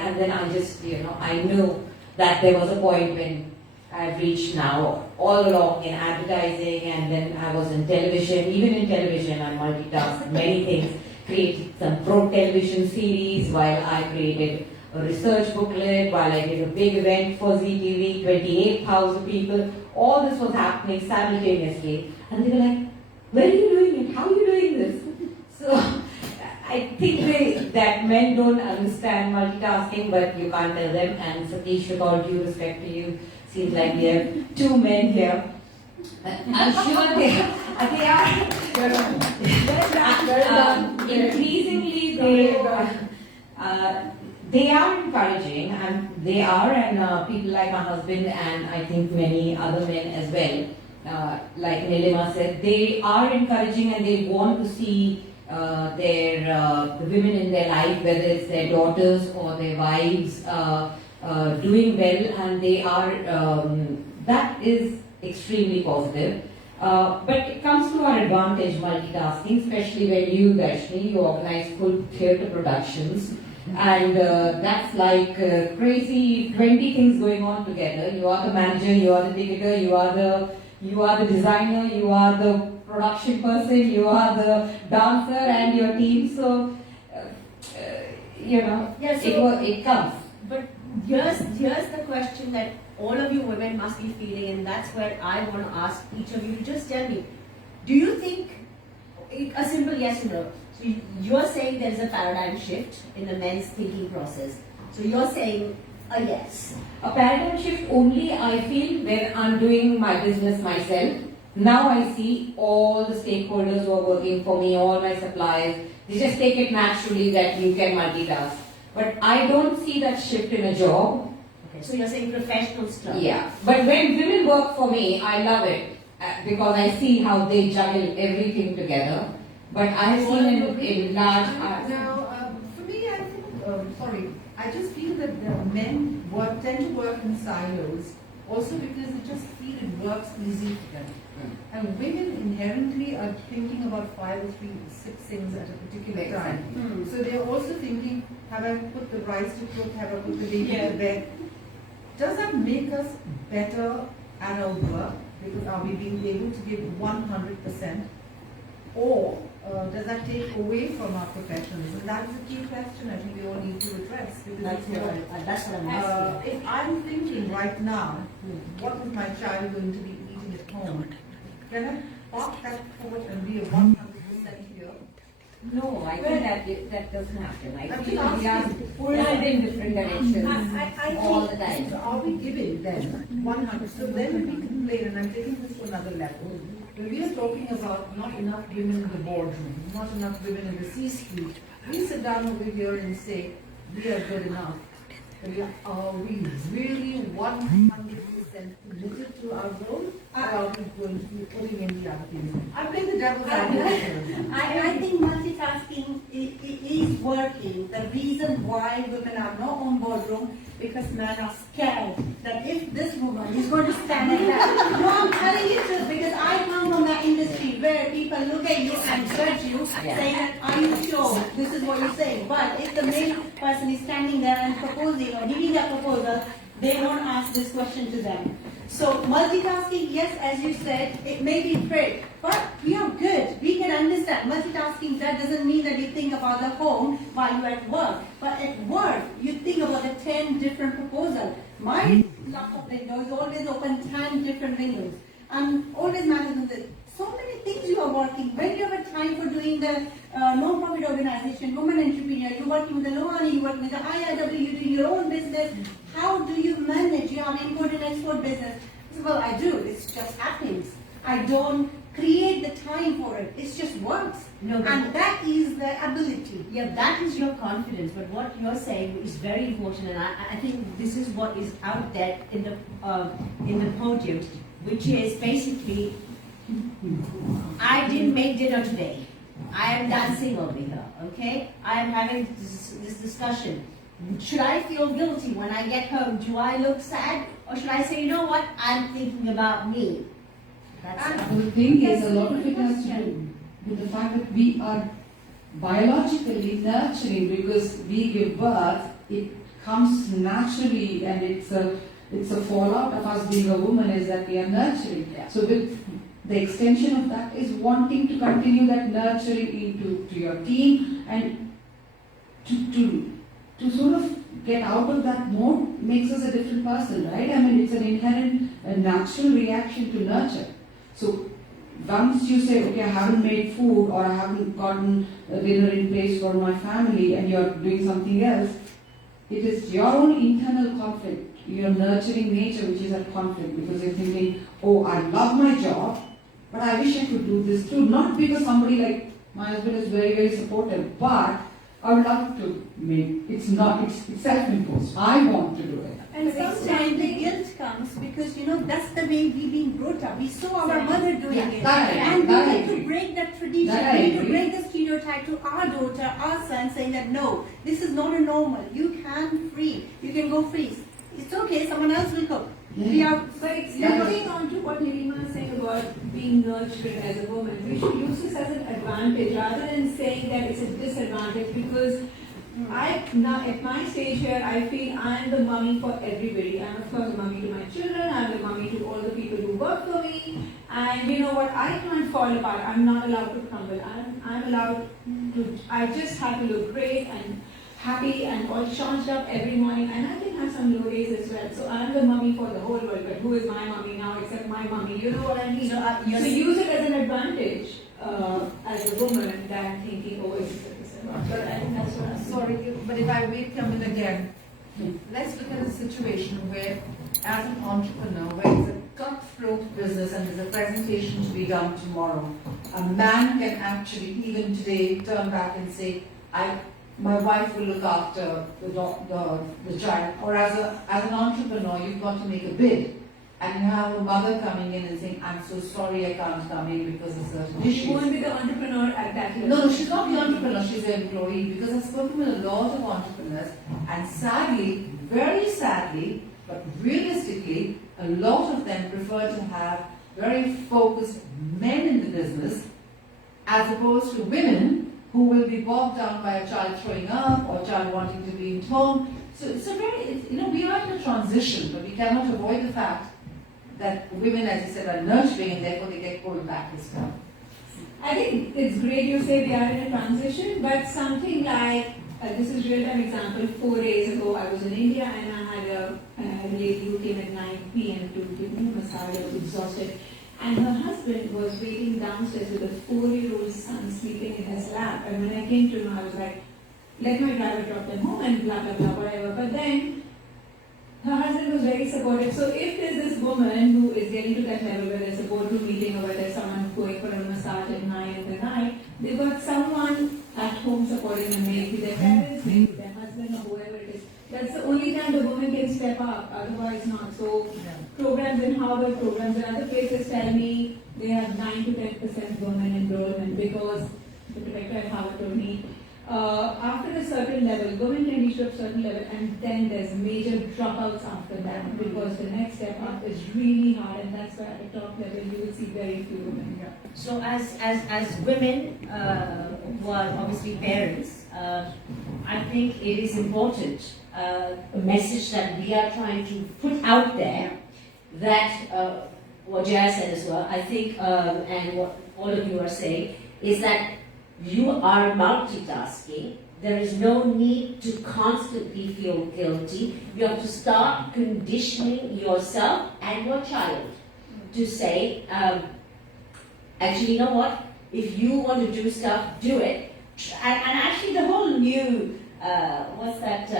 And then I just, I knew that there was a point when I've reached now all along in advertising, and then I was in television. Even in television, I multitasked many things. Created some pro television series while I created a research booklet, while I did a big event for ZTV, 28,000 people. All this was happening simultaneously. And they were like, "Where are you doing it? How are you doing this?" So I think that men don't understand multitasking, but you can't tell them. And Satish, with all due respect to you, seems like we have two men here. I'm sure they are. Increasingly, they are encouraging, and they are, and people like my husband, and I think many other men as well, like Nilima said, they are encouraging, and they want to see the women in their life, whether it's their daughters or their wives, doing well, and they are, that is extremely positive. But it comes to our advantage, multitasking, especially when you, Darshni, you organize full theatre productions. And that's like crazy, 20 things going on together. You are the manager, you are the ticketer, you are the designer, you are the production person, you are the dancer and your team. So, it comes. But here's the question that all of you women must be feeling, and that's where I want to ask each of you to just tell me, do you think, a simple yes or no, so you're saying there's a paradigm shift in the men's thinking process. So you're saying a yes. A paradigm shift only I feel when I'm doing my business myself. Now I see all the stakeholders who are working for me, all my suppliers, they just take it naturally that you can multitask. But I don't see that shift in a job. Okay, so you're saying professional stuff. Yeah, but when women work for me, I love it because I see how they juggle everything together. But I have seen in large arts. Now, for me, I think, I just feel that men tend to work in silos, also because they just feel it works easy for them. And women inherently are thinking about 5 or 6 things at a particular time. So they're also thinking, have I put the rice to cook, have I put the baby to bed? Does that make us better at our work? Because are we being able to give 100%? Or does that take away from our professions? And that is a key question I think we all need to address. That's what I'm asking. If I'm thinking right now, what is my child going to be eating at home? Can I park that thought and be a 100% here? No, I think that doesn't happen. I I'm think just we are asking. pulled in different directions all the time. So are we giving then 100? So then when we complain, and I'm taking this to another level, when we are talking about not enough women in the boardroom, not enough women in the C-suite, we sit down over here and say, we are good enough. But are we really 100% committed to our role? Or are we going to be putting in the other things? I play the devil's advocate. I think multitasking is working. The reason why women are not on boardroom because men are scared that if this woman is going to stand like that. No, I'm telling you truth because I come from that industry where people look at you and judge you, saying that, are you sure this is what you're saying? But if the male person is standing there and proposing or giving a proposal, they won't ask this question to them. So multitasking, yes, as you said, it may be great, but we are good. We can understand multitasking. That doesn't mean that you think about the home while you're at work. But at work, you think about the 10 different proposals. My laptop window is always open 10 different windows. I'm always managing this. So many things you are working. When you have a time for doing the non-profit organization, women entrepreneur, you're working with the Loani, you're working with the IIW, you're doing your own business. How do you manage? You have import and export business. Well, I do. It's just happens. I don't create the time for it. It just works. No, and that is the ability. Yeah, that is your confidence. But what you're saying is very important, and I think this is what is out there in the podium, which is basically, I didn't make dinner today. I am dancing over here. Okay, I am having this discussion. Should I feel guilty when I get home? Do I look sad? Or should I say, you know what, I'm thinking about me? The thing is, a lot of it has to do with the fact that we are biologically nurturing because we give birth, it comes naturally, and it's a fallout of us being a woman is that we are nurturing. So with the extension of that is wanting to continue that nurturing into your team, and to sort of get out of that mode makes us a different person, right? I mean, it's an inherent, natural reaction to nurture. So once you say, okay, I haven't made food or I haven't gotten a dinner in place for my family, and you're doing something else, it is your own internal conflict, your nurturing nature which is at conflict, because you're thinking, oh, I love my job, but I wish I could do this too. Not because somebody like my husband is very, very supportive, but I would love to make it's self-imposed. I want to do it. And sometimes the guilt comes because, that's the way we've been brought up. We saw our mother doing it. And we need to break that tradition. We need to break the stereotype to our daughter, our son, saying that no, this is not a normal. You can go free. It's okay, someone else will cook. But extending on to what Nilima is saying about being nurturing as a woman, we should use this as an advantage rather than saying that it's a disadvantage, because now at my stage here, I feel I'm the mummy for everybody. I'm of course a mummy to my children, I'm the mummy to all the people who work for me, and you know what, I can't fall apart, I'm not allowed to crumble, I'm allowed to, I just have to look great and happy and all charged up every morning, and I can have some low days as well. So I'm the mummy for the whole world, but who is my mummy now except my mummy? You know what I mean? So use it as an advantage as a woman than thinking, oh, it's a disadvantage. But I think that's what I'm Sorry, but if I may come in again, let's look at a situation where, as an entrepreneur, where it's a cutthroat business and there's a presentation to be done tomorrow, a man can actually, even today, turn back and say, my wife will look after the child. Or as an entrepreneur, you've got to make a bid. And you have a mother coming in and saying, I'm so sorry I can't come in because of certain issues. She won't be the entrepreneur at that level. No, she's not the entrepreneur, she's an employee. Because I've spoken with a lot of entrepreneurs, and sadly, very sadly, but realistically, a lot of them prefer to have very focused men in the business as opposed to women who will be bogged down by a child throwing up or a child wanting to be at home. So it's a very, we are in a transition, but we cannot avoid the fact that women, as you said, are nurturing and therefore they get pulled back this time. I think it's great you say we are in a transition, but something like, this is real-time example, 4 days ago I was in India and I had a lady who came at 9 p.m. to give me a massage. I was exhausted. And her husband was waiting downstairs with a 4-year-old son sleeping in his lap. And when I came to him, I was like, let my driver drop them home and blah, blah, blah, whatever. But then her husband was very supportive. So if there's this woman who is getting to that level where there's a boardroom meeting or where there's someone going for a massage at 9 in the night, they've got someone at home supporting them, maybe their parents, maybe their husband or whoever it is. That's the only time the woman can step up, otherwise not. So programs in Harvard, programs in other places tell me they have 9 to 10% women enrollment because the director at Harvard told me after a certain level, women can reach to a certain level and then there's major dropouts after that because the next step up is really hard and that's why at the top level you will see very few women. So as women who are obviously parents, I think it is important, a message that we are trying to put out there that what Jaya said as well, I think, and what all of you are saying, is that you are multitasking. There is no need to constantly feel guilty. You have to start conditioning yourself and your child to say, actually, you know what? If you want to do stuff, do it. And actually the whole new, what's that,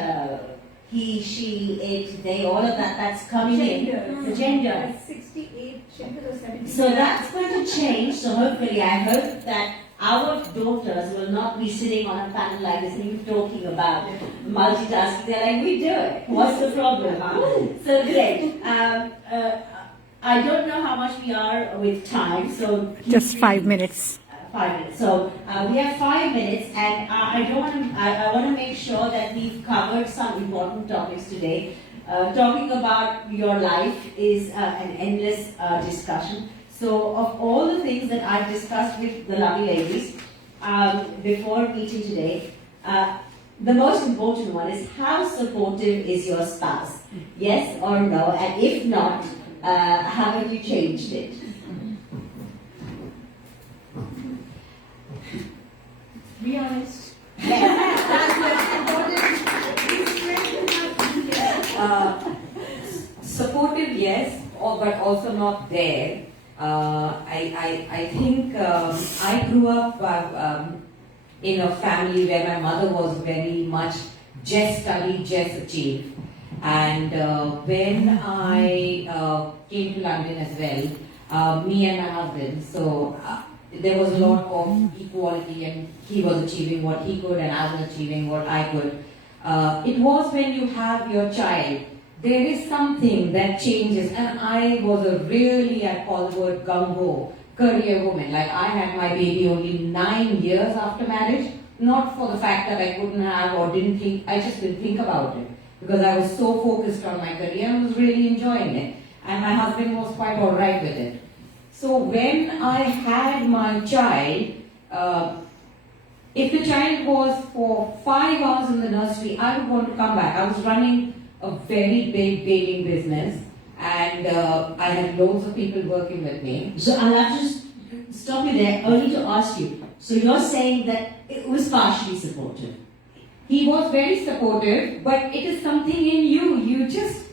he, she, it, they, all of that, that's coming in. The gender. 68 gender or 70. So that's going to change. So hopefully, I hope that our daughters will not be sitting on a panel like this and you talking about multitasking. They're like, we do it. What's the problem? So great. I don't know how much we are with time. So just 5 minutes. 5 minutes. So we have 5 minutes, and I want to make sure that we've covered some important topics today. Talking about your life is an endless discussion. So of all the things that I've discussed with the lovely ladies before meeting today, the most important one is how supportive is your spouse? Yes or no? And if not, haven't you changed it? Be honest. Supportive, yes, but also not there. I think I grew up in a family where my mother was very much just study, just achieve. And when I came to London as well, me and my husband, so there was a lot of equality and he was achieving what he could and I was achieving what I could. It was when you have your child, there is something that changes, and I was a really, I call the word gung-ho, career woman. Like I had my baby only 9 years after marriage, not for the fact that I couldn't have or didn't think, I just didn't think about it. Because I was so focused on my career and was really enjoying it. And my husband was quite alright with it. So when I had my child, if the child was for 5 hours in the nursery, I would want to come back. I was running a very big baking business and I had loads of people working with me. So I'll have to stop you there, only to ask you. So you're saying that it was partially supportive? He was very supportive, but it is something in you. You just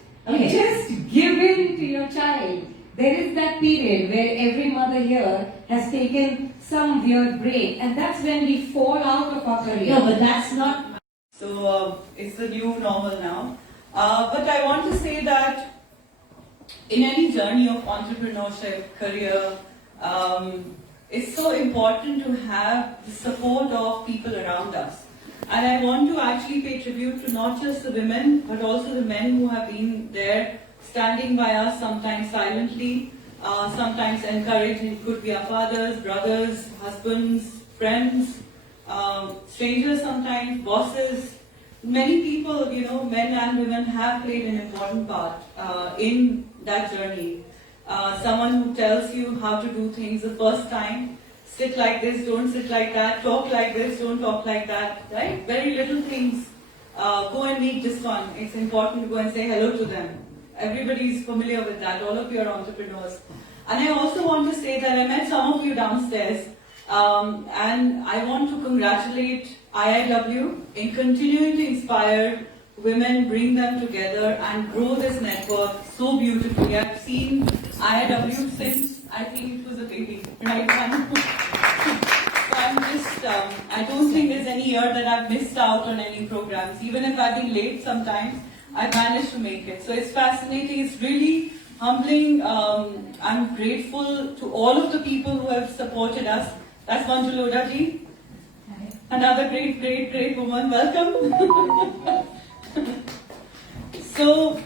give in to your child. There is that period where every mother here has taken some weird break, and that's when we fall out of our career. No, but that's not. So it's the new normal now. But I want to say that in any journey of entrepreneurship, career, it's so important to have the support of people around us. And I want to actually pay tribute to not just the women, but also the men who have been there, standing by us, sometimes silently, sometimes encouraging. It could be our fathers, brothers, husbands, friends, strangers sometimes, bosses. Many people, men and women have played an important part in that journey. Someone who tells you how to do things the first time. Sit like this, don't sit like that. Talk like this, don't talk like that. Right? Very little things. Go and meet this one. It's important to go and say hello to them. Everybody is familiar with that. All of you are entrepreneurs. And I also want to say that I met some of you downstairs And I want to congratulate IIW in continuing to inspire women, bring them together and grow this network so beautifully. I've seen IIW since I think it was a baby, right? So I'm just, I don't think there's any year that I've missed out on any programs. Even if I've been late sometimes, I managed to make it. So it's fascinating, it's really humbling. I'm grateful to all of the people who have supported us. That's Manju Lodha ji. Another great woman. Welcome. So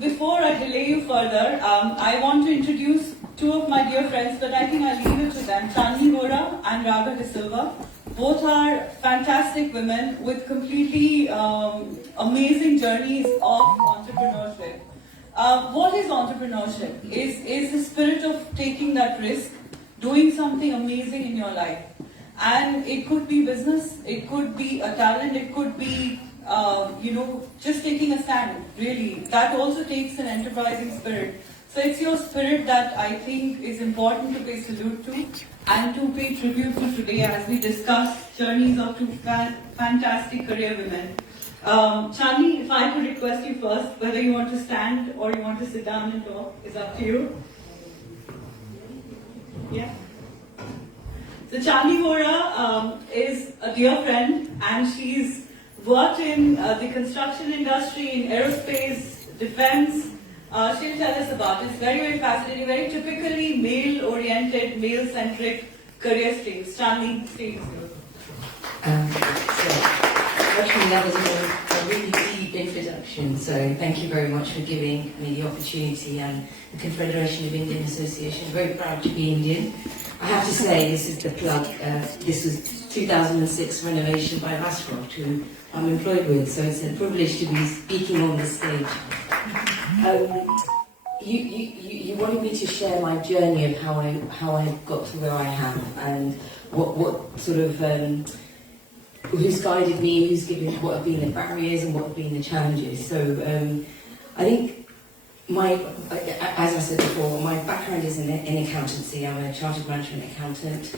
before I delay you further, I want to introduce two of my dear friends, but I think I'll leave it to them. Chandni Vora and Raga De Silva. Both are fantastic women with completely amazing journeys of entrepreneurship. What is entrepreneurship? Is the spirit of taking that risk, doing something amazing in your life. And it could be business, it could be a talent, it could be, just taking a stand, really. That also takes an enterprising spirit. So it's your spirit that I think is important to pay salute to and to pay tribute to today as we discuss journeys of two fantastic career women. Chandni, if I could request you first, whether you want to stand or you want to sit down and talk, is up to you. Yeah. So Chandni Vora is a dear friend, and she's worked in the construction industry, in aerospace, defense. She'll tell us about it. It's very fascinating, very typically male-oriented, male-centric career streams. Chandni, please. Actually, that was a really deep introduction, so thank you very much for giving me the opportunity, and the Confederation of Indian Association. Very proud to be Indian. I have to say, this is the plug. This was 2006 renovation by Rascroft, who I'm employed with, so it's a privilege to be speaking on this stage. You wanted me to share my journey of how I got to where I am, and what sort of who's guided me, what have been the barriers and what have been the challenges. So I think as I said before, my background is in accountancy. I'm a chartered management accountant.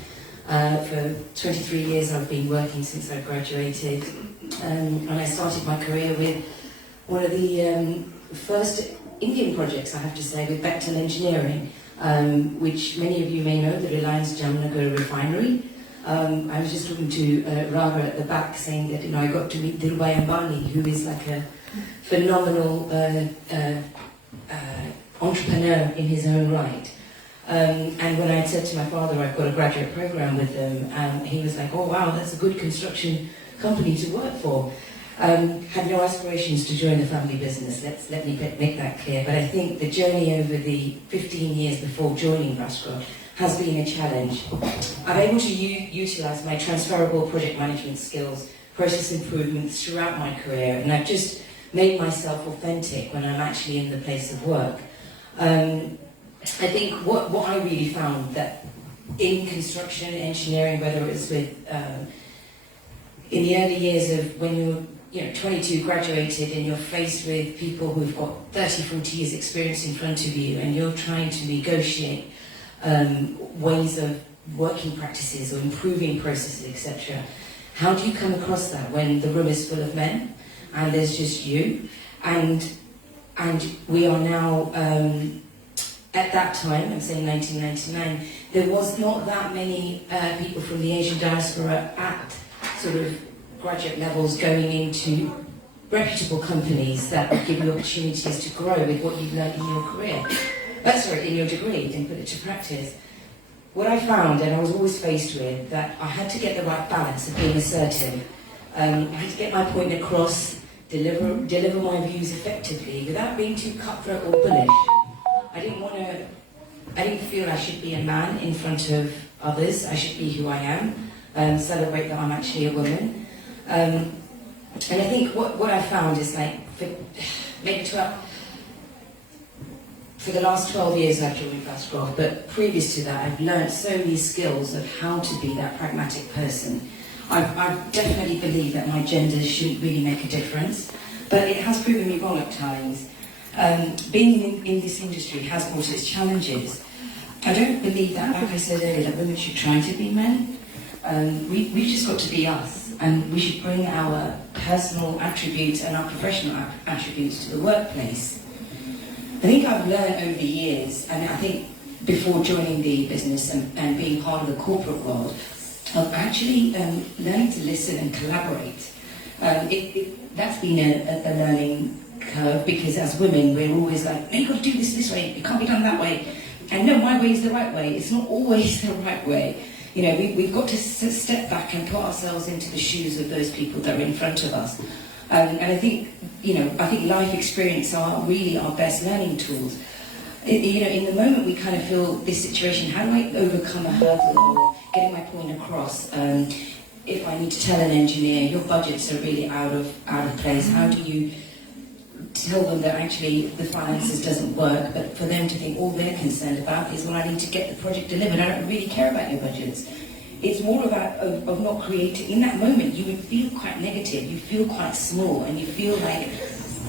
For 23 years I've been working since I graduated, and I started my career with one of the first Indian projects, I have to say, with Bechtel Engineering, which many of you may know, the Reliance Jamnagar refinery. I was just talking to Raga at the back, saying that I got to meet Dhirubhai Ambani, who is like a phenomenal entrepreneur in his own right. And when I said to my father I've got a graduate program with them, he was like, oh wow, that's a good construction company to work for. Had no aspirations to join the family business, let me make that clear, but I think the journey over the 15 years before joining Rascroft has been a challenge. I'm able to utilise my transferable project management skills, process improvements throughout my career, and I've just made myself authentic when I'm actually in the place of work. I think what I really found that in construction, engineering, whether it's with, in the early years of when you're 22, graduated, and you're faced with people who've got 30, 40 years experience in front of you, and you're trying to negotiate ways of working practices or improving processes, etc. How do you come across that when the room is full of men and there's just you? And we are now, at that time, I'm saying 1999, there was not that many people from the Asian diaspora at sort of graduate levels going into reputable companies that would give you opportunities to grow with what you've learned in your career. In your degree, and put it to practice. What I found, and I was always faced with, that I had to get the right balance of being assertive. I had to get my point across, deliver my views effectively without being too cutthroat or bullish. I didn't feel I should be a man in front of others. I should be who I am, celebrate that I'm actually a woman. And I think what I found is for the last 12 years I've joined Rascroft, but previous to that I've learned so many skills of how to be that pragmatic person. I definitely believe that my gender shouldn't really make a difference, but it has proven me wrong at times. Being in this industry has brought its challenges. I don't believe that, like I said earlier, that women should try to be men. We've just got to be us, and we should bring our personal attributes and our professional attributes to the workplace. I think I've learned over the years, and I think before joining the business and being part of the corporate world, of actually learning to listen and collaborate. That's been a learning curve, because as women we're always like, no, you've got to do this way, it can't be done that way. And no, my way is the right way. It's not always the right way. You know, we've got to step back and put ourselves into the shoes of those people that are in front of us. And I think, I think life experience are really our best learning tools. In the moment we kind of feel this situation, how do I overcome a hurdle or getting my point across? If I need to tell an engineer, your budgets are really out of place, how do you tell them that actually the finances doesn't work, but for them to think all they're concerned about is, well, I need to get the project delivered, I don't really care about your budgets. It's more about of not creating. In that moment you would feel quite negative, you feel quite small, and you feel like,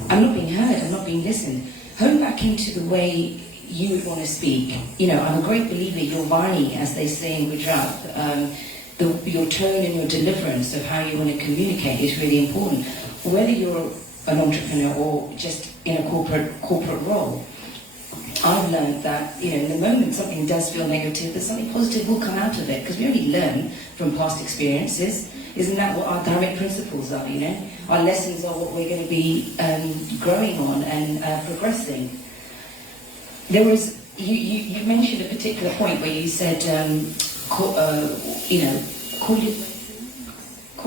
I'm not being heard, I'm not being listened. Hone back into the way you would want to speak. I'm a great believer, your Vani, as they say in Gujarat, your tone and your deliverance of how you want to communicate is really important. Whether you're an entrepreneur or just in a corporate role, I've learned that in the moment something does feel negative, that something positive will come out of it, because we only learn from past experiences. Isn't that what our direct principles are? Our lessons are what we're going to be growing on and progressing. There was you mentioned a particular point where you said call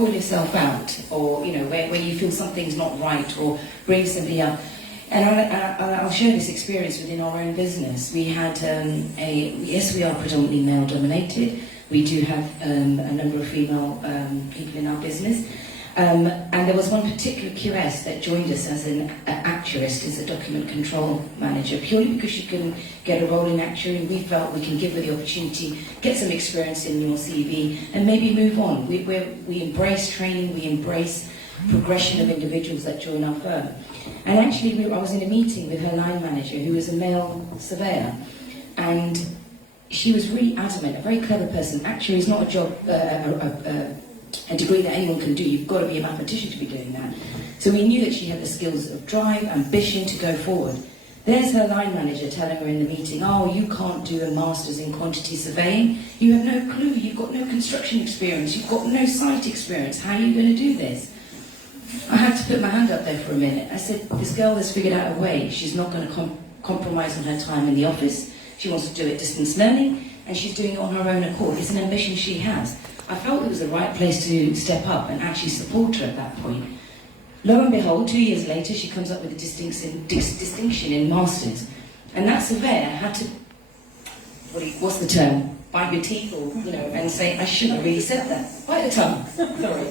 yourself out, or when you feel something's not right, or bring somebody up. And I'll share this experience within our own business. We had yes, we are predominantly male dominated. We do have a number of female people in our business. And there was one particular QS that joined us as an actuarist, as a document control manager, purely because she couldn't get a role in actuary. We felt we can give her the opportunity, get some experience in your CV, and maybe move on. We embrace training, we embrace progression of individuals that join our firm. And actually, I was in a meeting with her line manager, who was a male surveyor, and she was really adamant, a very clever person. Actuary is not a job, a degree that anyone can do. You've got to be a mathematician to be doing that. So we knew that she had the skills of drive, ambition to go forward. There's her line manager telling her in the meeting, oh, you can't do a master's in quantity surveying. You have no clue. You've got no construction experience. You've got no site experience. How are you going to do this? I had to put my hand up there for a minute. I said, this girl has figured out a way. She's not going to compromise on her time in the office. She wants to do it distance learning, and she's doing it on her own accord. It's an ambition she has. I felt it was the right place to step up and actually support her at that point. Lo and behold, 2 years later, she comes up with a distinction in Masters. And that surveyor had to, what's the term? Bite your teeth, or, and say, I shouldn't have really said that. Bite the tongue. Sorry.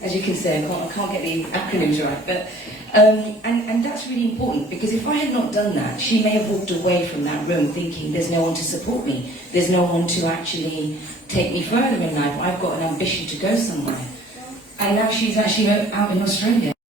As you can say, I can't get the acronyms right. But, and that's really important, because if I had not done that, she may have walked away from that room thinking there's no one to support me. There's no one to actually take me further in life. I've got an ambition to go somewhere. And now she's actually out in Australia.